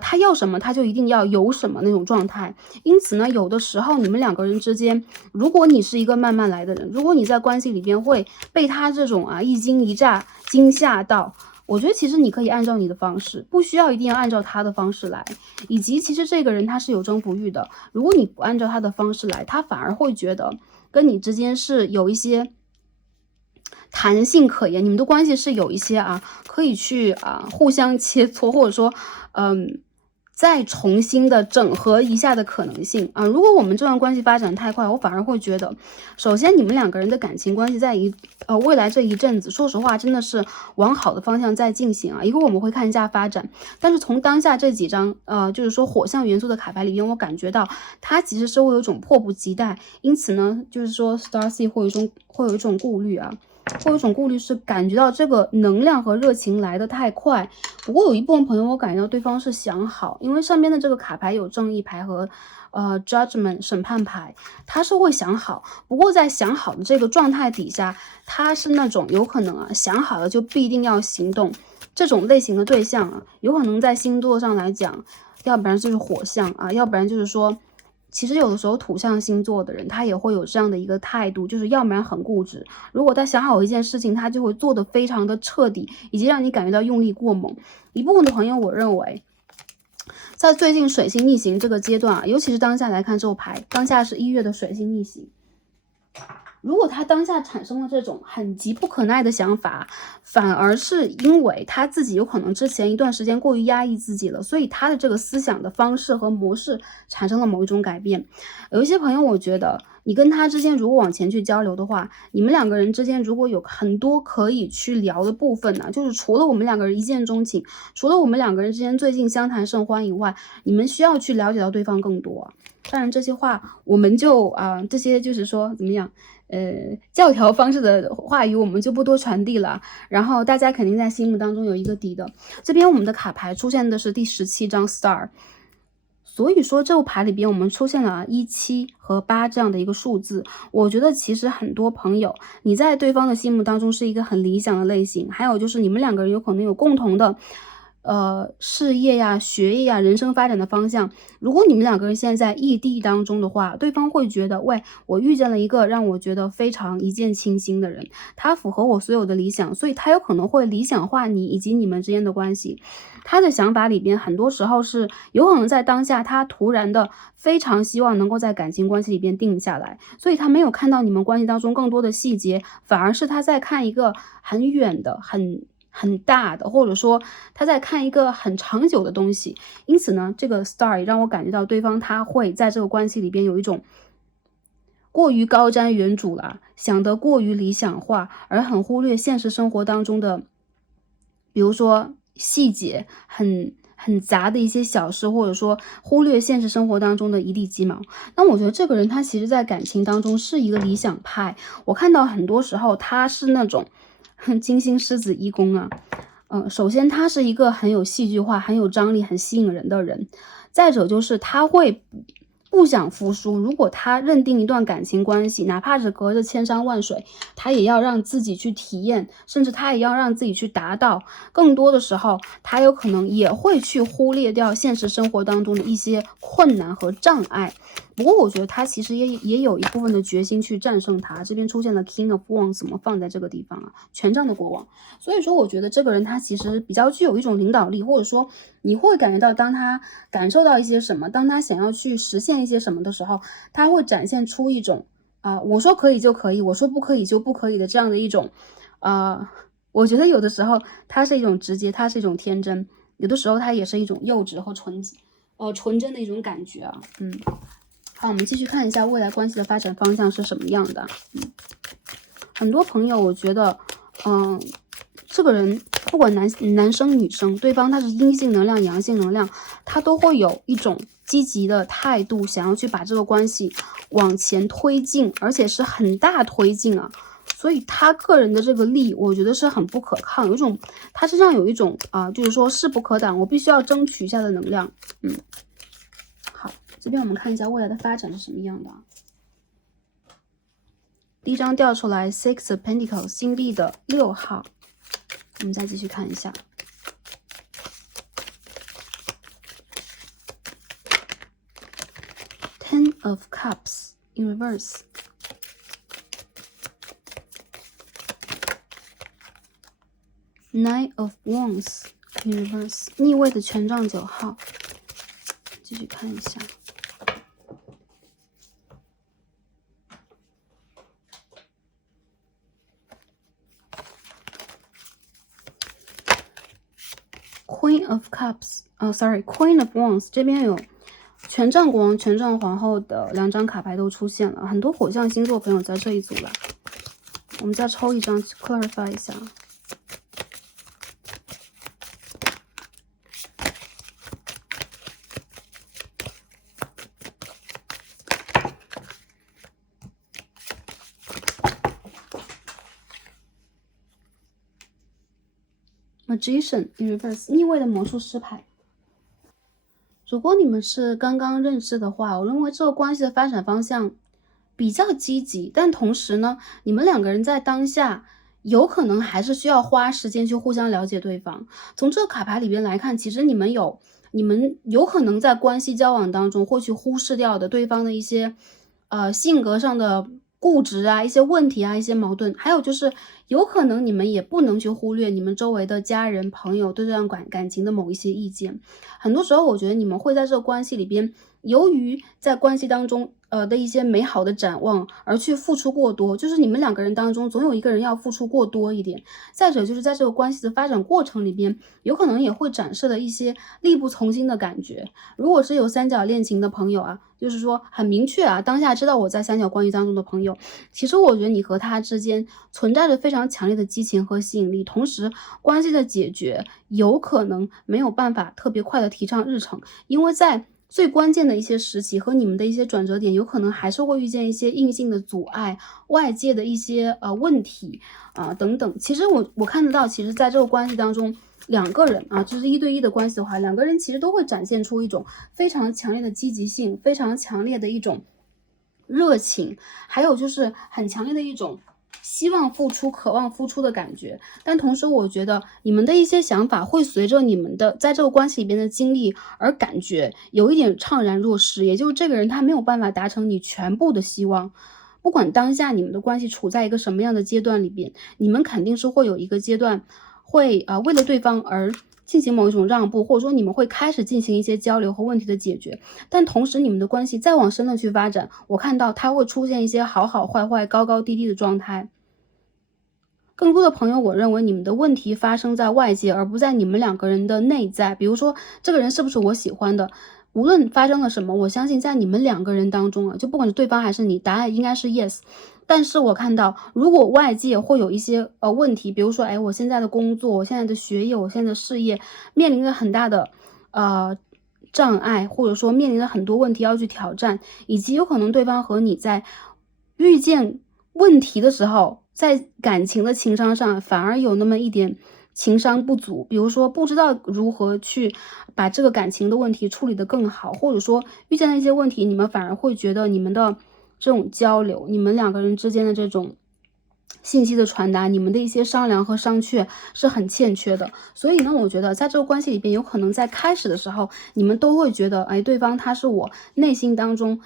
他要什么他就一定要有什么那种状态。因此呢，有的时候你们两个人之间，如果你是一个慢慢来的人，如果你在关系里边会被他这种一惊一乍惊吓到，我觉得其实你可以按照你的方式，不需要一定要按照他的方式来。以及其实这个人他是有征服欲的，如果你不按照他的方式来，他反而会觉得跟你之间是有一些弹性可言，你们的关系是有一些可以去互相切磋，或者说再重新的整合一下的可能性如果我们这段关系发展太快，我反而会觉得，首先你们两个人的感情关系在未来这一阵子，说实话真的是往好的方向在进行一会儿我们会看一下发展。但是从当下这几张就是说火象元素的卡牌里边，我感觉到它其实是会有一种迫不及待，因此呢，就是说 Starseed 会有一种顾虑会有一种顾虑，是感觉到这个能量和热情来得太快。不过有一部分朋友我感觉到对方是想好，因为上边的这个卡牌有正义牌和Judgment 审判牌，他是会想好。不过在想好的这个状态底下，他是那种有可能想好了就必定要行动这种类型的对象有可能在星座上来讲，要不然就是火象要不然就是说其实有的时候土象星座的人他也会有这样的一个态度，就是要不然很固执，如果他想好一件事情，他就会做得非常的彻底，以及让你感觉到用力过猛。一部分的朋友我认为在最近水星逆行这个阶段尤其是当下来看这副牌，当下是1月的水星逆行，如果他当下产生了这种很急不可耐的想法，反而是因为他自己有可能之前一段时间过于压抑自己了，所以他的这个思想的方式和模式产生了某一种改变。有一些朋友我觉得你跟他之间如果往前去交流的话，你们两个人之间如果有很多可以去聊的部分呢，就是除了我们两个人一见钟情，除了我们两个人之间最近相谈甚欢以外，你们需要去了解到对方更多啊。当然这些话我们就这些就是说怎么样，教条方式的话语我们就不多传递了，然后大家肯定在心目当中有一个底的。这边我们的卡牌出现的是第17张 Star， 所以说这副牌里边我们出现了17和8这样的一个数字。我觉得其实很多朋友你在对方的心目当中是一个很理想的类型，还有就是你们两个人有可能有共同的事业呀、学业呀、人生发展的方向。如果你们两个人现在在异地当中的话，对方会觉得，喂，我遇见了一个让我觉得非常一见倾心的人，他符合我所有的理想，所以他有可能会理想化你以及你们之间的关系。他的想法里边很多时候是有可能在当下他突然的非常希望能够在感情关系里边定下来，所以他没有看到你们关系当中更多的细节，反而是他在看一个很远的很大的，或者说他在看一个很长久的东西。因此呢，这个 Star 也让我感觉到对方他会在这个关系里边有一种过于高瞻远瞩了，想得过于理想化，而很忽略现实生活当中的比如说细节很杂的一些小事，或者说忽略现实生活当中的一地鸡毛。那我觉得这个人他其实在感情当中是一个理想派，我看到很多时候他是那种金星狮子一宫啊。首先他是一个很有戏剧化、很有张力、很吸引人的人。再者就是他会不想服输，如果他认定一段感情关系，哪怕是隔着千山万水，他也要让自己去体验，甚至他也要让自己去达到。更多的时候，他有可能也会去忽略掉现实生活当中的一些困难和障碍。不过我觉得他其实也有一部分的决心去战胜它。这边出现了 King of Wands， 怎么放在这个地方啊？权杖的国王。所以说我觉得这个人他其实比较具有一种领导力，或者说你会感觉到当他感受到一些什么，当他想要去实现一些什么的时候，他会展现出一种我说可以就可以，我说不可以就不可以的这样的一种我觉得有的时候它是一种直接，它是一种天真，有的时候它也是一种幼稚和纯真的一种感觉啊。好，我们继续看一下未来关系的发展方向是什么样的。很多朋友我觉得这个人不管男生女生，对方他是阴性能量阳性能量，他都会有一种积极的态度，想要去把这个关系往前推进，而且是很大推进啊。所以他个人的这个力我觉得是很不可抗，有一种他身上有一种就是说势不可挡，我必须要争取一下的能量。好，这边我们看一下未来的发展是什么样的。第一张掉出来 Six of Pentacles 金币的6号，我们再继续看一下。Ten of Cups in reverse， Nine of Wands in reverse， 逆位的权杖9号，继续看一下。Queen of Cups， Queen of Wands 这边有权杖国王、权杖皇后的2张卡牌都出现了，很多火象星座朋友在这一组了。我们再抽一张去 clarify 一下。Magician in reverse 逆位的魔术师牌。如果你们是刚刚认识的话，我认为这个关系的发展方向比较积极，但同时呢，你们两个人在当下有可能还是需要花时间去互相了解对方。从这个卡牌里边来看，其实你们有可能在关系交往当中会去忽视掉的对方的一些性格上的固执啊，一些问题啊，一些矛盾，还有就是有可能你们也不能去忽略你们周围的家人、朋友对这段感情的某一些意见。很多时候我觉得你们会在这个关系里边，由于在关系当中的一些美好的展望而去付出过多，就是你们两个人当中总有一个人要付出过多一点。再者就是在这个关系的发展过程里边，有可能也会展示了一些力不从心的感觉。如果是有三角恋情的朋友啊，就是说很明确啊，当下知道我在三角关系当中的朋友，其实我觉得你和他之间存在着非常强烈的激情和吸引力，同时关系的解决有可能没有办法特别快的提上日程，因为在最关键的一些时期和你们的一些转折点，有可能还是会遇见一些硬性的阻碍，外界的一些问题等等。其实我看得到，其实在这个关系当中，两个人啊，就是一对一的关系的话，两个人其实都会展现出一种非常强烈的积极性，非常强烈的一种热情，还有就是很强烈的一种希望付出、渴望付出的感觉。但同时我觉得你们的一些想法会随着你们的在这个关系里边的经历而感觉有一点怅然若失，也就是这个人他没有办法达成你全部的希望。不管当下你们的关系处在一个什么样的阶段里边，你们肯定是会有一个阶段会为了对方而进行某一种让步，或者说你们会开始进行一些交流和问题的解决。但同时你们的关系再往深的去发展，我看到它会出现一些好好坏坏、高高低低的状态。更多的朋友，我认为你们的问题发生在外界，而不在你们两个人的内在。比如说，这个人是不是我喜欢的？无论发生了什么，我相信在你们两个人当中啊，就不管是对方还是你，答案应该是 yes。但是我看到，如果外界会有一些问题，比如说，哎，我现在的工作、我现在的学业、我现在的事业面临着很大的障碍，或者说面临着很多问题要去挑战，以及有可能对方和你在遇见问题的时候，在感情的情商上反而有那么一点情商不足，比如说不知道如何去把这个感情的问题处理得更好，或者说遇见了一些问题，你们反而会觉得你们的这种交流，你们两个人之间的这种信息的传达，你们的一些商量和商榷是很欠缺的。所以呢，我觉得在这个关系里边，有可能在开始的时候，你们都会觉得，哎，对方他是我内心当中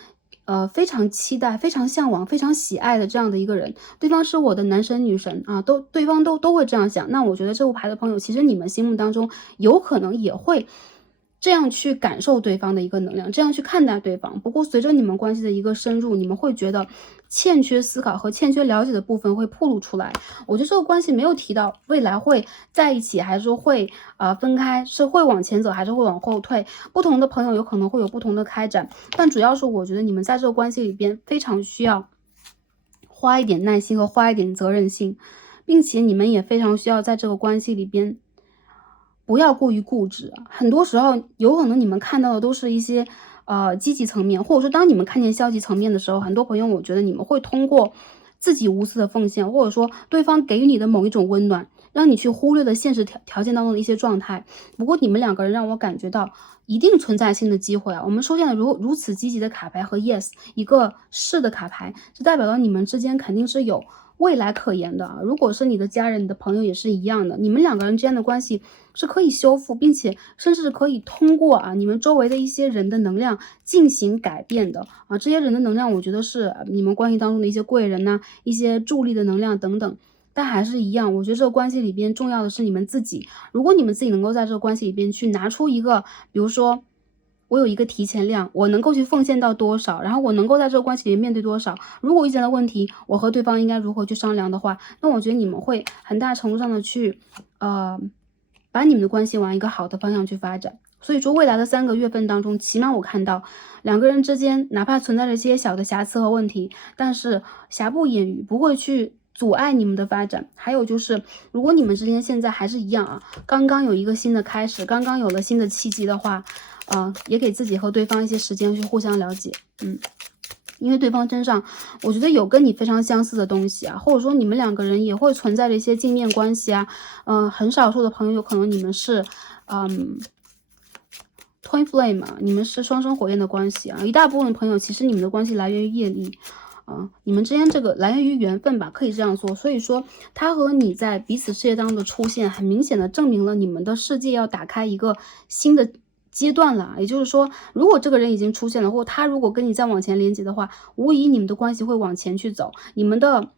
非常期待、非常向往、非常喜爱的这样的一个人，对方是我的男神女神啊，对方都会这样想。那我觉得这副牌的朋友，其实你们心目当中有可能也会这样去感受对方的一个能量，这样去看待对方。不过随着你们关系的一个深入，你们会觉得欠缺思考和欠缺了解的部分会暴露出来。我觉得这个关系没有提到未来会在一起，还是说会分开，是会往前走还是会往后退。不同的朋友有可能会有不同的开展，但主要是我觉得你们在这个关系里边非常需要花一点耐心和花一点责任心，并且你们也非常需要在这个关系里边不要过于固执。很多时候有可能你们看到的都是一些积极层面，或者说当你们看见消极层面的时候，很多朋友我觉得你们会通过自己无私的奉献，或者说对方给予你的某一种温暖，让你去忽略了现实条件当中的一些状态。不过你们两个人让我感觉到一定存在性的机会啊！我们出现了如此积极的卡牌和 yes 一个是的卡牌，就代表了你们之间肯定是有未来可言的啊！如果是你的家人、你的朋友也是一样的，你们两个人之间的关系是可以修复，并且甚至可以通过你们周围的一些人的能量进行改变的啊！这些人的能量，我觉得是你们关系当中的一些贵人呐、一些助力的能量等等。但还是一样，我觉得这个关系里边重要的是你们自己。如果你们自己能够在这个关系里边去拿出一个，比如说我有一个提前量，我能够去奉献到多少，然后我能够在这个关系里面对多少，如果遇见了问题，我和对方应该如何去商量的话，那我觉得你们会很大程度上的去把你们的关系往一个好的方向去发展。所以说未来的3个月份当中，起码我看到两个人之间哪怕存在着一些小的瑕疵和问题，但是瑕不掩瑜，不会去阻碍你们的发展。还有就是，如果你们之间现在还是一样刚刚有一个新的开始，刚刚有了新的契机的话，也给自己和对方一些时间去互相了解，因为对方身上，我觉得有跟你非常相似的东西或者说你们两个人也会存在着一些镜面关系很少数的朋友有可能你们是Twin Flame 你们是双生火焰的关系一大部分的朋友其实你们的关系来源于业力你们之间这个来源于缘分吧，可以这样说。所以说，他和你在彼此世界当中的出现，很明显的证明了你们的世界要打开一个新的阶段了。也就是说，如果这个人已经出现了，或他如果跟你再往前连接的话，无疑你们的关系会往前去走。你们的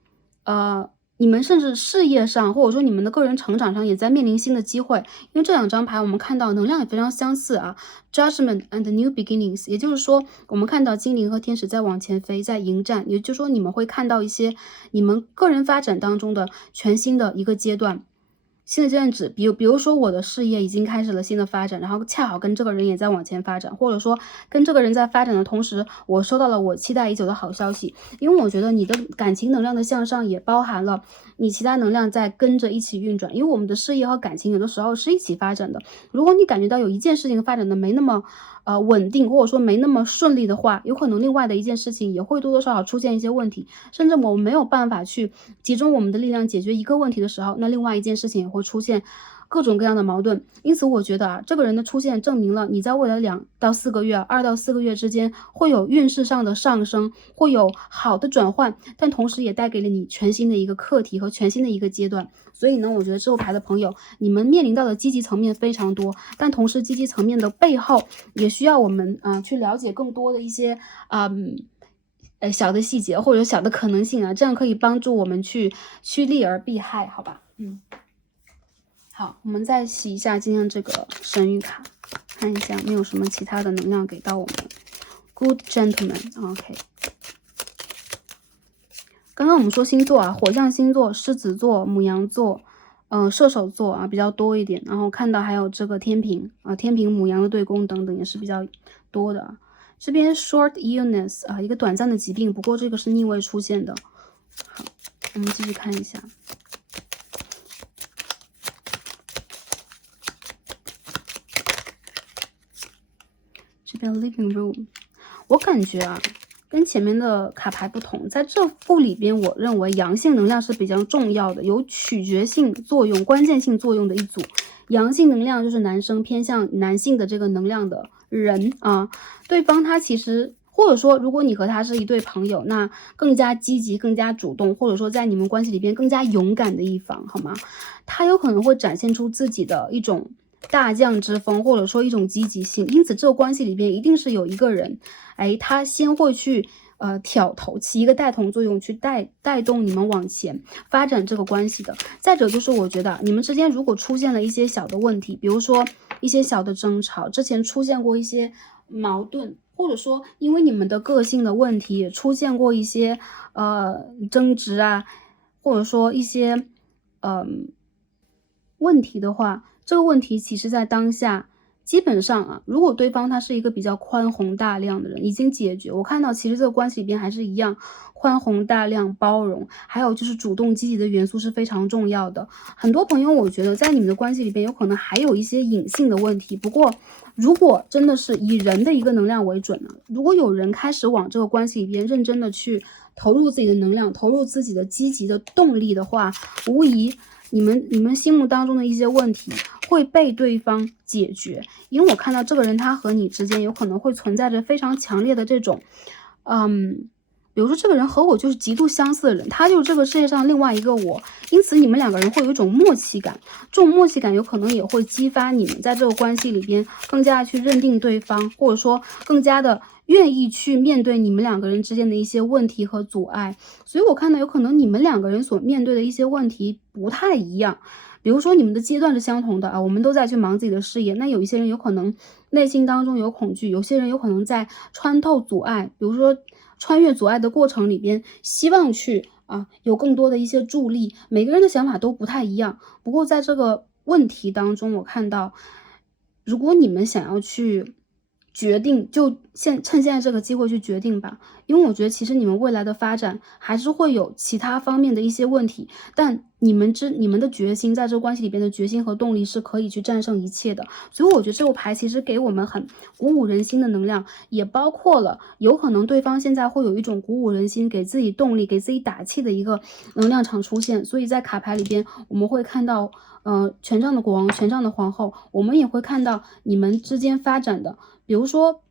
你们甚至事业上，或者说你们的个人成长上也在面临新的机会。因为这两张牌我们看到能量也非常相似啊 ，Judgment and New Beginnings， 也就是说我们看到精灵和天使在往前飞，在迎战，也就是说你们会看到一些你们个人发展当中的全新的一个阶段。新的阶段指，比如说我的事业已经开始了新的发展，然后恰好跟这个人也在往前发展，或者说跟这个人在发展的同时，我收到了我期待已久的好消息。因为我觉得你的感情能量的向上也包含了你其他能量在跟着一起运转，因为我们的事业和感情有的时候是一起发展的。如果你感觉到有一件事情发展的没那么稳定，或者说没那么顺利的话，有可能另外的一件事情也会多多少少出现一些问题，甚至我们没有办法去集中我们的力量解决一个问题的时候，那另外一件事情也会出现各种各样的矛盾。因此我觉得啊，这个人的出现证明了你在未来2到4个月、2到4个月之间会有运势上的上升，会有好的转换，但同时也带给了你全新的一个课题和全新的一个阶段。所以呢，我觉得这副牌的朋友，你们面临到的积极层面非常多，但同时积极层面的背后也需要我们去了解更多的一些小的细节或者小的可能性啊，这样可以帮助我们去趋利而避害，好吧？好，我们再洗一下今天这个神谕卡，看一下没有什么其他的能量给到我们。Good gentleman，OK。刚刚我们说星座啊，火象星座、狮子座、牡羊座、射手座啊比较多一点，然后看到还有这个天平啊，天平牡羊的对宫等等也是比较多的啊。这边 short illness 啊，一个短暂的疾病，不过这个是逆位出现的。好，我们继续看一下。这边 living room， 我感觉啊，跟前面的卡牌不同，在这副里边，我认为阳性能量是比较重要的，有取决性作用、关键性作用的一组。阳性能量就是男生偏向男性的这个能量的人啊，对方他其实或者说，如果你和他是一对朋友，那更加积极、更加主动，或者说在你们关系里边更加勇敢的一方，好吗？他有可能会展现出自己的一种大将之风，或者说一种积极性，因此这个关系里边一定是有一个人，他先会去挑头，起一个带头作用，去带动你们往前发展这个关系的。再者就是我觉得你们之间如果出现了一些小的问题，比如说一些小的争吵，之前出现过一些矛盾，或者说因为你们的个性的问题也出现过一些争执啊，或者说一些问题的话，这个问题其实在当下基本上啊，如果对方他是一个比较宽宏大量的人，已经解决，我看到其实这个关系里边还是一样宽宏大量、包容，还有就是主动积极的元素是非常重要的。很多朋友我觉得在你们的关系里边有可能还有一些隐性的问题，不过如果真的是以人的一个能量为准呢，如果有人开始往这个关系里边认真的去投入自己的能量，投入自己的积极的动力的话，无疑你们心目当中的一些问题会被对方解决，因为我看到这个人他和你之间有可能会存在着非常强烈的这种，比如说这个人和我就是极度相似的人，他就是这个世界上另外一个我，因此你们两个人会有一种默契感，这种默契感有可能也会激发你们在这个关系里边更加去认定对方，或者说更加的愿意去面对你们两个人之间的一些问题和阻碍。所以我看到有可能你们两个人所面对的一些问题不太一样，比如说你们的阶段是相同的啊，我们都在去忙自己的事业，那有一些人有可能内心当中有恐惧，有些人有可能在穿透阻碍，比如说穿越阻碍的过程里边，希望去有更多的一些助力，每个人的想法都不太一样。不过在这个问题当中，我看到如果你们想要去决定，就趁现在这个机会去决定吧，因为我觉得其实你们未来的发展还是会有其他方面的一些问题，但你们的决心，在这个关系里边的决心和动力是可以去战胜一切的。所以我觉得这个牌其实给我们很鼓舞人心的能量，也包括了有可能对方现在会有一种鼓舞人心、给自己动力、给自己打气的一个能量场出现。所以在卡牌里边，我们会看到权杖的国王、权杖的皇后，我们也会看到你们之间发展的，比如说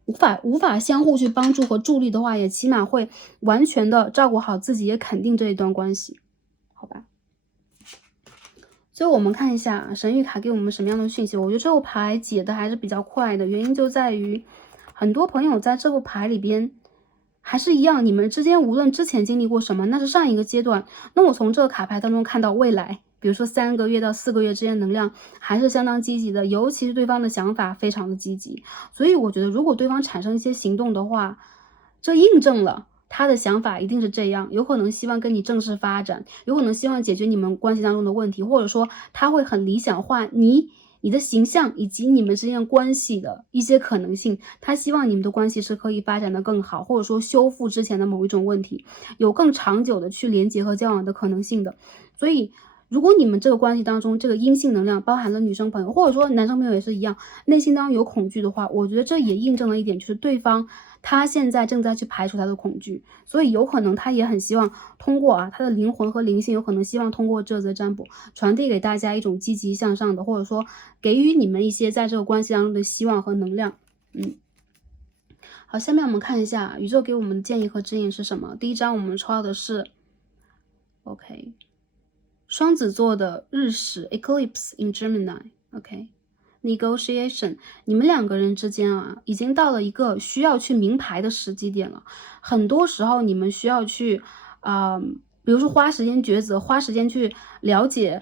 无法相互去帮助和助力的话，也起码会完全的照顾好自己，也肯定这一段关系，好吧？所以我们看一下神谕卡给我们什么样的讯息。我觉得这副牌解的还是比较快的，原因就在于很多朋友在这副牌里边还是一样，你们之间无论之前经历过什么，那是上一个阶段。那我从这个卡牌当中看到未来，比如说3个月到4个月之间的能量还是相当积极的，尤其是对方的想法非常的积极。所以我觉得如果对方产生一些行动的话，这印证了他的想法一定是这样，有可能希望跟你正式发展，有可能希望解决你们关系当中的问题，或者说他会很理想化你的形象以及你们之间关系的一些可能性，他希望你们的关系是可以发展的更好，或者说修复之前的某一种问题，有更长久的去连接和交往的可能性的。所以如果你们这个关系当中这个阴性能量包含了女生朋友，或者说男生朋友也是一样，内心当中有恐惧的话，我觉得这也印证了一点，就是对方他现在正在去排除他的恐惧，所以有可能他也很希望通过他的灵魂和灵性，有可能希望通过这则占卜传递给大家一种积极向上的，或者说给予你们一些在这个关系当中的希望和能量。好，下面我们看一下宇宙给我们的建议和指引是什么。第一张我们抽到的是 OK 双子座的日食 Eclipse in Gemini OK Negotiation， 你们2个人之间已经到了一个需要去明牌的时机点了。很多时候你们需要去比如说花时间抉择，花时间去了解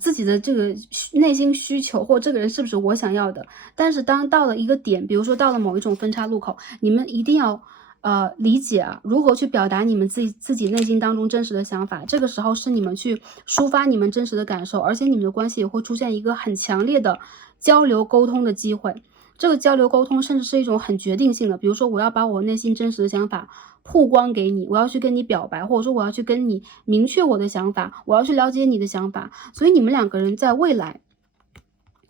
自己的这个内心需求，或这个人是不是我想要的。但是当到了一个点，比如说到了某一种分岔路口，你们一定要理解如何去表达你们自己内心当中真实的想法。这个时候是你们去抒发你们真实的感受，而且你们的关系也会出现一个很强烈的交流沟通的机会。这个交流沟通甚至是一种很决定性的，比如说我要把我内心真实的想法曝光给你，我要去跟你表白，或者说我要去跟你明确我的想法，我要去了解你的想法。所以你们2个人在未来，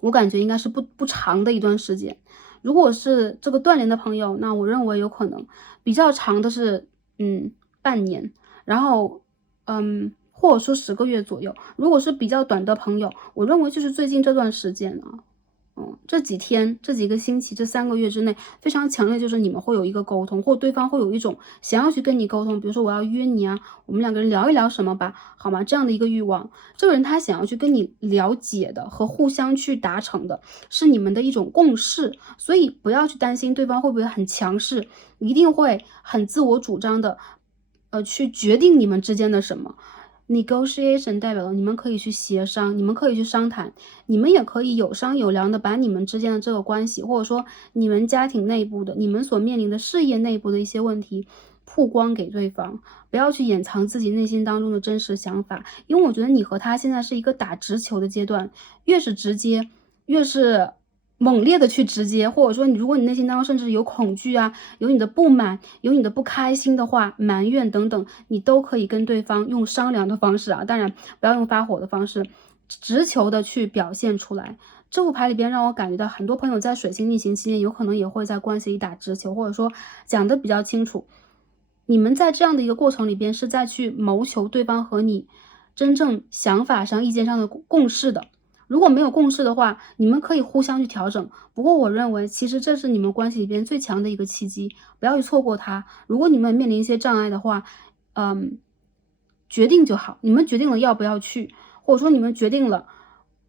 我感觉应该是不长的一段时间。如果是这个断联的朋友，那我认为有可能比较长的是半年，然后或者说10个月左右。如果是比较短的朋友，我认为就是最近这段时间这几天这几个星期这3个月之内非常强烈，就是你们会有一个沟通，或对方会有一种想要去跟你沟通，比如说我要约你我们2个人聊一聊什么吧，好吗？这样的一个欲望，这个人他想要去跟你了解的和互相去达成的是你们的一种共识。所以不要去担心对方会不会很强势，一定会很自我主张的去决定你们之间的什么。Negotiation 代表了你们可以去协商，你们可以去商谈，你们也可以有商有量的把你们之间的这个关系，或者说你们家庭内部的，你们所面临的事业内部的一些问题曝光给对方，不要去掩藏自己内心当中的真实想法。因为我觉得你和他现在是一个打直球的阶段，越是直接，越是猛烈的去直接，或者说如果你内心当中甚至有恐惧有你的不满，有你的不开心的话，埋怨等等，你都可以跟对方用商量的方式当然不要用发火的方式，直球的去表现出来。这副牌里边让我感觉到很多朋友在水星逆行期间有可能也会在关系里打直球，或者说讲的比较清楚。你们在这样的一个过程里边是在去谋求对方和你真正想法上意见上的共识的。如果没有共识的话，你们可以互相去调整。不过我认为其实这是你们关系里边最强的一个契机，不要去错过它。如果你们面临一些障碍的话，决定就好，你们决定了要不要去，或者说你们决定了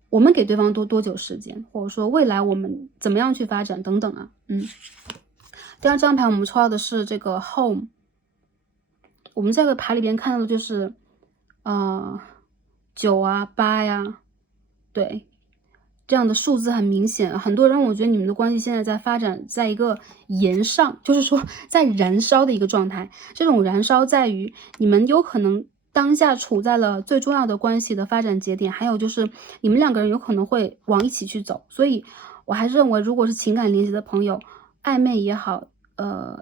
我们给对方多久时间，或者说未来我们怎么样去发展等等第2张牌我们抽到的是这个 home， 我们这个牌里边看到的就是9 8对，这样的数字很明显。很多人我觉得你们的关系现在在发展在一个炎上，就是说在燃烧的一个状态。这种燃烧在于你们有可能当下处在了最重要的关系的发展节点，还有就是你们2个人有可能会往一起去走。所以我还是认为如果是情感联系的朋友，暧昧也好，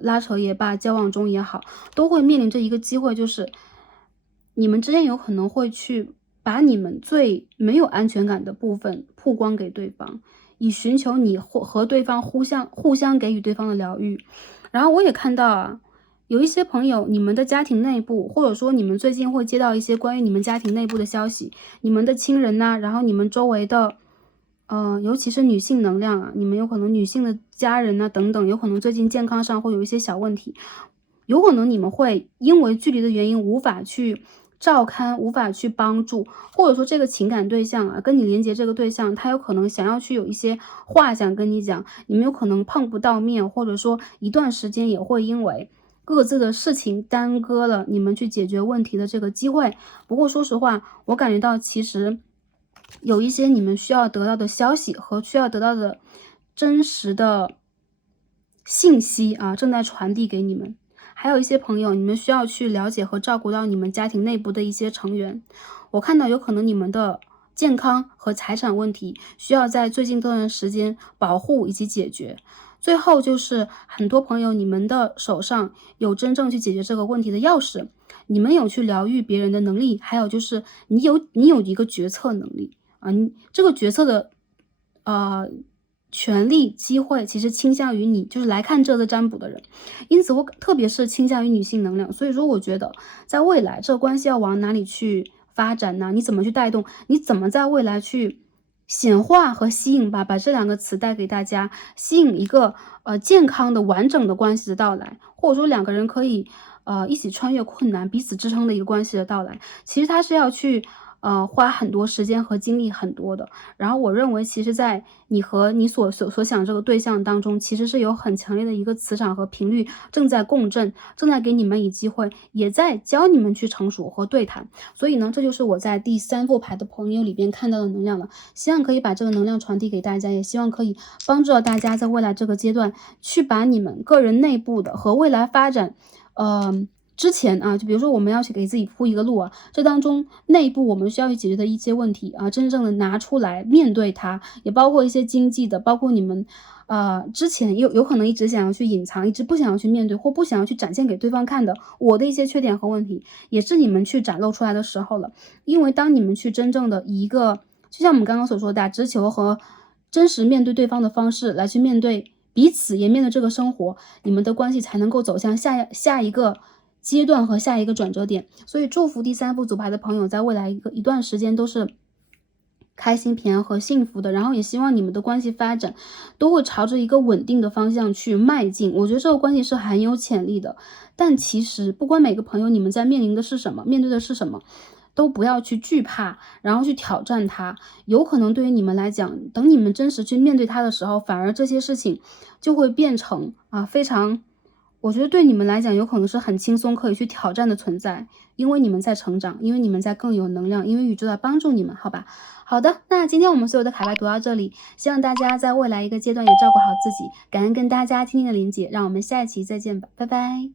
拉扯也罢，交往中也好，都会面临着一个机会，就是你们之间有可能会去把你们最没有安全感的部分曝光给对方，以寻求你和对方互相给予对方的疗愈。然后我也看到有一些朋友，你们的家庭内部，或者说你们最近会接到一些关于你们家庭内部的消息，你们的亲人然后你们周围的尤其是女性能量你们有可能女性的家人等等，有可能最近健康上会有一些小问题，有可能你们会因为距离的原因无法去照看，无法去帮助，或者说这个情感对象跟你连接这个对象，他有可能想要去有一些话想跟你讲，你们有可能碰不到面，或者说一段时间也会因为各自的事情耽搁了你们去解决问题的这个机会。不过说实话，我感觉到其实有一些你们需要得到的消息和需要得到的真实的信息啊，正在传递给你们。还有一些朋友，你们需要去了解和照顾到你们家庭内部的一些成员。我看到有可能你们的健康和财产问题需要在最近这段时间保护以及解决。最后就是很多朋友，你们的手上有真正去解决这个问题的钥匙，你们有去疗愈别人的能力，还有就是你有一个决策能力啊，你这个决策的权利机会其实倾向于你，就是来看这个占卜的人。因此我特别是倾向于女性能量，所以说我觉得在未来这个关系要往哪里去发展呢？你怎么去带动？你怎么在未来去显化和吸引吧，把这两个词带给大家，吸引一个健康的完整的关系的到来，或者说两个人可以一起穿越困难，彼此支撑的一个关系的到来。其实它是要去花很多时间和精力很多的。然后我认为其实在你和你所想这个对象当中，其实是有很强烈的一个磁场和频率正在共振，正在给你们以机会，也在教你们去成熟和对谈。所以呢，这就是我在第3副牌的朋友里边看到的能量了，希望可以把这个能量传递给大家，也希望可以帮助到大家在未来这个阶段去把你们个人内部的和未来发展之前啊，就比如说我们要去给自己铺一个路啊，这当中内部我们需要去解决的一些问题啊，真正的拿出来面对它，也包括一些经济的，包括你们之前有可能一直想要去隐藏，一直不想要去面对，或不想要去展现给对方看的我的一些缺点和问题，也是你们去展露出来的时候了。因为当你们去真正的以一个就像我们刚刚所说的打直球和真实面对对方的方式来去面对彼此，也面对这个生活，你们的关系才能够走向下一个阶段和下一个转折点。所以祝福第3副组牌的朋友在未来一段时间都是开心、平安和幸福的，然后也希望你们的关系发展都会朝着一个稳定的方向去迈进。我觉得这个关系是很有潜力的，但其实不管每个朋友你们在面临的是什么，面对的是什么，都不要去惧怕，然后去挑战它。有可能对于你们来讲，等你们真实去面对它的时候，反而这些事情就会变成非常我觉得对你们来讲有可能是很轻松可以去挑战的存在，因为你们在成长，因为你们在更有能量，因为宇宙在帮助你们，好吧？好的，那今天我们所有的卡牌读到这里，希望大家在未来一个阶段也照顾好自己，感恩跟大家今天的连接，让我们下一期再见吧，拜拜。